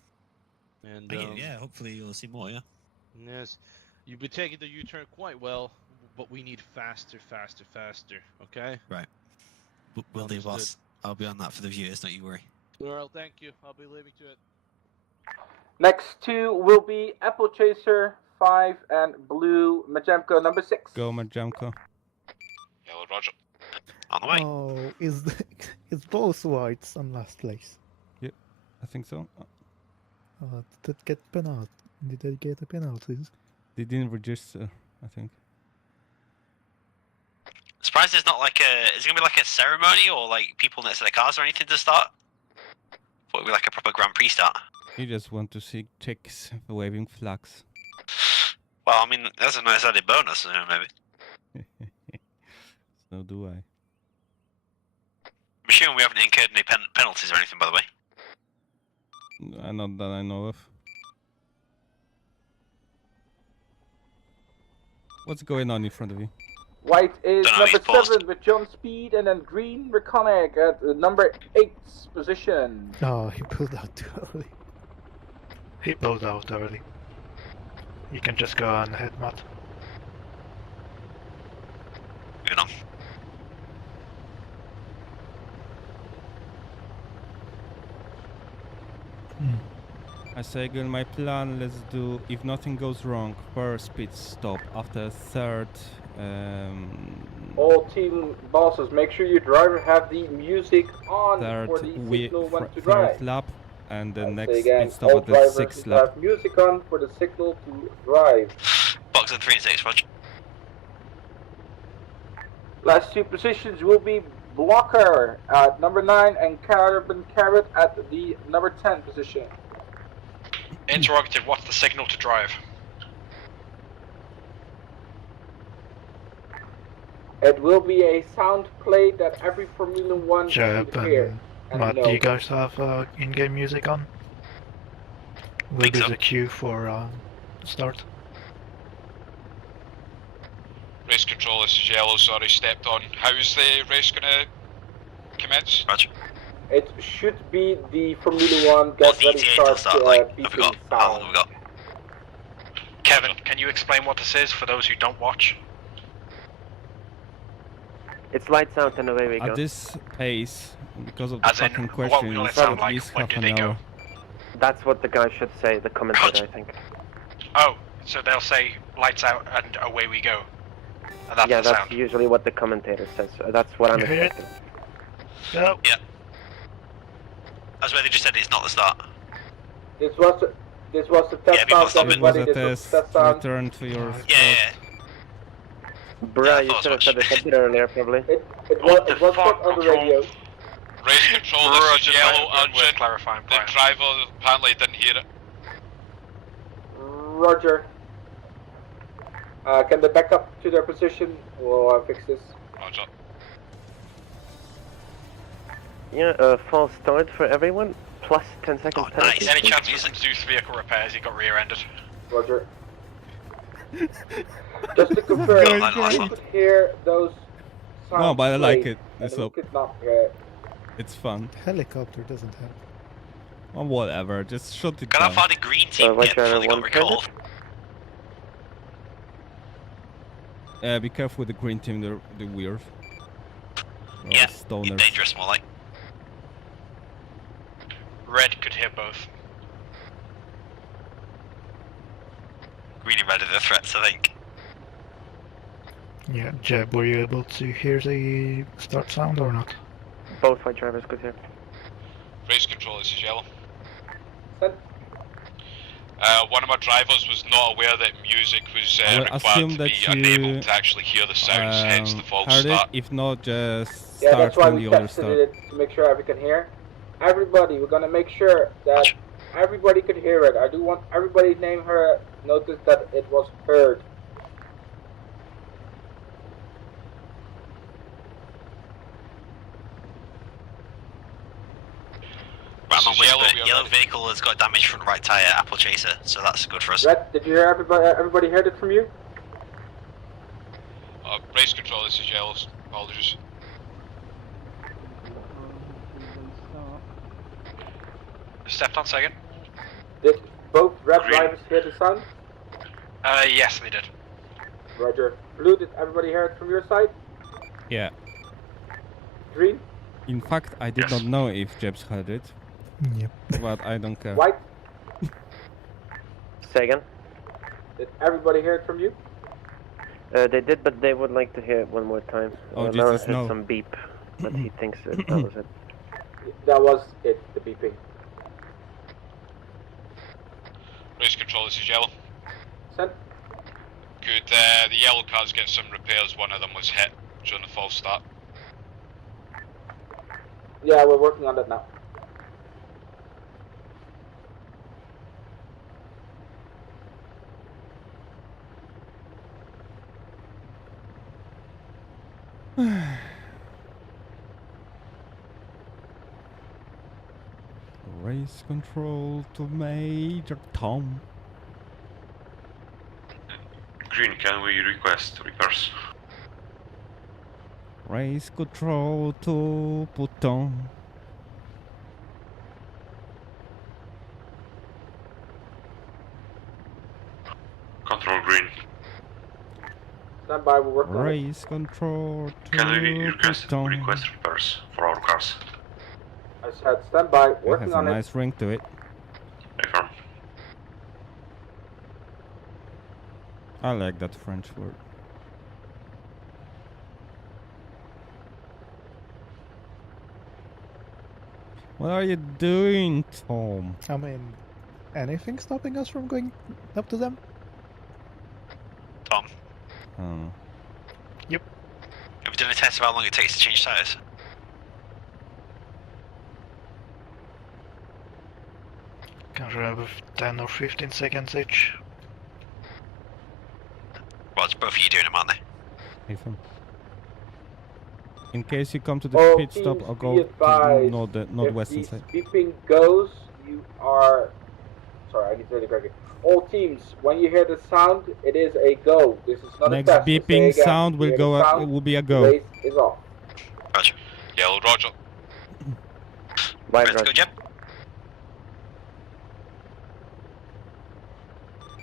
And Yeah, hopefully you'll see more, yeah. yes, you've been taking the U-turn quite well, but we need faster. Okay. Right. Will do, boss. Understood. I'll be on that for the viewers, don't you worry. Well, thank you. I'll be leaving to it. Next two will be Apple Chaser 5 and Blue Majemko number 6. Go, Majamko. Yellow, Roger. On the way. Oh, is both whites on last place? Yep, I think so. Did that get penalty? Did they get the penalties? They didn't register, I think. Surprised there's not like a. Is it gonna be like a ceremony or like people next to the cars or anything to start? Thought it'd be like a proper Grand Prix start. You just want to see chicks waving flags. Well, I mean, that's a nice added bonus, maybe. So do I. I'm assuming we haven't incurred any penalties or anything, by the way. Not that I know of. What's going on in front of you? White is Dunno, number he's paused. 7 with John Speed, and then Green Reconic at number 8 position. Oh, he pulled out too early. He pulled out early. You can just go on head, Matt. Moving on. I say again, my plan, let's do, if nothing goes wrong, first pit stop after 3rd. All team bosses, make sure your driver have the music on for the signal when to drive. 3rd lap, and the Say next again, pit stop all at the drivers 6th should lap. have music on for the signal to drive. Box at 3 and 6, Roger. Last two positions will be Blocker at number 9 and Carbon Carrot at the number 10 position. Interrogative, what's the signal to drive? It will be a sound plate that every Formula 1 Jeb should hear. and Matt, do you guys have in-game music on? Will be the cue for start. Race control, this is yellow, sorry, stepped on. How's the race gonna commence? Roger. It should be the Formula 1 get ready start beeping sound. Kevin, can you explain what this is for those who don't watch? It's lights out and away we go. At this pace, because of the As in, fucking what question, will it it's sound at like? least When half do an they go? hour. That's what the guy should say, the commentator, I think. Oh, so they'll say lights out and away we go. And that's Yeah, the that's sound. usually what the commentator says. That's what I'm You hear it? expecting. Go. Yeah. That's where they just said it's not the start. This was the test sound. It was a This was test. the test sound. Return to your Yeah. Bruh, you should have said this a bit earlier, probably. It was put on the radio. Race control, this is yellow, urgent. Clarifying, the driver apparently didn't hear it. Roger. Can they back up to their position? We'll fix this. Roger. Yeah, false start for everyone, plus 10 seconds penalty. Any chance for some Zeus vehicle repairs? He got rear-ended. Roger. Just to confirm, you could hear those sounds. No, but I like played, it. and It's we up. could not hear it. It's fun. Helicopter doesn't have. Or whatever, just shut it Can down. I find a green team which before one they got wanted recalled? Be careful with the green team, they're weird. Yeah, Stoners. dangerous more like. Red could hear both. Green and red are the threats, I think. Yeah, Jeb, were you able to hear the start sound or not? Both white drivers could hear. Race control, this is yellow. One of my drivers was not aware that music was I will required assume to that be unable you to actually hear the sounds, hence the false heard start. it. If not, just Yeah, start that's why from we the other tested start. it to make sure we can hear. Everybody, we're gonna make sure that everybody could hear it. I do want everybody's name her. Notice that it was heard. Right, I'm on Whisper. Yellow vehicle has got damage front right tyre, Apple Chaser, so that's good for us. Red, did you hear everybody? Everybody heard it from you? Race control, this is yellow. Apologies. Stepped on second. Did both red drivers hear the sound? Yes, they did. Roger. Blue, did everybody hear it from your side? Yeah. Green? In fact, I did not know if Jebs heard it. Yep. But I don't care. White? Say again? Did everybody hear it from you? They did, but they would like to hear it one more time. Oh, Lauren Jesus, heard no. some beep, but he thinks that was it. That was it, the beeping. Race control, this is yellow. Send. Good, the yellow cars get some repairs, one of them was hit during the false start. Yeah, we're working on that now. Race control to Major Tom. Green, can we request repairs? Race control to Platoon. Control green. Stand by, we're working on it. Race control to Can we request Platoon. repairs for our cars? I said stand by, It working has a on nice ring to it. Affirm. I like that French word. What are you doing, Tom? I mean, anything stopping us from going up to them? Tom, Oh. Yep. have you done a test of how long it takes to change tyres? Can have 10 or 15 seconds each. Well, it's both of you doing them, aren't they? Nathan. In case you come to the All pit stop, teams I'll be go to advised, northwestern if the side. beeping goes, you are... Sorry, I need to read it correctly. All teams, when you hear the sound, it is a go. This is not Next a test. Say beeping again, sound you will hear go. the sound, It will be a the go. race is off. Roger. Yellow, roger. White, Let's go, Roger. Jeb.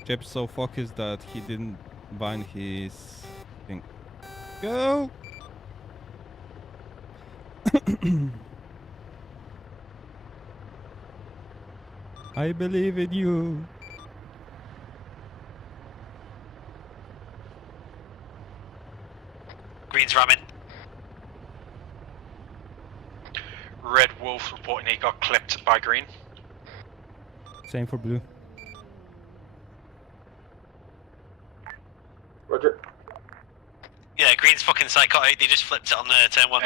Jeb's so focused that he didn't bind his thing. Go! I believe in you. Green's ramming. Red Wolf reporting he got clipped by Green. Same for blue. Roger. Yeah, Green's fucking psychotic. They just flipped it on the turn 1.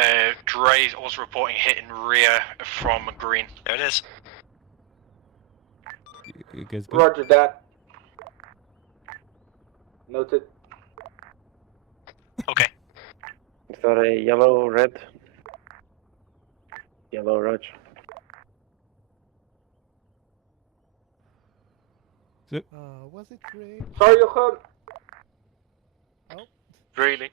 Dre's also reporting hitting rear from Green. There it is. You guys good? Roger that. Noted. Okay. Is that a yellow, red? Yellow, Roger. Was it great? Sorry, Jochen. Oh. Really?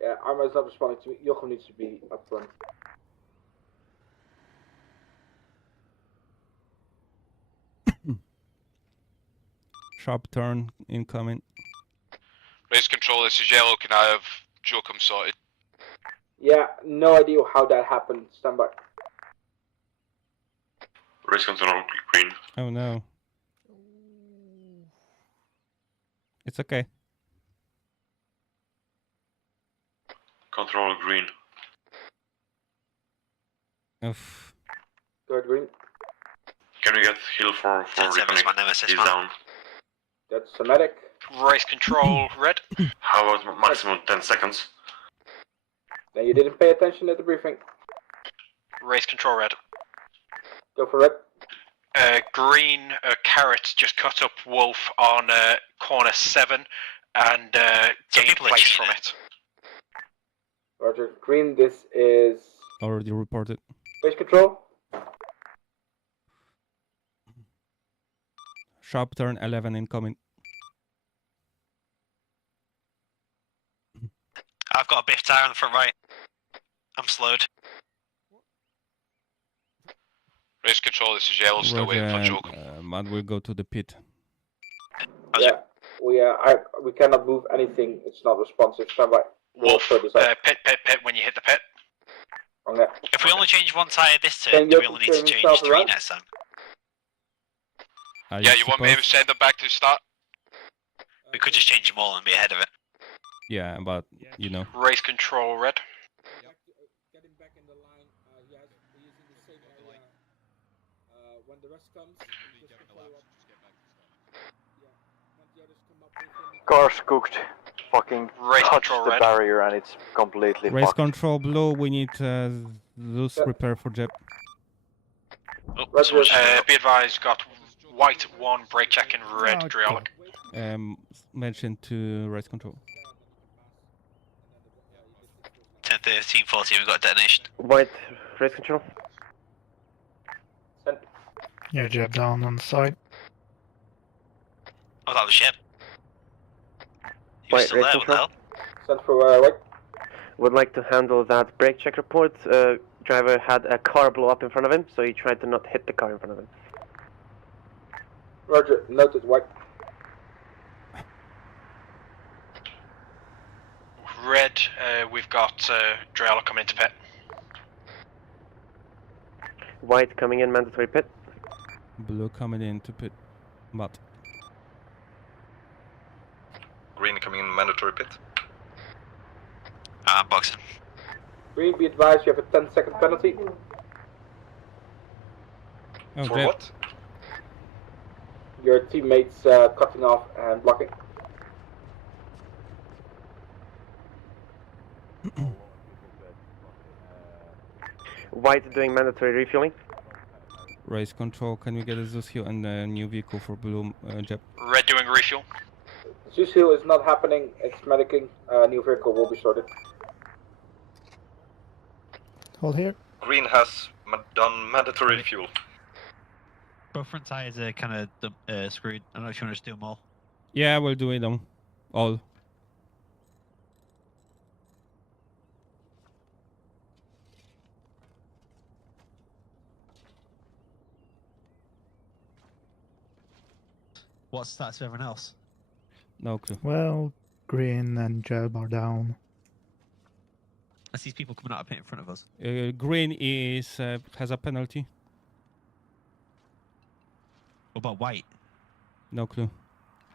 Yeah, Arma's not responding to me. Jochen needs to be up front. Sharp turn incoming. Race control, this is yellow. Can I have Joe come sorted? Yeah, no idea how that happened. Stand by. Race control, green. Oh no. It's okay. Control, green. Oof. Go ahead, green. Can we get heal for reconnect? My nemesis, He's man. down. That's a medic. Race control, red. How about maximum 10 seconds? Then you didn't pay attention at the briefing. Race control, red. Go for red. Green, Carrot just cut up Wolf on corner 7 and gained people are place cheating. from it. Roger. Green, this is Already reported. race control. Sharp turn 11 incoming. I've got a biff tire on the front right. I'm slowed. Race control, this is yellow. Still waiting for Joe. Matt will go to the pit. Yeah, we cannot move anything. It's not responsive. Stand by. Wolf, pit when you hit the pit. Okay. If we only change one tire this Can turn, you do we only need to turn change yourself 3 around? next time? Yeah, you want me to send them back to the start? We could just change them all and be ahead of it. Yeah, but you know. Race control, red. Get him back in the line. Yes, we're using the same area. When the rest comes, just follow up. Yeah. When the others come up with him. Car's cooked. Fucking Race touched control, the red. barrier and it's completely Race fucked. control blue, we need loose repair for Jeb. Oh, someone's Be advised, got white 1, brake check, and red Driolic. Mention to race control. 10, 13, 14, we've got a detonation. White, race control. Yeah, Jeb down on side. Oh, that was Jeb. He was White, still race there, what the control. hell? Send for white. Would like to handle that brake check report. Driver had a car blow up in front of him, so he tried to not hit the car in front of him. Roger. Noted. White. Red, we've got Driolic come into pit. White coming in, mandatory pit. Blue coming in to pit. But Green coming in mandatory pit. I'm boxing. Green, be advised, you have a 10-second penalty. oh, For Jeb. what? Your teammates cutting off and blocking. White doing mandatory refueling. Race control, can we get a Zeus here and a new vehicle for blue, Jeb? Red doing refuel. Zeus Hill is not happening. It's medicing. New vehicle will be sorted. Hold here. Green has done mandatory fuel. Both front tires are kind of screwed. I don't know if you want to just do them all. Yeah, we'll do it all. What's the status of everyone else? No clue. Well, Green and Jeb are down. I see people coming out of pit in front of us. Green is has a penalty. What about White? No clue.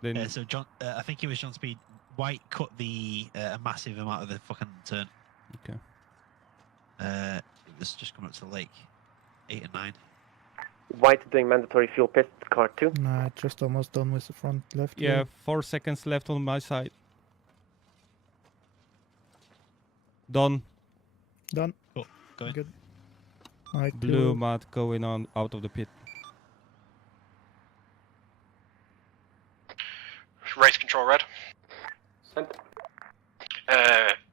Then So John, I think it was John Speed. White cut the a massive amount of the fucking turn. Okay. It was just coming up to the lake. 8 and 9. White doing mandatory fuel pit, car 2. Nah, just almost done with the front left. yeah, wheel. 4 seconds left on my side. Done. Done. Oh, go in. Good. White, Blue mat going on out of the pit. Race control red.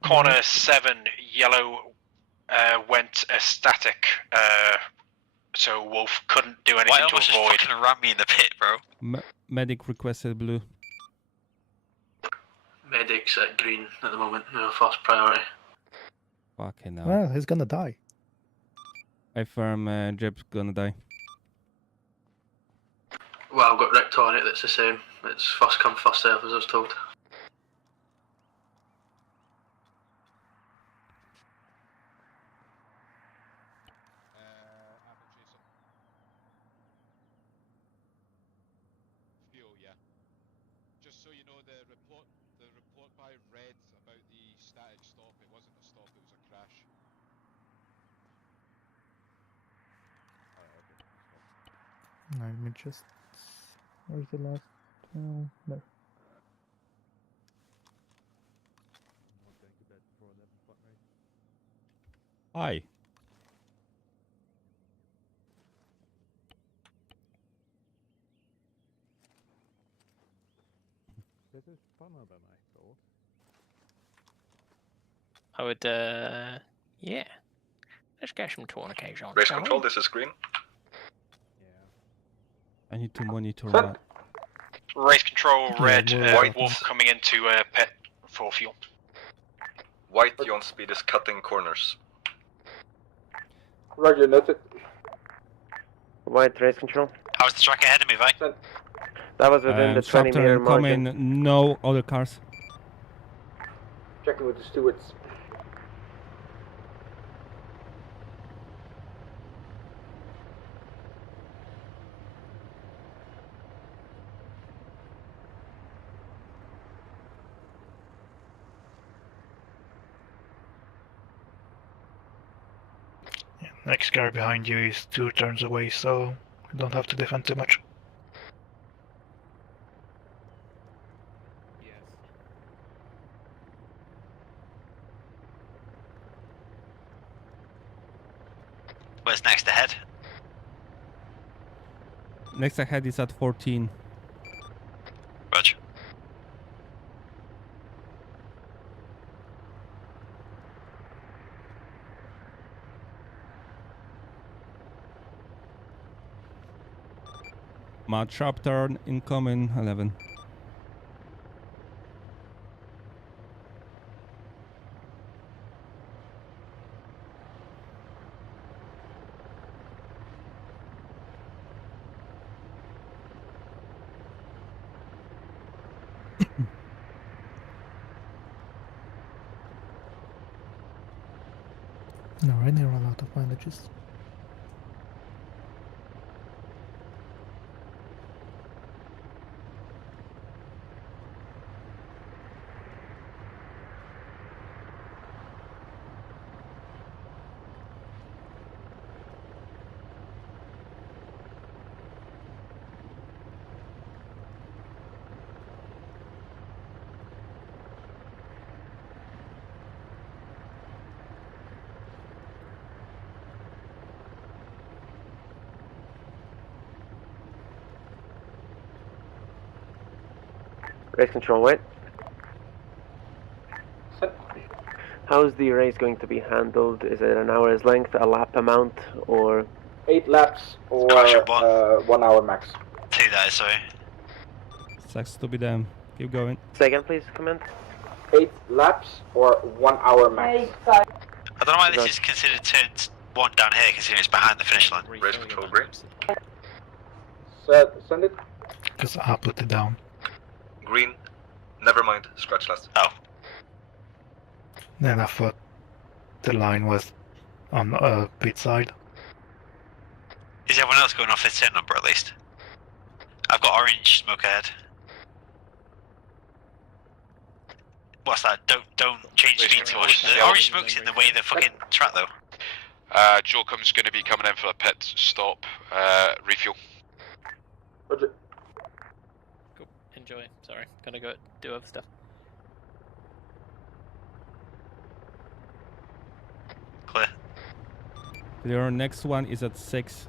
Corner 7, yellow went static, so Wolf couldn't do anything White to almost just avoid. fucking ran me in the pit, bro. Medic requested blue. Medic's at green at the moment, first priority. Fucking hell. Well, he's gonna die. I firm Jeb's gonna die. Well, I've got Rector on it, that's the same. It's first come, first serve, as I was told. Fuel, yeah. Just so you know, the report by Red about the static stop, it wasn't a stop, it was a crash. Let me just. Where's the last? Oh, no. Hi. This is funner than I thought. I would, yeah. Let's get some tourniquets on. Race shall we? control, this is green. I need to monitor that. Race control red, White Wolf coming into pit for fuel. White, John Speed is cutting corners. Roger, noted. White race control. How's the track ahead of me, Vi? That was within the 20 meter margin. Coming, no other cars. Checking with the stewards. Next car behind you is 2 turns away, so you don't have to defend too much. Where's next ahead? Next ahead is at 14. Roger. Mad sharp turn incoming 11. Alright, they run out of bandages. Race control, wait. How's the race going to be handled? Is it an hour's length, a lap amount, or 8 laps or 1 hour max. 2 that is, sorry. Sucks to be them. Keep going. Say again, please, comment. 8 laps or 1 hour max. I don't know why this is considered turn 1 down here, considering it's behind the finish line. Race control green. Send it. Because I put it down. Green, never mind, scratch last. Oh. Then I thought the line was on pit side. Is everyone else going off their turn number at least? I've got orange smoke ahead. What's that? Don't change speed too much. The orange smoke's in the way of the fucking track though. Joe Come's going to be coming in for a pit stop, refuel. Cool. Enjoy. Sorry, gonna go do other stuff. Clear. Your next one is at 6.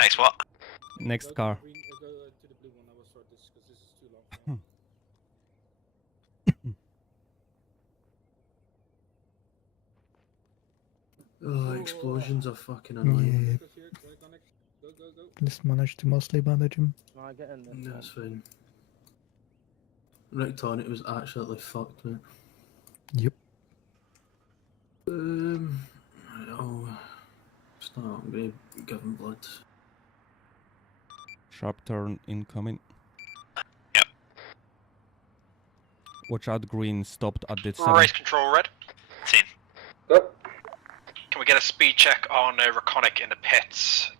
Next what? Next car. Oh, explosions are fucking annoying. Yeah. Just managed to mostly bandage him. That's fine. Right on, it was absolutely fucked, mate. Yep. Oh, start. I'm gonna give him blood. Sharp turn incoming. Yep. Watch out, green stopped at the 7. Race control red. Seen. Good. Can we get a speed check on Raconic in the pits?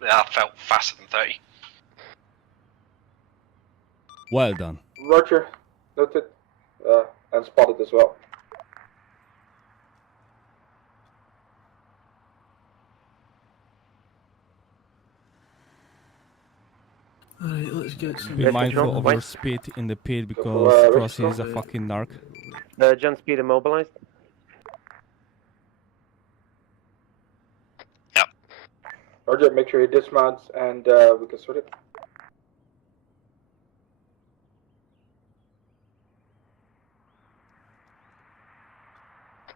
That felt faster than 30. Well done. Roger. Noted. And spotted as well. Alright, let's get some. Be mindful of your speed in the pit because Crossy is a fucking narc. John Speed immobilized. Yep. Roger, make sure he dismounts and we can sort it.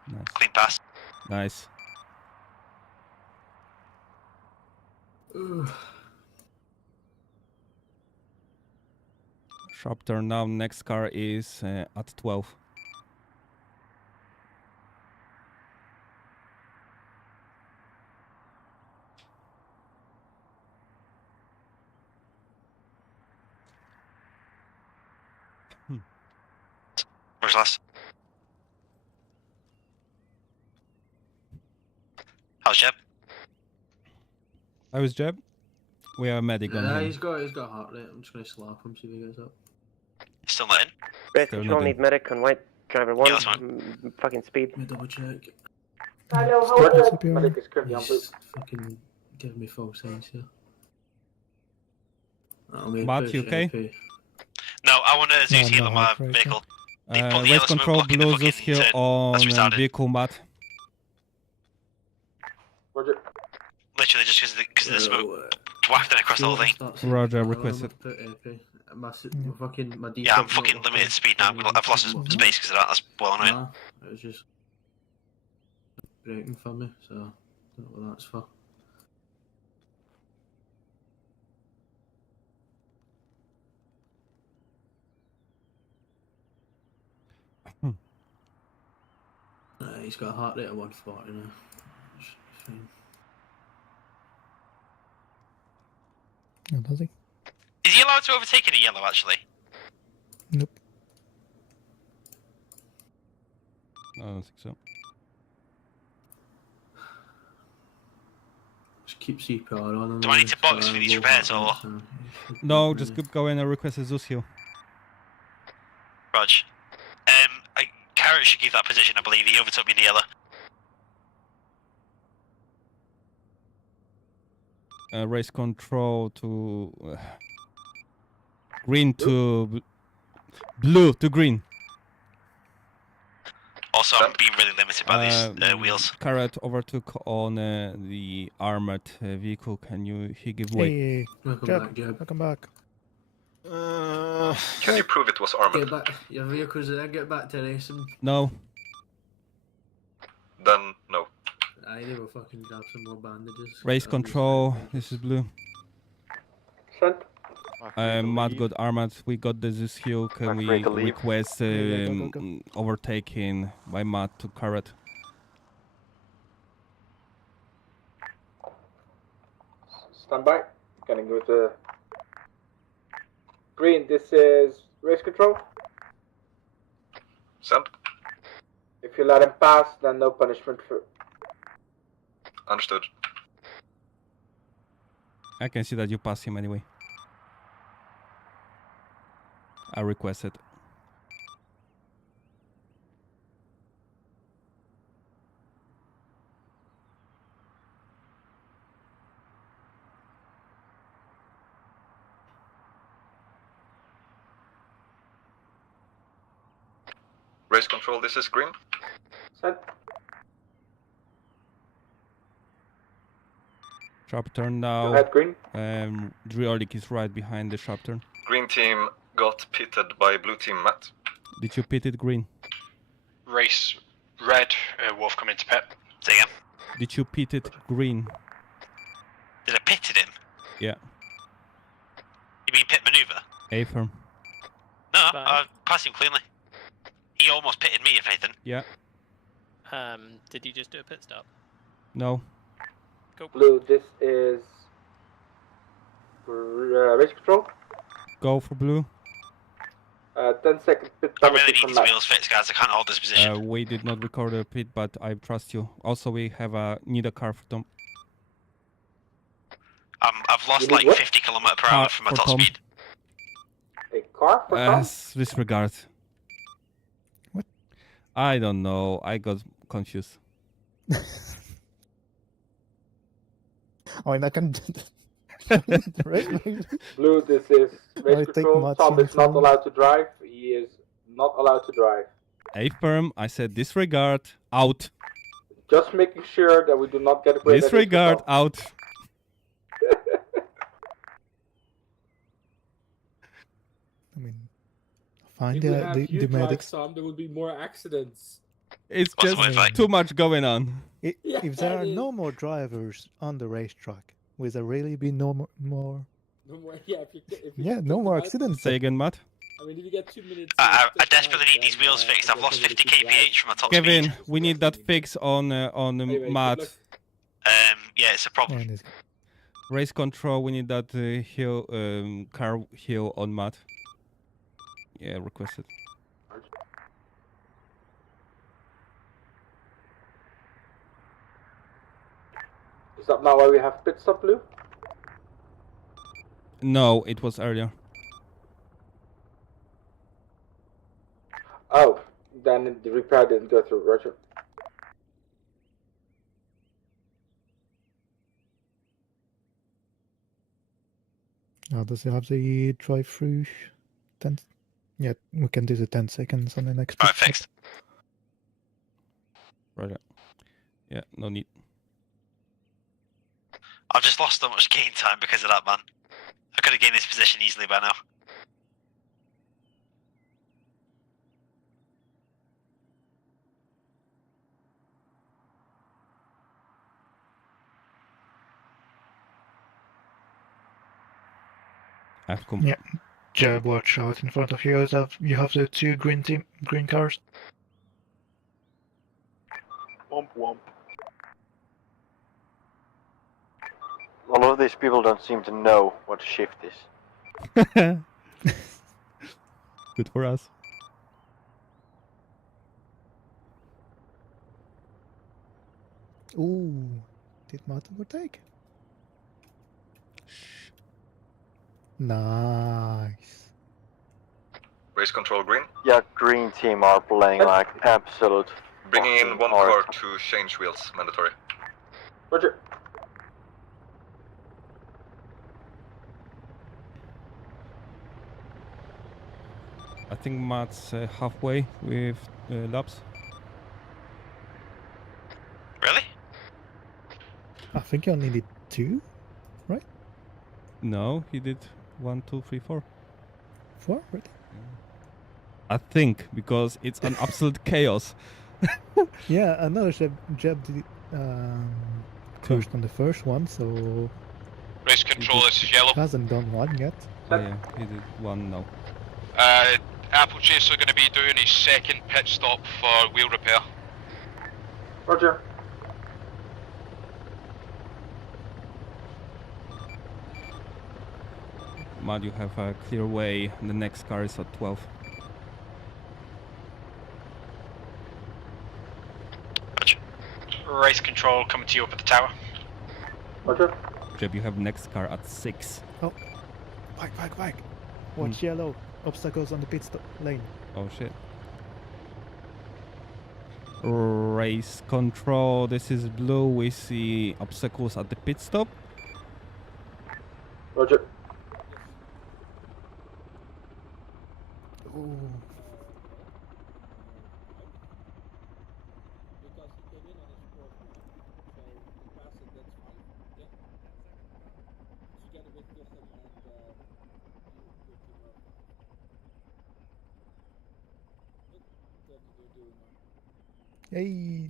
Nice. Clean pass. Nice. Sharp turn now. Next car is at 12. Where's last? How's Jeb? How is Jeb? We have a medic on him. He's got heart rate. I'm just gonna slap him, see if he gets up. Still not in? Race Still control not need in. medic on white. Driver 1. Yeah, that's fine. Fucking speed. Let me double check. Medic is currently on blue. He's fucking giving me false signs here. That'll be a Matt, push, you okay? AP. No, I want to Zeus No, heal no on my heart rate, vehicle. They put the Race yellow smoke control block in the blue fucking Zeus here turn. That's on retarded. vehicle mat. Roger. Literally just because of the smoke wafted across the whole thing. Roger, requested. My fucking my Yeah, I'm default fucking not limited speed now. I've lost space because of that. That's well annoying. Nah, it was just breaking for me, so I don't know what that's for. He's got a heart rate of 140 now. It's fine. Oh, does he? Is he allowed to overtake in a yellow actually? Nope. I don't think so. Just keep CPR on him. Do I need to box for these repairs or? No, just keep going and request a Zeus heal. Rog. Carrot should give that position, I believe. He overtook me in the yellow. Race control to green to blue to green. Also, I'm being really limited by these wheels. Carrot overtook on the armored vehicle. Can he give way? Hey, Welcome Jeb, back, Jeb. welcome back. Can you prove it was armored? Get back. Your vehicle's there. Get back to racing. No. Then no. I need to fucking grab some more bandages. Race control. This is blue. Sent. Matt got armored. We got the Zeus. Can we request go. overtaking by Matt to Carrot? Stand by. Gonna go to green. This is race control. Send. If you let him pass, then no punishment for. Understood. I can see that you pass him anyway. I requested. Race control, this is green. Set. Sharp turn now. Go ahead, green. Driolic is right behind the sharp turn. Green team got pitted by blue team, Matt. Did you pit it green? Race red, Wolf coming to pit. Say again. Did you pit it green? Did I pitted him? Yeah. You mean pit maneuver? A firm. No, I passed him cleanly. He almost pitted me, if anything. Yeah. Did you just do a pit stop? No. Go. Blue, this is race control. Go for blue. 10 seconds pit I penalty really need from his left. wheels fixed, guys. I can't hold this position. We did not record a pit, but I trust you. Also, we have need a car for Tom. I've lost You like need what? 50 km/h from my for top Tom. speed. A car for Tom? Disregard. What? I don't know. I got confused. I mean, I can. Blue, this is race I take control. Matt's Tom is not uniform. allowed to drive. He is not allowed to drive. A firm. I said disregard. Out. Just making sure that we do not get a grade. Disregard. Out. I mean, find If we have the you drive, medics. Tom, there would be more accidents. It's What's just the Wi-Fi? too much going on. If there are no more drivers on the racetrack, will there really be no more? No more, yeah, if you Yeah, no more accidents. Say again, Matt. I mean, if you get 2 minutes. I desperately need these wheels fixed. I've lost 50 kph from my top Kevin, speed. we need that fix on Matt. Yeah, it's a problem. Race control. We need that hill car hill on Matt. Yeah, requested. Is that now why we have pit stop, Blue? No, it was earlier. Oh, then the repair didn't go through, Roger. Does it have the drive-through? 10? Yeah, we can do the 10 seconds on the next. Alright, fixed. Right. Yeah, no need. I've just lost so much gain time because of that, man. I could have gained this position easily by now. I've come. Yeah, Jeb, watch out in front of you. You have the two green cars. Womp womp. A lot of these people don't seem to know what shift is. Good for us. Ooh, did Matt overtake? Nice. Race control green. Yeah, green team are playing like absolute. Bringing in fucking one car hard. to change wheels, mandatory. Roger. I think Matt's halfway with laps. Really? I think you only need 2, right? No, he did 1, 2, 3, 4. 4, right? I think because it's an absolute chaos. Yeah, I know Jeb did first on the first one, so Race control, this is yellow. hasn't done one yet. Oh yeah, he did one now. Applechase are going to be doing his second pit stop for wheel repair. Roger. Mud, you have a clear way. The next car is at 12. Race control coming to you up at the tower. Roger. Jeb, you have next car at 6. Oh, back. Watch yellow. Obstacles on the pit stop lane. Oh shit. Race control, this is blue. We see obstacles at the pit stop. Roger. Ooh. Hey.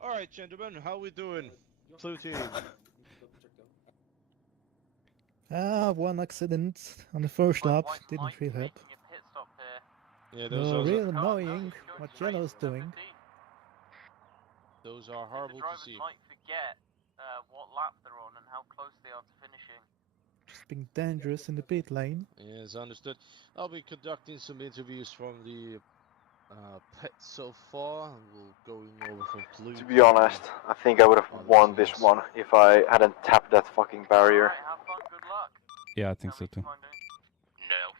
Alright, gentlemen, how we doing? Platoon. One accident on the first lap. Didn't really help. Yeah, those No, are real annoying what Yellow's doing. Those are horrible to see. Might forget what lap they're on and how close they are to finishing. Just being dangerous in the pit lane. Yes, understood. I'll be conducting some interviews from the pit so far. We'll going over from Blue. To be honest, I think I would have won this one if I hadn't tapped that fucking barrier. Yeah, I think so too. No.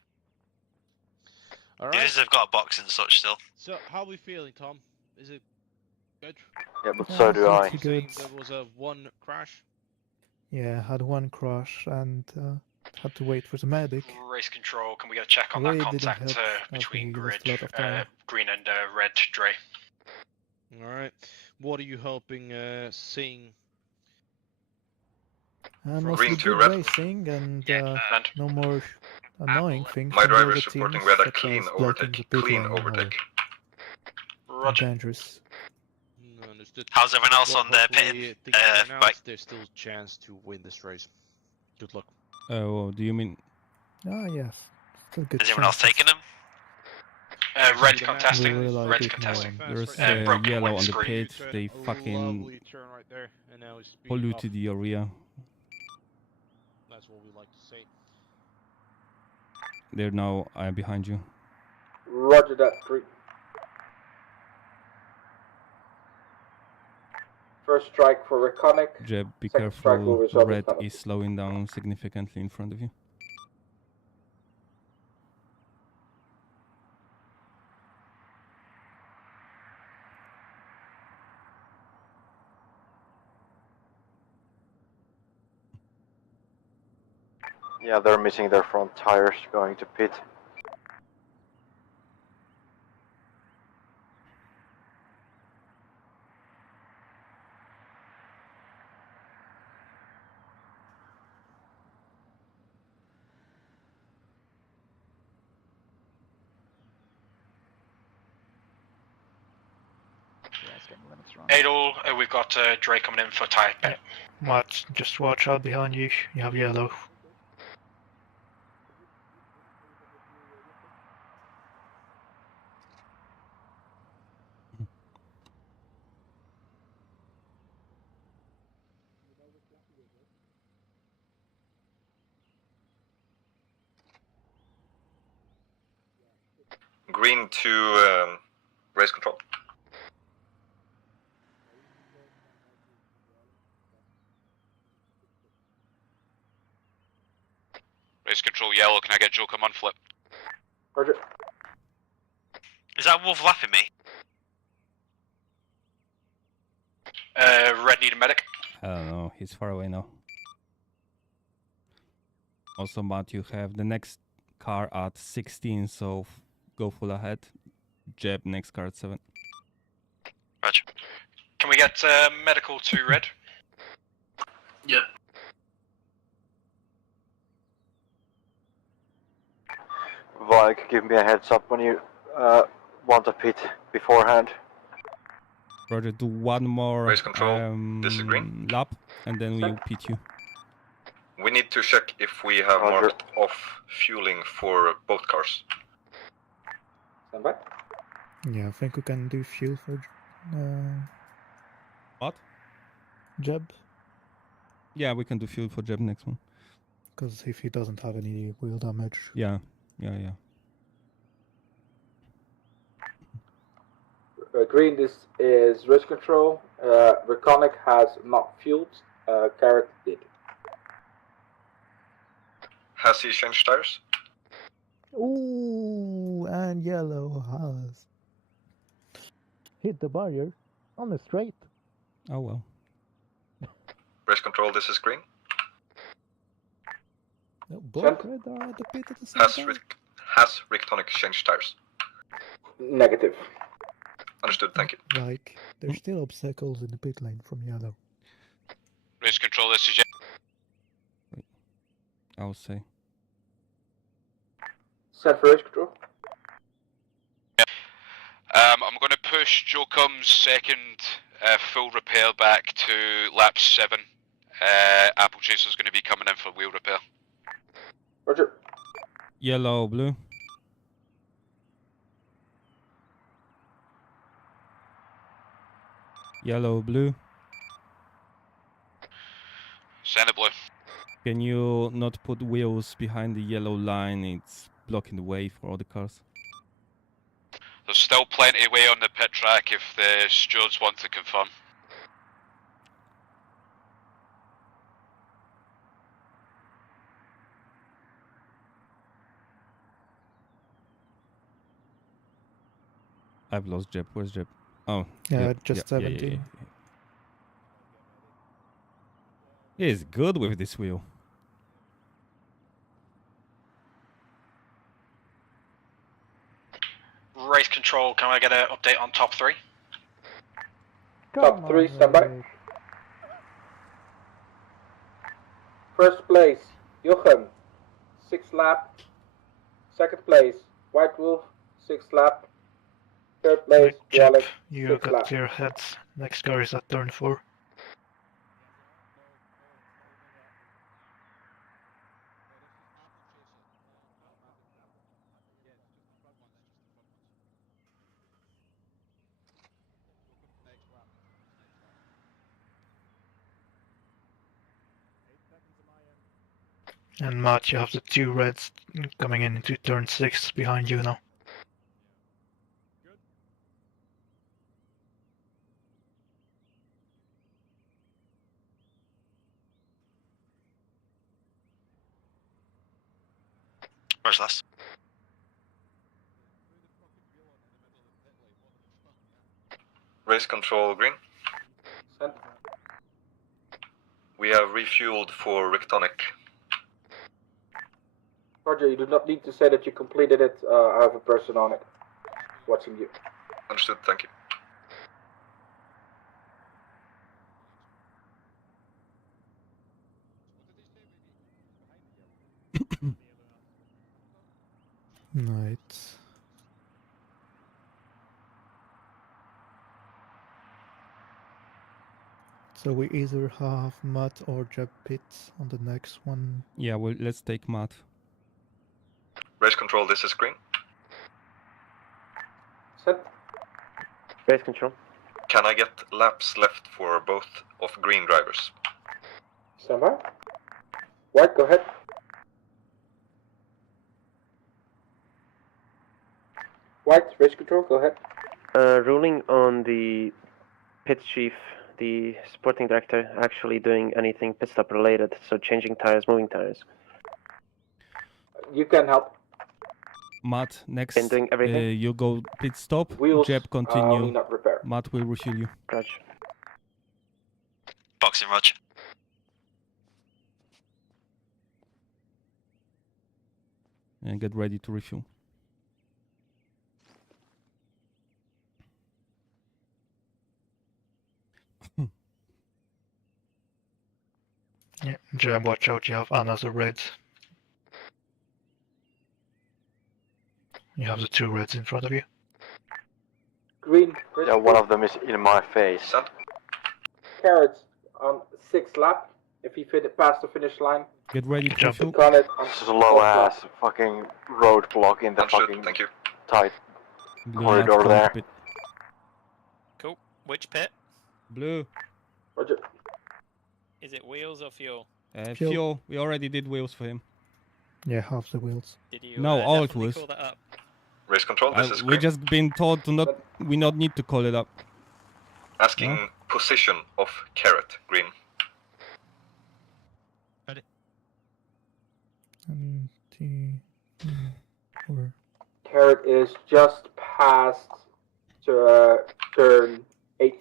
Alright. They've got a box and such still. So, how are we feeling, Tom? Is it good? Yeah, but so do I. Good. There was a one crash. Yeah, had one crash and had to wait for the medic. Race control, can we get a check on Ray that didn't contact help, between he lost a lot of time. green and red Dre? Alright. What are you hoping seeing? Mostly Green to good red. racing and no more annoying things. My from the driver other is reporting teams, we had a such clean as blocking overtake. the pit Clean lane overtake. or dangerous. Understood. How's everyone else on the hopefully pit? things turn out, Bike? there's still a chance to win this race. Good luck. Oh, do you mean? Ah, yes. Still good. Is everyone else taking them? Red contesting. We rely a Red bit contesting. more There's broken yellow on the windscreen. pit. They fucking Lovely turn right there, and now it's speeding polluted the area. That's what we like to say. They're now behind you. Roger that, 3. First strike for Reconic. Jeb, be Second strike will careful. result in Red penalty. is slowing down significantly in front of you. Yeah, they're missing their front tires going to pit. Adol, we've got Dre coming in for tyre pit. Just watch out behind you. You have yellow. Green to race control. Race control yellow, can I get Joker on flip? Roger. Is that Wolf lapping me? Red need a medic. I don't know. He's far away now. Also, Matt, you have the next car at 16, so go full ahead. Jeb, next car at 7. Roger. Can we get medical to red? Yeah. Vike, give me a heads up when you want a pit beforehand. Roger, do one more Race control, this is green. lap, and then we'll pit you. We need to check if we have marked off fueling for both cars. Stand by. Yeah, I think we can do fuel for What? Jeb, Yeah, we can do fuel for Jeb next one. because if he doesn't have any wheel damage. Yeah. Green, this is race control. Reconic has not fueled. Carrot did. Has he changed tires? Ooh, and yellow has hit the barrier on the straight. Oh well. Race control, this is green. No, both red are at the pit at the same time. Has Ricktonic changed tires? Negative. Understood, thank you. Like, there's still obstacles in the pit lane from yellow. Race control, this is I'll say. Set for race control. I'm going to push Joe Combs' second full repair back to lap 7. Apple Chaser's going to be coming in for wheel repair. Roger. Yellow, blue. Yellow, blue. Send it blue. Can you not put wheels behind the yellow line? It's blocking the way for all the cars. There's still plenty of way on the pit track if the stewards want to confirm. I've lost Jeb. Where's Jeb? Oh. Yeah, just 17. Yeah. He's good with this wheel. Race control, can I get an update on top 3? Top 3, stand by. First place, Jochen, 6th lap. Second place, White Wolf, 6th lap. Third place, Bialik, You 6th got lap. clear heads. Next car is at turn 4. And Matt, you have the 2 reds coming in into turn 6 behind you now. Where's last? Race control, green. Send. We have refueled for Ricktonic. Roger, you do not need to say that you completed it. I have a person on it watching you. Understood, thank you. Right. So we either have Matt or Jeb pits on the next one. Yeah, well, let's take Matt. Race control, this is green. Set. Race control. Can I get laps left for both of green drivers? Stand by. White, go ahead. White, race control, go ahead. Ruling on the pit chief, the sporting director, actually doing anything pit stop related, so changing tires, moving tires. You can help. Matt, next, And doing everything? you go pit stop, Wheels, Jeb continue, we not repair. Matt will refuel you. Roger. Boxing, Roger. And get ready to refuel. Yeah, Jeb, watch out, you have another red. You have the 2 reds in front of you. Green, Yeah, one of them is in my face. Carrots on 6th lap. If he past the finish line, Get ready for fuel. This is a low ass fucking roadblock in the fucking thank you. tight Blue corridor lights coming there. to pit. Cool. Which pit? Blue. Roger. Is it wheels or fuel? Fuel. We already did wheels for him. Yeah, half the wheels. Did you No, all it definitely was. call that up? Race control, this is We green. just been told to not. We not need to call it up. Asking No? position of carrot, green. Ready. 4. Carrot is just past turn 8.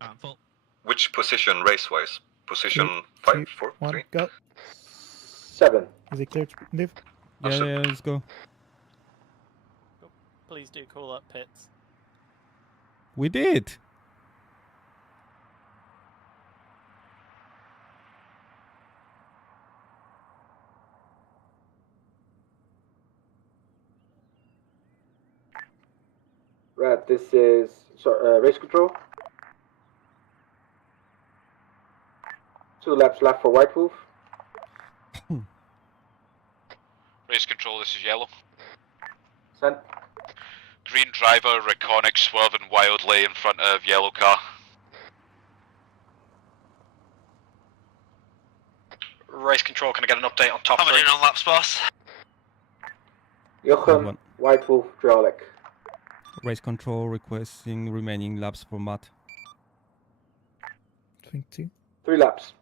I'm full. Which position race-wise? Position 5, 4, 1, 3? go. 7. Is it clear to leave? Yeah, let's go. Please do call up pits. We did. Right, this is race control. 2 laps left for White Wolf. Race control, this is yellow. Send. Green driver, Reconic swerving wildly in front of yellow car. Race control, can I get an update on top 3? Coming in on laps, boss. Jochen, White Wolf, Drolic. Race control requesting remaining laps for Matt. 20. 3 laps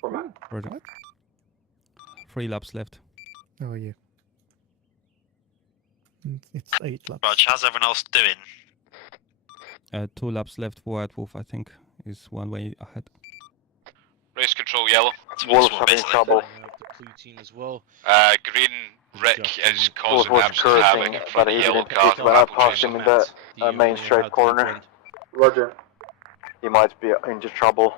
for Matt. Roger. 3 laps left. Oh, yeah. It's 8 laps. Rog, how's everyone else doing? 2 laps left for White Wolf, I think, is one way ahead. Race control, yellow. Wolves having trouble. The blue team as well. Green Rick is Wolf causing was absolute havoc cursing, in but front of he yellow didn't car. hit when I passed him in the main straight corner. Roger. He might be into trouble.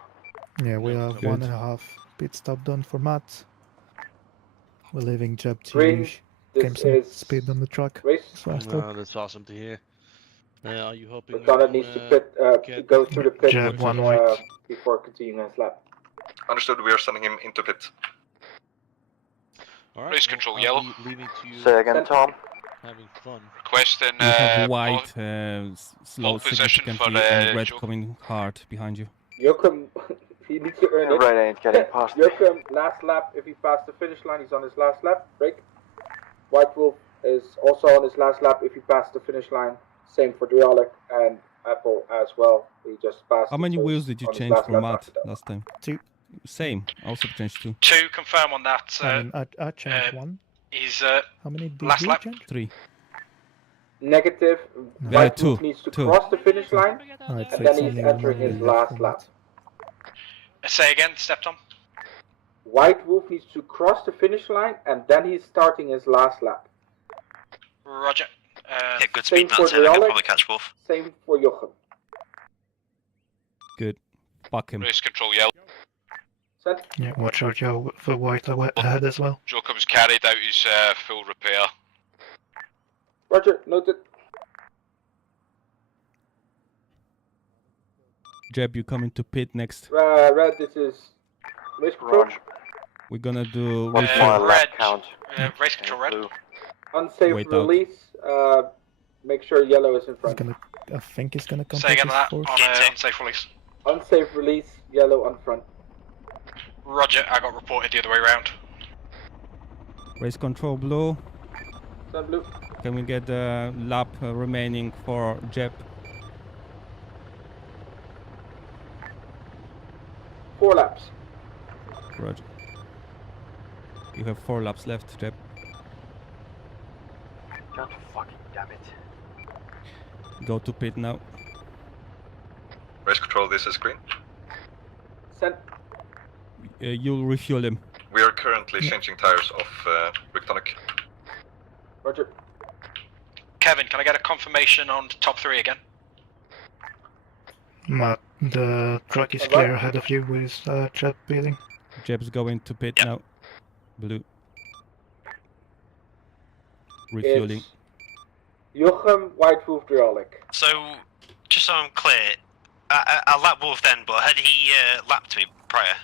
Yeah, we have Good. 1.5 pit stop done for Matt. We're leaving Jeb to Green, gain this some is speed on the track. race. Faster. No, that's awesome to hear. Are you hoping Madonna needs to go through the pit Jeb, 1 white. before continuing his lap. Understood, we are sending him into pit. All right, Race well, control, I'll yellow. be leaving to you Say again, Tom. having fun. Requesting You have pole white, slow position for, significantly, and red Joe. coming hard behind you. Jochen, he needs to earn it. Red ain't getting past me. Jochen, last lap, if he passed the finish line, he's on his last lap. Break. White Wolf is also on his last lap if he passed the finish line. Same for Drolic and Apple as well. He just passed. How many so wheels he's did you on his change last for lap Matt after that. last time? 2. Same, also changed 2. 2, confirm on that. I mean, I changed 1. He's How many did last you lap. change? 3. Negative. Yeah, White 2. Wolf needs to 2. cross the finish line, Alright, so and then it's he's only entering 1 his wheel left last for lap. Matt. Say again, step Tom. White Wolf needs to cross the finish line, and then he's starting his last lap. Roger. Yeah, good Same speed, for Matt. I can Drolic. probably catch Wolf. Same for Jochen. Good. Fuck him. Race control, yellow. Set. Yeah, watch out, Joe, for white ahead as well. Joe comes carried out his full repair. Roger, noted. Jeb, you coming to pit next. Red, this is race control. Roger. We're gonna do What's refuel. my lap red. count? Race control, red. Blue. Unsafe Wait out. release. Make sure yellow is in He's front. gonna, I think he's gonna Say complete again his on that, force. on unsafe release. Unsafe release, yellow on front. Roger, I got reported the other way around. Race control blue. Sun blue. Can we get the lap remaining for Jeb? 4 laps. Roger. You have 4 laps left, Jeb. God fucking damn it. Go to pit now. Race control, this is green. Send. You'll refuel him. We are currently changing tires of Rictonic. Roger. Kevin, can I get a confirmation on top 3 again? Matt, the truck is clear ahead of you with Jeb beating. Jeb's going to pit now. Blue. It's Refueling. Jochen, White Wolf, Drolic. So, just so I'm clear, I lapped Wolf then, but had he lapped me prior?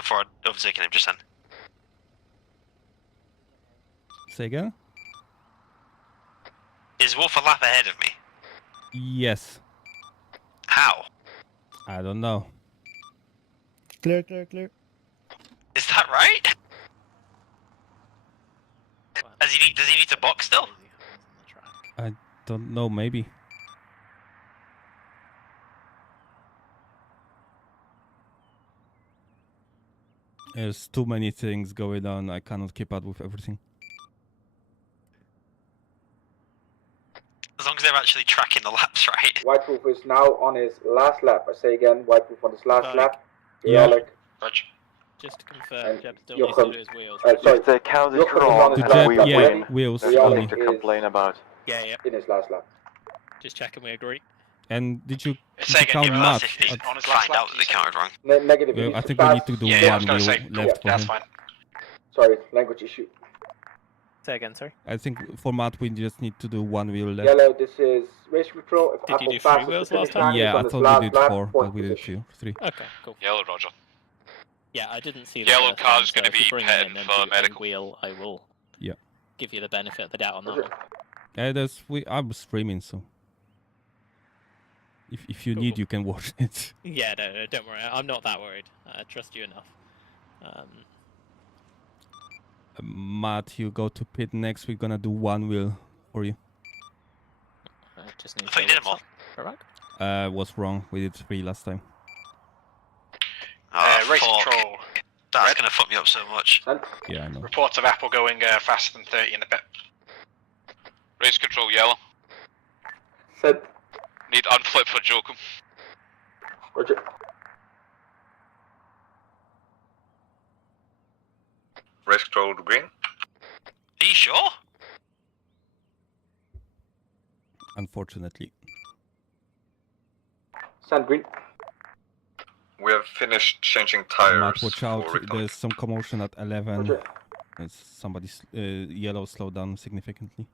before I'd overtaken him just then. Say again? Is Wolf a lap ahead of me? Yes. How? I don't know. Clear, clear, clear. Is that right? Does he need to box still? I don't know, maybe. There's too many things going on, I cannot keep up with everything. As long as they're actually tracking the laps right. White Wolf is now on his last lap. I say again, White Wolf on his last lap. Yeah. Realic. Just to confirm, Jeb still Jochen, needs to do his wheels. sorry, If they count it Jochen is wrong on his and last we lap. win, wheels there's only. nothing to complain about. Yeah, yeah. In his last lap. Just checking we agree. And did you Say again, count give us Matt? if he's on his last lap, that they counted wrong. Negative. Well, he I needs think to we pass. need to do Yeah, I was one gonna wheel say, left for that's him. fine. Sorry, language issue. Say again, sorry. I think for Matt we just need to do one wheel left. Yellow, this is race control. If Did Apple you do 3 passes wheels the finish last time? line, he's Yeah, on I his thought last we did lap, 4, fourth but we did position. 3. Okay, cool. Yellow, Roger. Yeah, I didn't see the Yellow first car's one, so gonna if you be bring pitted him in for and do a medical. wheel, I will Yeah. give you the benefit of the doubt on that one. I'm streaming, so if you need, you can watch it. Yeah, no, don't worry. I'm not that worried. I trust you enough. Matt, you go to pit next. We're gonna do one wheel for you. I just need I thought you did them all. Correct. Was wrong. We did 3 last time. Race fuck. control. That's gonna fuck me up so much. Yeah, I know. Reports of Apple going faster than 30 in the pit. Race control, yellow. Said. Need unflip for Jokum. Roger. Race control to green. Are you sure? Unfortunately. Sand green. We have finished changing tires. Matt, watch out. for recon. There's some commotion at 11. Roger. There's somebody's yellow slowed down significantly.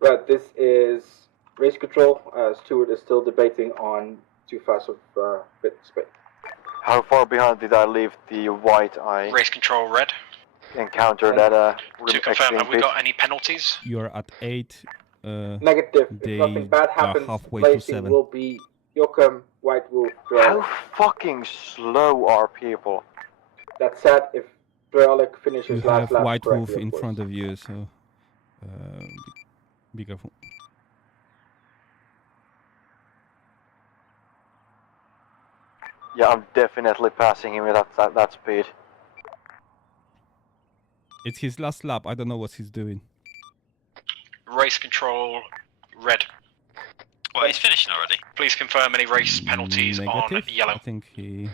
Right, this is race control. Stewart is still debating on too fast of pit speed. How far behind did I leave the white I Race control red. encountered at To confirm, have we got any penalties? You're at 8. Negative. If They nothing bad are happens, halfway to placing 7. will be Joachim, White Wolf, How Dralic. fucking slow are people? That said, if Dralic finishes You last have lap White correctly, Wolf of in course. front of you, so be careful. Yeah, I'm definitely passing him at that speed. It's his last lap. I don't know what he's doing. Race control red. Well, he's finishing already. Please confirm any race penalties on Negative. yellow. I think he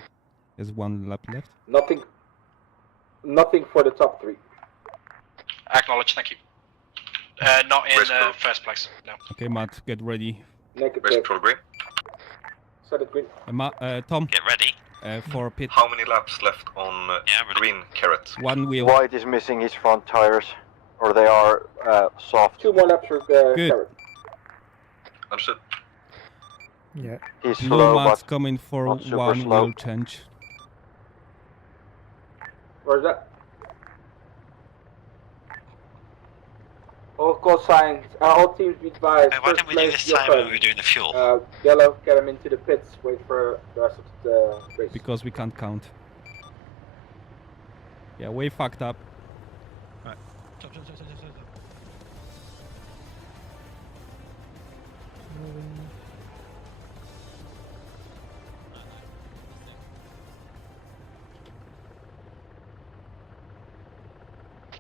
has 1 lap left. Nothing for the top 3. Acknowledge, thank you. Not in Race control. first place, no. Okay, Matt, get ready. Race Negative. control green. Set it green. Tom, Get ready. for pit. How many laps left on green carrot? 1 wheel. White is missing his front tires, or they are soft. 2 more laps for Good. Carrot. Understood. Yeah. He's Blue slow, Matt's but coming for not super 1 slow. wheel change. Where's that? All call signs, all teams be advised. Why didn't we do this time when we were doing the fuel? Yellow, get him into the pits, wait for the rest of the race. Because we can't count. Yeah, way fucked up. Right.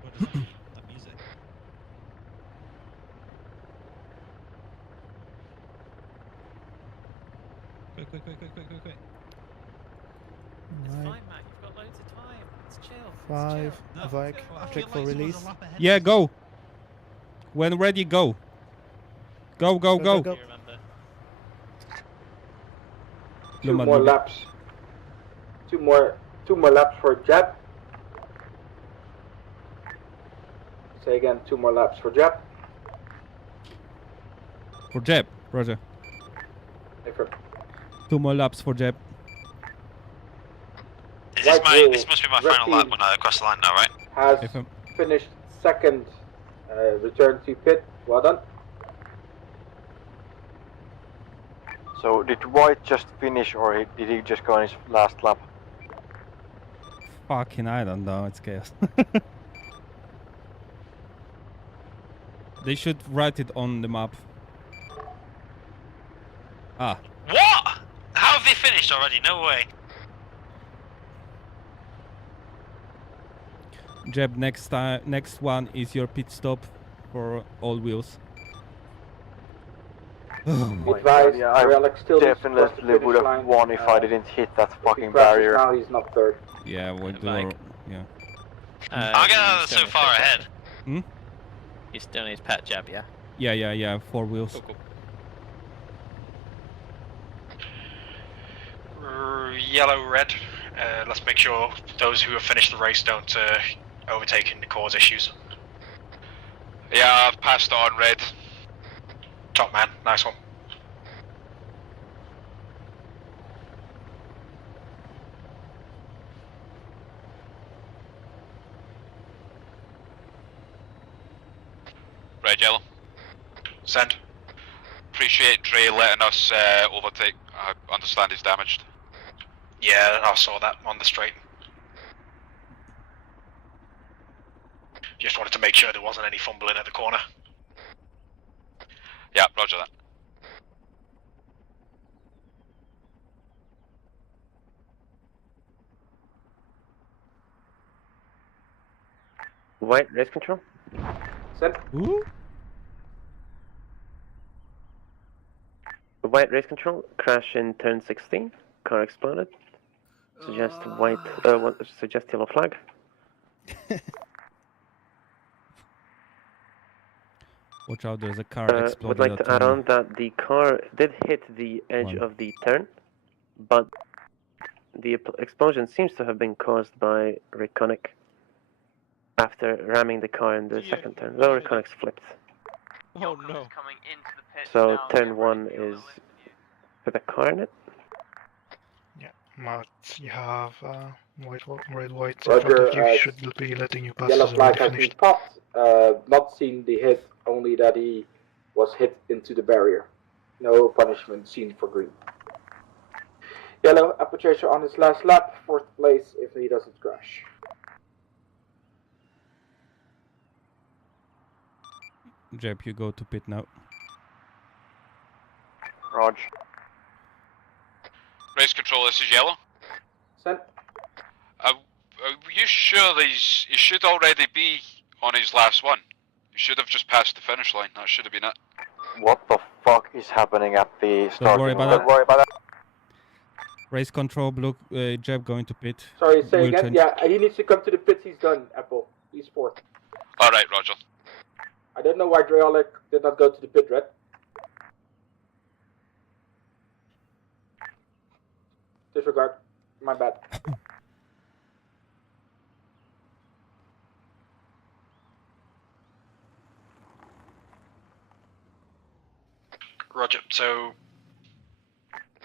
What is that music? Quick. It's Nine. fine, Matt. You've got loads of time. It's chill. 5. No, Vike, I check feel for like someone's release. a lap ahead Yeah, of us. go. When ready, go. Go. Go. You remember? Two more laps. Two more laps for Jeb. Say again, 2 more laps for Jeb. For Jeb, Roger. Affirm. 2 more laps for Jeb. This must be my final lap when I cross the line now, right? Has finished second. Return to pit. Well done. So did White just finish, or did he just go on his last lap? Fucking, I don't know. It's chaos. They should write it on the map. Ah. What? How have they finished already? No way. Jeb, next one is your pit stop for all wheels. Advised, I Relic still definitely would have won if I didn't hit that fucking barrier. Now he's not third. Yeah, we'll do. Yeah. I'll get out so far ahead. Hmm? He's still on his pat jab, yeah? Yeah. 4 wheels. Cool. Yellow, red. Let's make sure those who have finished the race don't overtake and cause issues. Yeah, I've passed on red. Top man, nice one. Red, yellow. Send. Appreciate Dre letting us overtake. I understand he's damaged. Yeah, I saw that on the straight. Just wanted to make sure there wasn't any fumbling at the corner. Yeah, roger that. White, race control. Send. Ooh. White, race control. Crash in turn 16. Car exploded. Suggest white. Suggest yellow flag. Watch out, there's a car exploding. Would like to add on that the car did hit the edge of the turn, but the explosion seems to have been caused by Reconic after ramming the car in the second turn. So Reconic's flipped. Oh no. So turn 1 is with a car in it. Yeah, Matt, you have red, white in Roger, front of you. Should be letting you pass. Yellow Is flag already has been finished. popped. Not seen the hit, only that he was hit into the barrier. No punishment seen for green. Yellow, upper chaser on his last lap, 4th place if he doesn't crash. Jeb, you go to pit now. Rog. Race control, this is yellow. Send. Are you sure he should already be on his last one? He should have just passed the finish line. That should have been it. What the fuck is happening at the start? Don't worry about that. Race control, blue. Jeb going to pit. Sorry, say We'll again. change. Yeah, he needs to come to the pits. He's done, Apple. He's 4th. Alright, roger. I don't know why Dreolic did not go to the pit, Red. Disregard. My bad. Roger, so...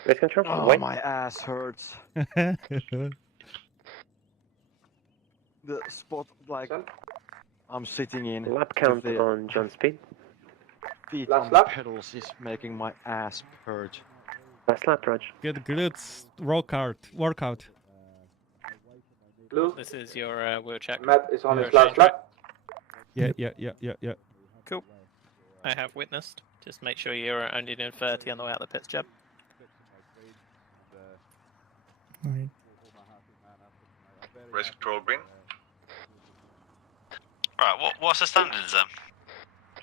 Race control. Oh, White. my ass hurts. The spot, like, I'm sitting in. Lap count on John Speed. Feet Last on the lap. pedals is making my ass hurt. Last lap, Rog. Good glutes workout. Blue. This is your wheel check. Matt is on Your his last change, right? lap. Yeah. Cool. I have witnessed. Just make sure you're only doing 30 on the way out the pits, Jeb. Right. Race control green. Right, what's the standards then?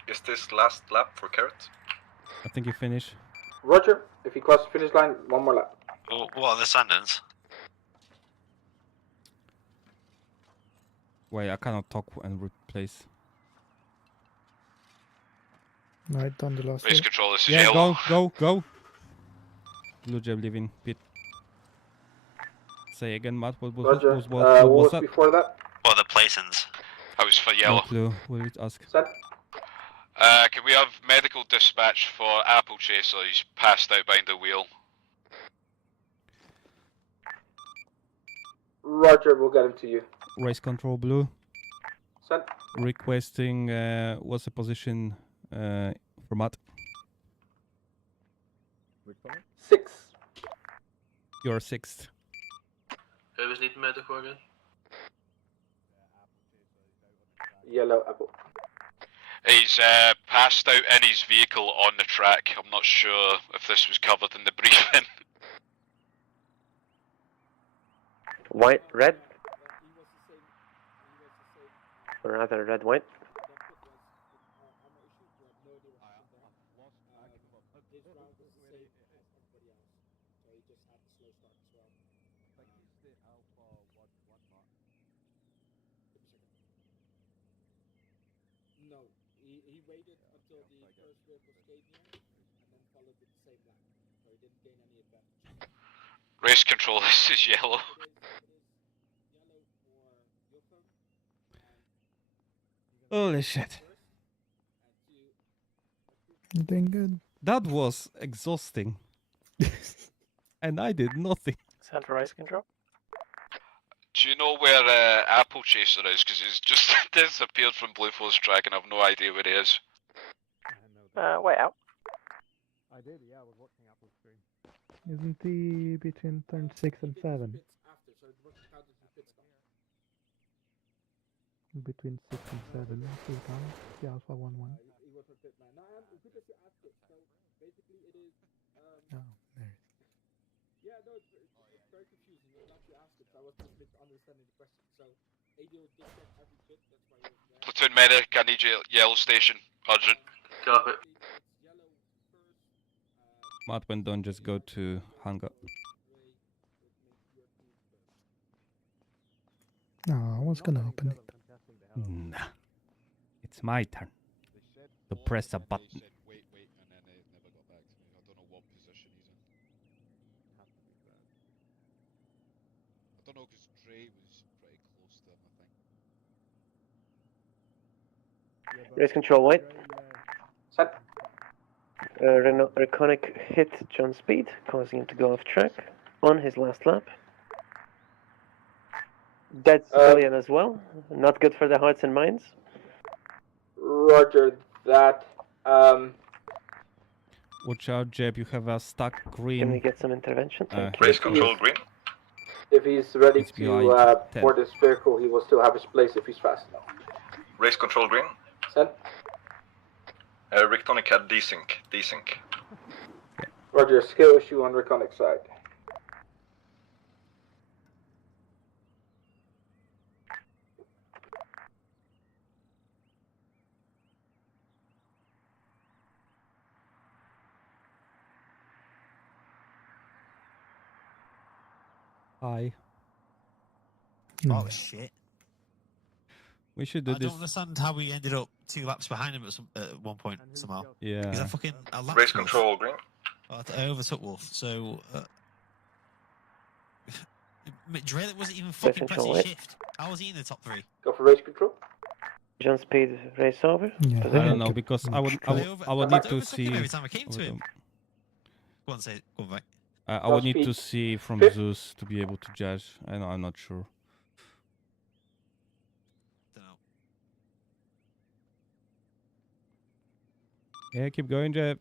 Is this last lap for Carrot? I think you finish. Roger, if he crosses the finish line, 1 more lap. What are the standards? Wait, I cannot talk and replace. Right, done the last Race one. control, this is Yeah, yellow. go. Blue Jeb leaving pit. Say again, Matt. What Roger. was What was that? before that? What are the placings? I was for No yellow. clue. Will you ask? Send. Can we have medical dispatch for Apple Chaser? He's passed out behind the wheel. Roger, we'll get him to you. Race control blue. Sent. Requesting what's the position for Matt? 6. You're 6th. Hij was niet met de Gorgon. Yellow apple. He's passed out in his vehicle on the track. I'm not sure if this was covered in the briefing. White, red? Or rather, red, white? No, he waited until the first vehicle stayed near and then followed with the same lap. So he didn't gain any advantage. Race control, this is yellow. Holy shit. Doing good. That was exhausting. And I did nothing. Center race control. Do you know where Apple Chaser is? Because he's just disappeared from Blue Force track and I've no idea where he is. Way out. I did, yeah, I was watching Apple's stream. Isn't he between turn 6 and 7? Between 6 and 7, full time. Yeah, Alpha 1-1. He was a pit man. No, good that you asked it. So basically it is... Oh, there. Yeah, no, it's very confusing. I'm glad you asked it. I was just misunderstanding the question. So ADO did check every bit, that's why he was there. Platoon Medic, I need you at Yellow Station. Urgent. Copy. Matt, when done, just go to hangar. No, I was gonna open it. Nah. It's my turn to press a button. Wait, and then they never got back to me. I don't know what position he's in. I don't know, because Dre was pretty close to him, I think. Race control, white. Set. Reconic hit John Speed, causing him to go off track on his last lap. Dead civilian as well. Not good for the hearts and minds. Roger that. Watch out, Jeb, you have a stuck green. Can we get some intervention? Race control green. If he's ready It's to behind 10. board this vehicle, he will still have his place if he's fast enough. Race control green. Send. Rictonic had desync. Desync. Roger, skill issue on Reconic side. Hi. Oh shit. We should do I this. don't understand how we ended up 2 laps behind him at one point somehow. Yeah. Because I lapped Race Wolf. control green. I overtook Wolf, so Dre wasn't even fucking pressing shift. How was he in the top 3? Go for race control. John Speed race over. Yeah, I don't know, because I would need to see. Every time I came to him. Go on, say it. Go on, back. I would need to see from Zeus to be able to judge. I'm not sure. Yeah, keep going, Jeb.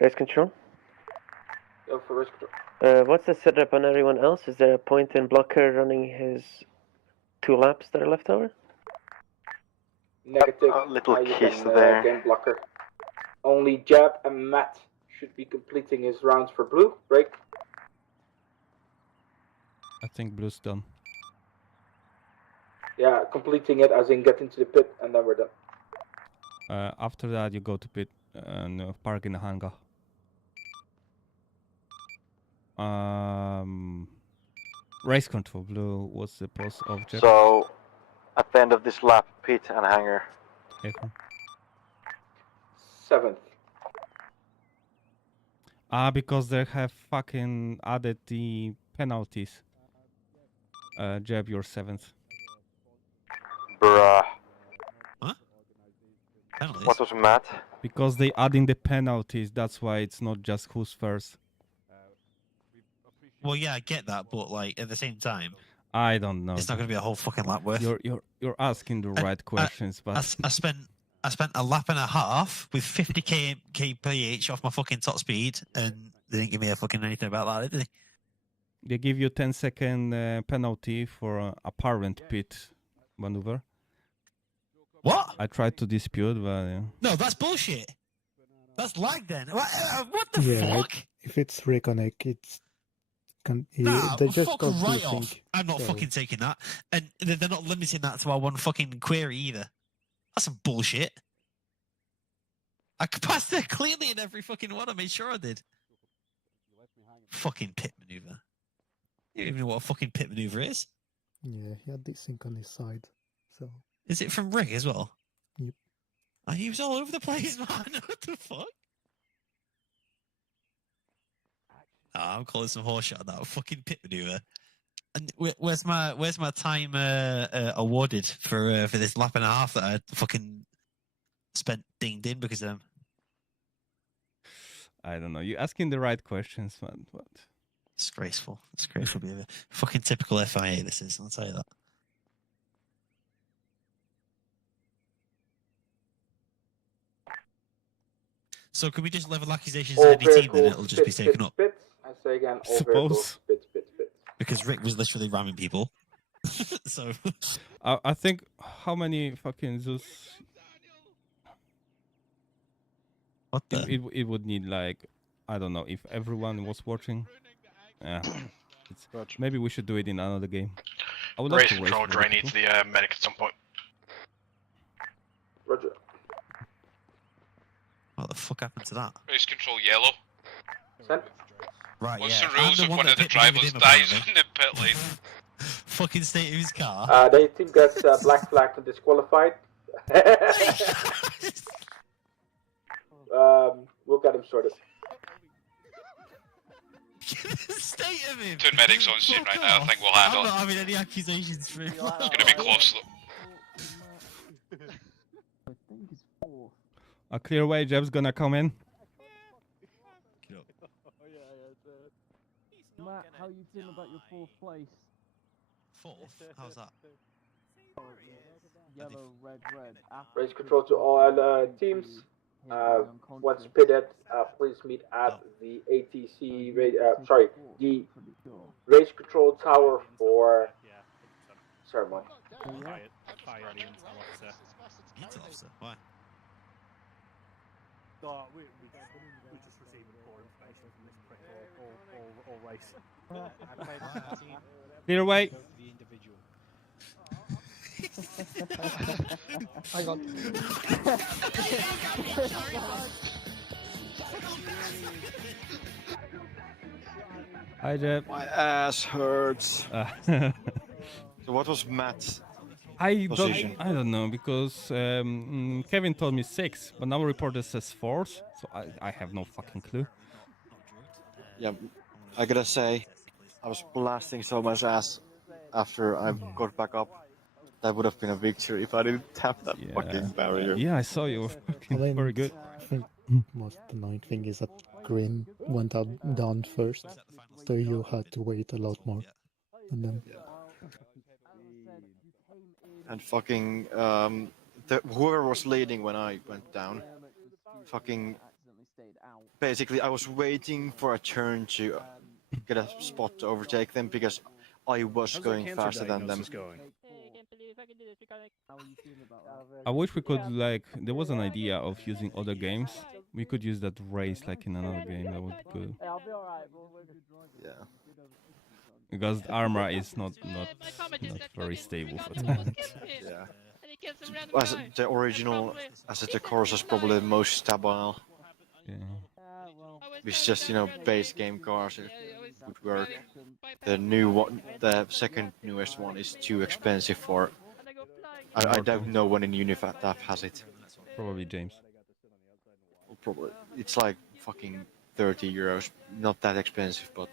Race control. Go for race control. What's the setup on everyone else? Is there a point in blocker running his 2 laps that are left over? Negative. Little you kiss can, there. Game blocker. Only Jab and Matt should be completing his rounds for blue. Break. I think blue's done. Yeah, completing it as in getting to the pit and then we're done. After that, you go to pit and park in the hangar. Race control blue. What's the post of Jeb? So, at the end of this lap, pit and hangar. Okay, cool. 7th. Because they have fucking added the penalties. Jeb, you're 7th. Bruh. Huh? Penalties? What was Matt? Because they adding the penalties, that's why it's not just who's first. Well, yeah, I get that, but like at the same time, I don't know. it's not going to be a whole fucking lap worth. You're asking the right questions, but I spent a lap and a half with 50 kph off my fucking top speed, and they didn't give me a fucking anything about that, did they? they give you 10-second penalty for apparent pit maneuver. What? I tried to dispute, but No, that's bullshit. That's lag then. What the Yeah, fuck? if it's reconnect, it's Nah, they just fuck got right desync, off. I'm not so- fucking taking that. And they're not limiting that to our one fucking query either. That's some bullshit. I passed it clearly in every fucking one. I made sure I did. Fucking pit maneuver. You don't even know what a fucking pit maneuver is. Yeah, he had desync on his side, so Is it from Rick as well? Yep. And he was all over the place, man. What the fuck? I'm calling some horseshit on that fucking pit maneuver. And where's my time awarded for this lap and a half that I fucking spent dinged in because of them? I don't know. You're asking the right questions, man. What? Disgraceful. Disgraceful behavior. Fucking typical FIA this is, I'll tell you that. So can we just level accusations All at any team then? vehicles, It'll just be taken up. Spits. I say again, all Suppose. vehicles, spits. Because Rick was literally ramming people. So I think how many fucking Zeus? What the? It would need like I don't know if everyone was watching. Yeah, maybe we should do it in another game. I would love Race to race control, with Dre other needs people. the medic at some point. Roger. What the fuck happened to that? Race control yellow. Sent. Right, What's yeah. the rules I'm if one one that of the pit maneuvered drivers him, dies apparently. in the pit lane? Fucking state of his car. The team gets black flagged and disqualified. We'll get him sorted. State of him. Two medics on scene right now. I think we'll handle I'm it. not having any accusations for him. It's gonna be close though. A clear way, Jeb's gonna come in. Matt, how you feeling about your fourth place? Fourth? How's that? Yellow, red. Race control to all teams. Once pitted, please meet at the ATC. The race control tower for ceremony. Fire intel officer. Intel officer? Why? We just received poor information from this prick all race. Clear way. The individual. Hang on. Hi, Jeb. My ass hurts. So what was Matt's position? I don't know because Kevin told me 6, but now reporter says 4th, so I have no fucking clue. Yeah, I gotta say, I was blasting so much ass after I got back up. That would have been a victory if I didn't tap that fucking barrier. Yeah, I saw you were fucking Well, very good. I think most annoying thing is that Green went out down first, so you had to wait a lot more. And then And fucking whoever was leading when I went down, fucking basically I was waiting for a turn to get a spot to overtake them because I was going faster than them. I wish we could like. There was an idea of using other games. We could use that race like in another game. That would be good. Yeah. Because the armor is not very stable for that. Yeah. As the original, as the course is probably the most stable. Yeah. It's just base game cars. It would work. The new one, the second newest one, is too expensive for. I don't know when in UNITAF has it. Probably James. Probably it's like fucking 30 euros. Not that expensive, but.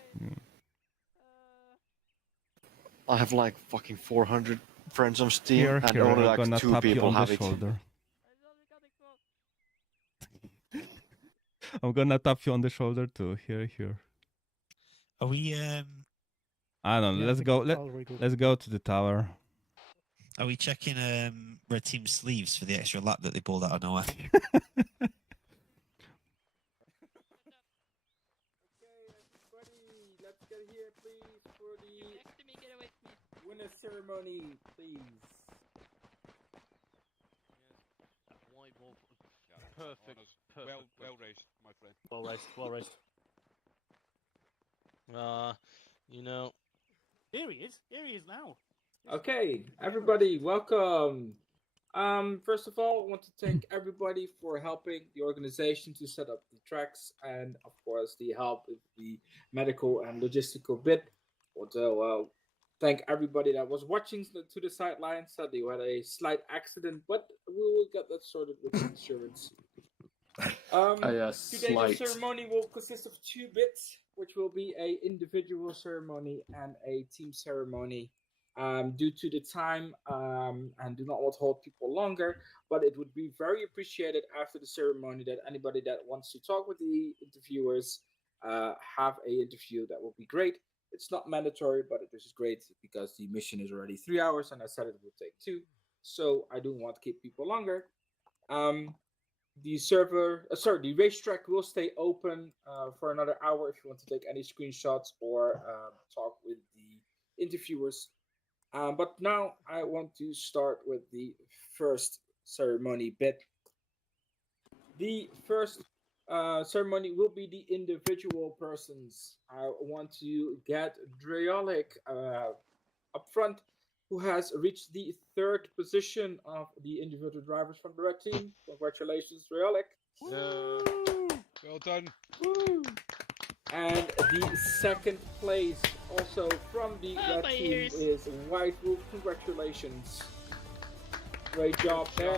I have like fucking 400 friends on Steam, and only like 2 people have it. Shoulder. I'm gonna tap you on the shoulder too. Here. Are we? I don't know. Yeah, I Let's think go. I'll regroup. Let's go to the tower. Are we checking Red Team sleeves for the extra lap that they pulled out of nowhere? Let's get here, please, for the winner ceremony, please. Perfect. Well raced, my friend. Well raced. Well raced. You know. Here he is. Here he is now. Okay, everybody, welcome. First of all, I want to thank everybody for helping the organization to set up the tracks and, of course, the help with the medical and logistical bit. Also, thank everybody that was watching to the sidelines. Sadly, we had a slight accident, but we will get that sorted with insurance. Today's slight. ceremony will consist of 2 bits, which will be a individual ceremony and a team ceremony. Due to the time, and do not want to hold people longer, but it would be very appreciated after the ceremony that anybody that wants to talk with the interviewers have a interview. That would be great. It's not mandatory, but this is great because the mission is already 3 hours, and I said it would take 2, so I don't want to keep people longer. The racetrack will stay open for another hour if you want to take any screenshots or talk with the interviewers. But now I want to start with the first ceremony bit. The first ceremony will be the individual persons. I want to get Dreolic up front, who has reached the 3rd position of the individual drivers from the Red Team. Congratulations, Dreolic. Well done. Woo. And the 2nd place, also from the Red Team, is White Wolf. Congratulations. Great job there.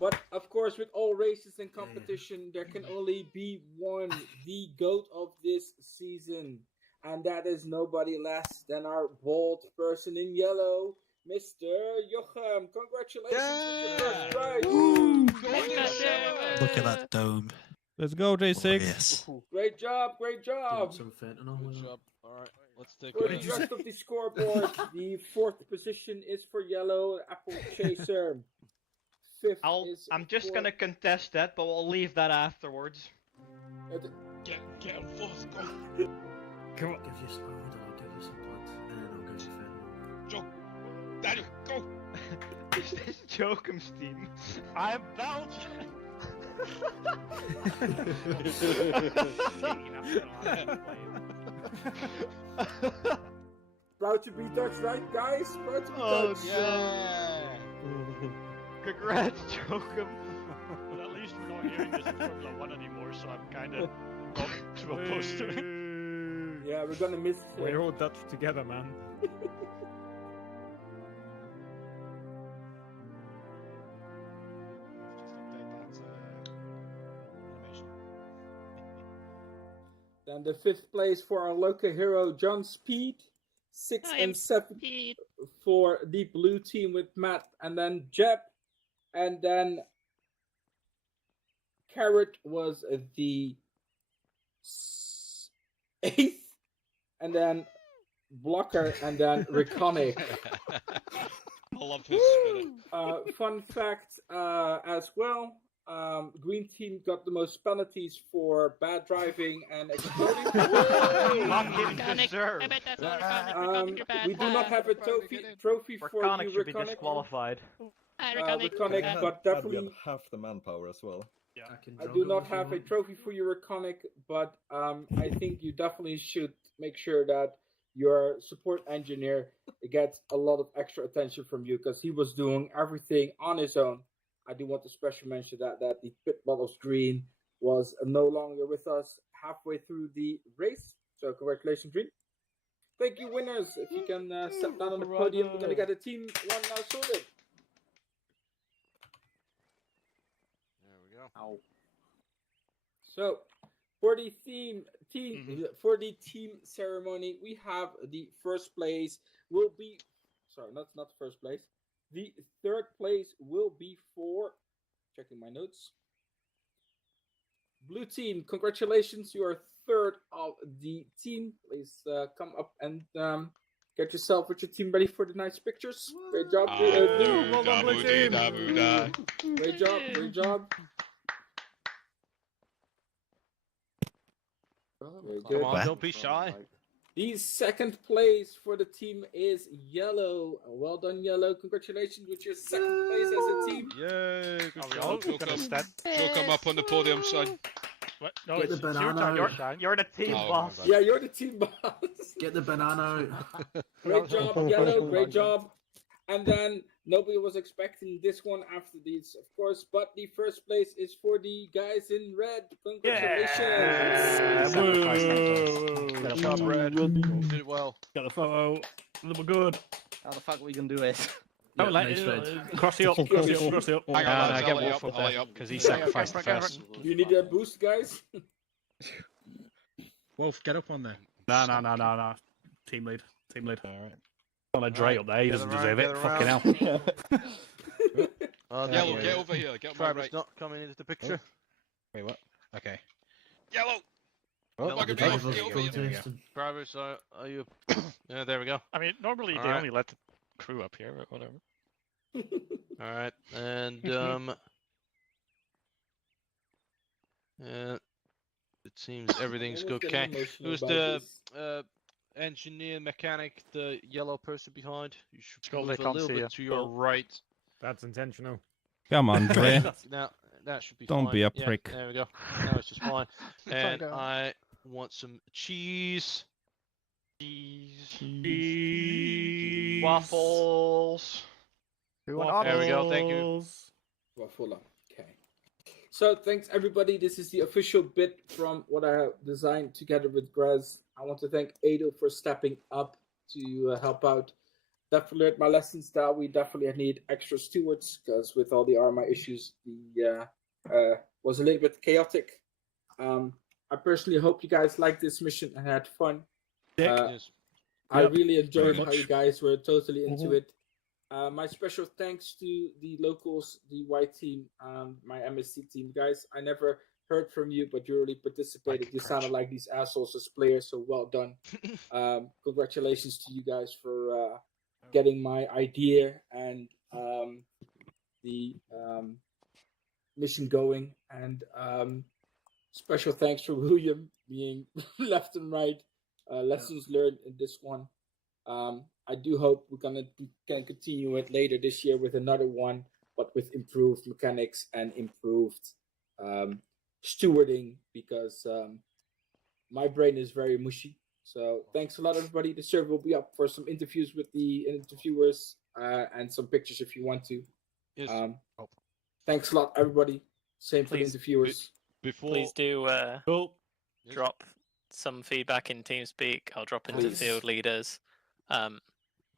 But of course, with all races and competition, there can only be one, the GOAT of this season. And that is nobody less than our bold person in yellow, Mr. Jochem. Congratulations with your first prize. Look at that dome. Let's go, J6. Yes. Great job, great job. Some fentanyl. Good job. All right, let's take For the rest of the scoreboard, the 4th position is for yellow, Apple Chaser. 5th is I'm just for... gonna contest that, but we'll leave that afterwards. Get him forth, go. Come on. Give you some blood, and then I'll go to fentanyl. Joe, Daniel, go. Is this Jokem's team? I'm Belgian. Proud to be Dutch, right, guys? Proud to be Dutch. Yeah. Congrats, Jokem. But at least we're not hearing this in Formula 1 anymore, so I'm kind of not too opposed to it. Yeah, we're gonna miss. We're all Dutch together, man. Then the 5th place for our local hero, John Speed. 6th and 7th for the blue team with Matt, and then Jeb, and then Carrot was the 8th, and then Blocker, and then Reconic. I love his spirit. Fun fact as well. Green team got the most penalties for bad driving and exploding. We do not have a trophy for you, should be Reconic. disqualified. Reconic, but definitely half the manpower as well. Yeah, I do not have a trophy for you, Reconic, but I think you definitely should make sure that your support engineer gets a lot of extra attention from you, because he was doing everything on his own. I do want to special mention that the pit bottles Green was no longer with us halfway through the race. So congratulations, Green. Thank you, winners. If you can step down on the podium, we're going to get a team one now sorted. There we go. Ow. So for the team ceremony, we have the 1st place will be, sorry, not the 1st place. The 3rd place will be for, checking my notes, Blue team, congratulations! You are third of the team. Please come up and get yourself with your team ready for the nice pictures. Great job, Blue. Well done, Blue team. Great job, great job. Very good. Come on, don't be shy. The second place for the team is Yellow. Well done, Yellow. Congratulations with your second place as a team. Yay! She'll come up on the podium, son. What? No, Get it's the your banana. turn. You're the team Oh, boss. my bad. Yeah, you're the team boss. Get the banana. Great job, Yellow. Great job. And then nobody was expecting this one after these, of course. But the first place is for the guys in red. Congratulations. Good job, Red. You did well. Got the photo. Looking good. How the fuck we can do this? Oh, like, cross it up, cross it up, cross it up. Hang on, I I'll get let you Wolf up, up I'll let you there up. because he sacrificed the first. Do you need a boost, guys? Wolf, get up on there. No. Team lead. Alright. On a Dre up there, he doesn't deserve it. Fucking hell. Yellow, get over here. Get on my Travis right. not coming into the picture. Wait, what? Okay. Yellow. Oh, Fucking the me driver's off, get over going here. to instant. Travis, are you? Yeah, there we go. I mean, normally they Alright. only let the crew up here, but whatever. All right, and it seems everything's Almost okay. getting emotional Who's about the engineer, mechanic, the yellow person behind? You should Skull, move they a can't little see bit you. to your right. That's intentional. Come on, Dre. Now that should be Don't fine. be a Yeah, prick. there we go. Now it's just fine. And go. I want some cheese. Cheese. Waffles. There we go. Thank you. Waffle. Okay. So thanks everybody. This is the official bit from what I have designed together with Grez. I want to thank Ado for stepping up to help out. Definitely learned my lessons that we definitely need extra stewards because with all the RMI issues, the was a little bit chaotic. I personally hope you guys liked this mission and had fun. I really enjoyed how you guys were totally into it. My special thanks to the locals, the white team, my MSC team. Guys, I never heard from you, but you really participated. You sounded like these assholes as players, so well done. Congratulations to you guys for getting my idea and the mission going. And special thanks for William being left and right. Lessons learned in this one. I do hope we're can continue it later this year with another one, but with improved mechanics and improved stewarding because my brain is very mushy. So thanks a lot, everybody. The server will be up for some interviews with the interviewers and some pictures if you want to. Yes. Thanks a lot, everybody. Same for the Please, interviewers. Please do drop some feedback in TeamSpeak. I'll drop into the Please. field leaders.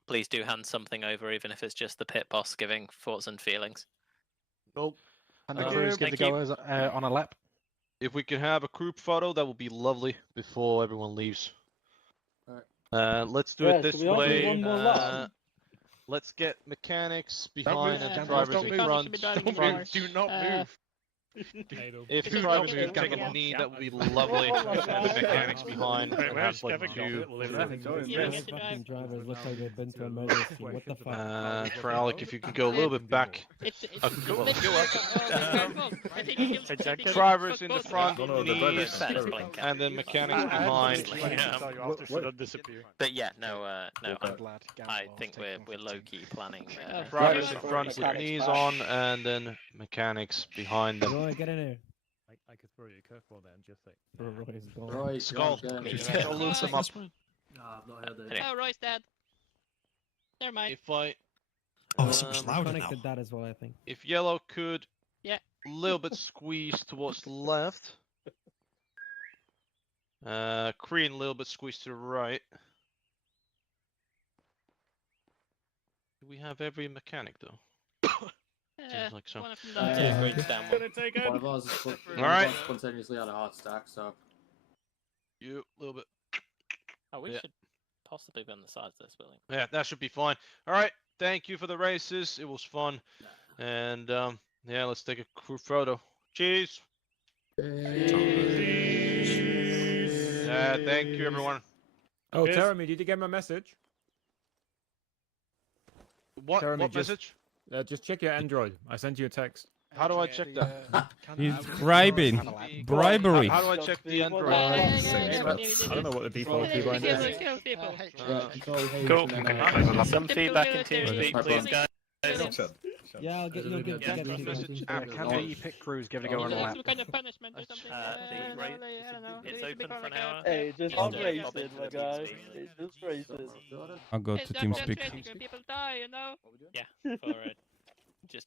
Please do hand something over, even if it's just the pit boss giving thoughts and feelings. And the crew's good to Thank go you. on a lap. If we could have a group photo, that would be lovely before everyone leaves. Let's do it this can we also do way. one more lap? Let's get mechanics Don't behind move, and don't drivers move. in front. Do not move. If drivers can take a knee, that would be lovely. And the mechanics behind. Wait, and where's have, like, Kevin? two- Fucking drivers look like they've been to a murder scene. What the fuck? For Alec, if you could go a little bit back. Drivers in the front, knees, and then mechanics behind. But yeah, no, I think we're low key planning. Drivers in front with knees on, and then mechanics behind them. Roy, get in here. I could throw you a curveball then, just like. Roy's gone. Roy's Skull. gone, Go loot them up. No, I've not heard it. Oh, Roy's dead. Never mind. If I. Oh, so much louder Chronic now. did that as well, I think. If yellow could Yeah. a little bit squeeze towards the left. Green a little bit squeezed to the right. Do we have every mechanic though? Seems like so. One of them died. Green's down one. One of ours is Alright. spontaneously had a heart attack, so. You a little bit. Oh, we Yeah. should possibly be on the sides of this building. Yeah, that should be fine. All right, thank you for the races. It was fun, and yeah, let's take a crew photo. Cheers. Thank you, everyone. Oh, Cheers. Jeremy, did you get my message? What? Jeremy, What message? Just check your Android. I sent you a text. How do I check that? He's bribing. Bribery. How do I check the Android? I don't know what the default keybind is. Cool. Some feedback in TeamSpeak, please, guys. Yeah, I'll get you good. Can the pit crews give it a go on a lap? Some kind of punishment or something. It's open for an hour. Hey, just race it, my guy. Just race it. I'll go to TeamSpeak. People die, you know? Yeah, alright. Just.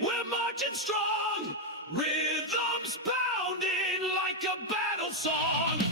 We're marching strong, rhythms pounding like a battle song.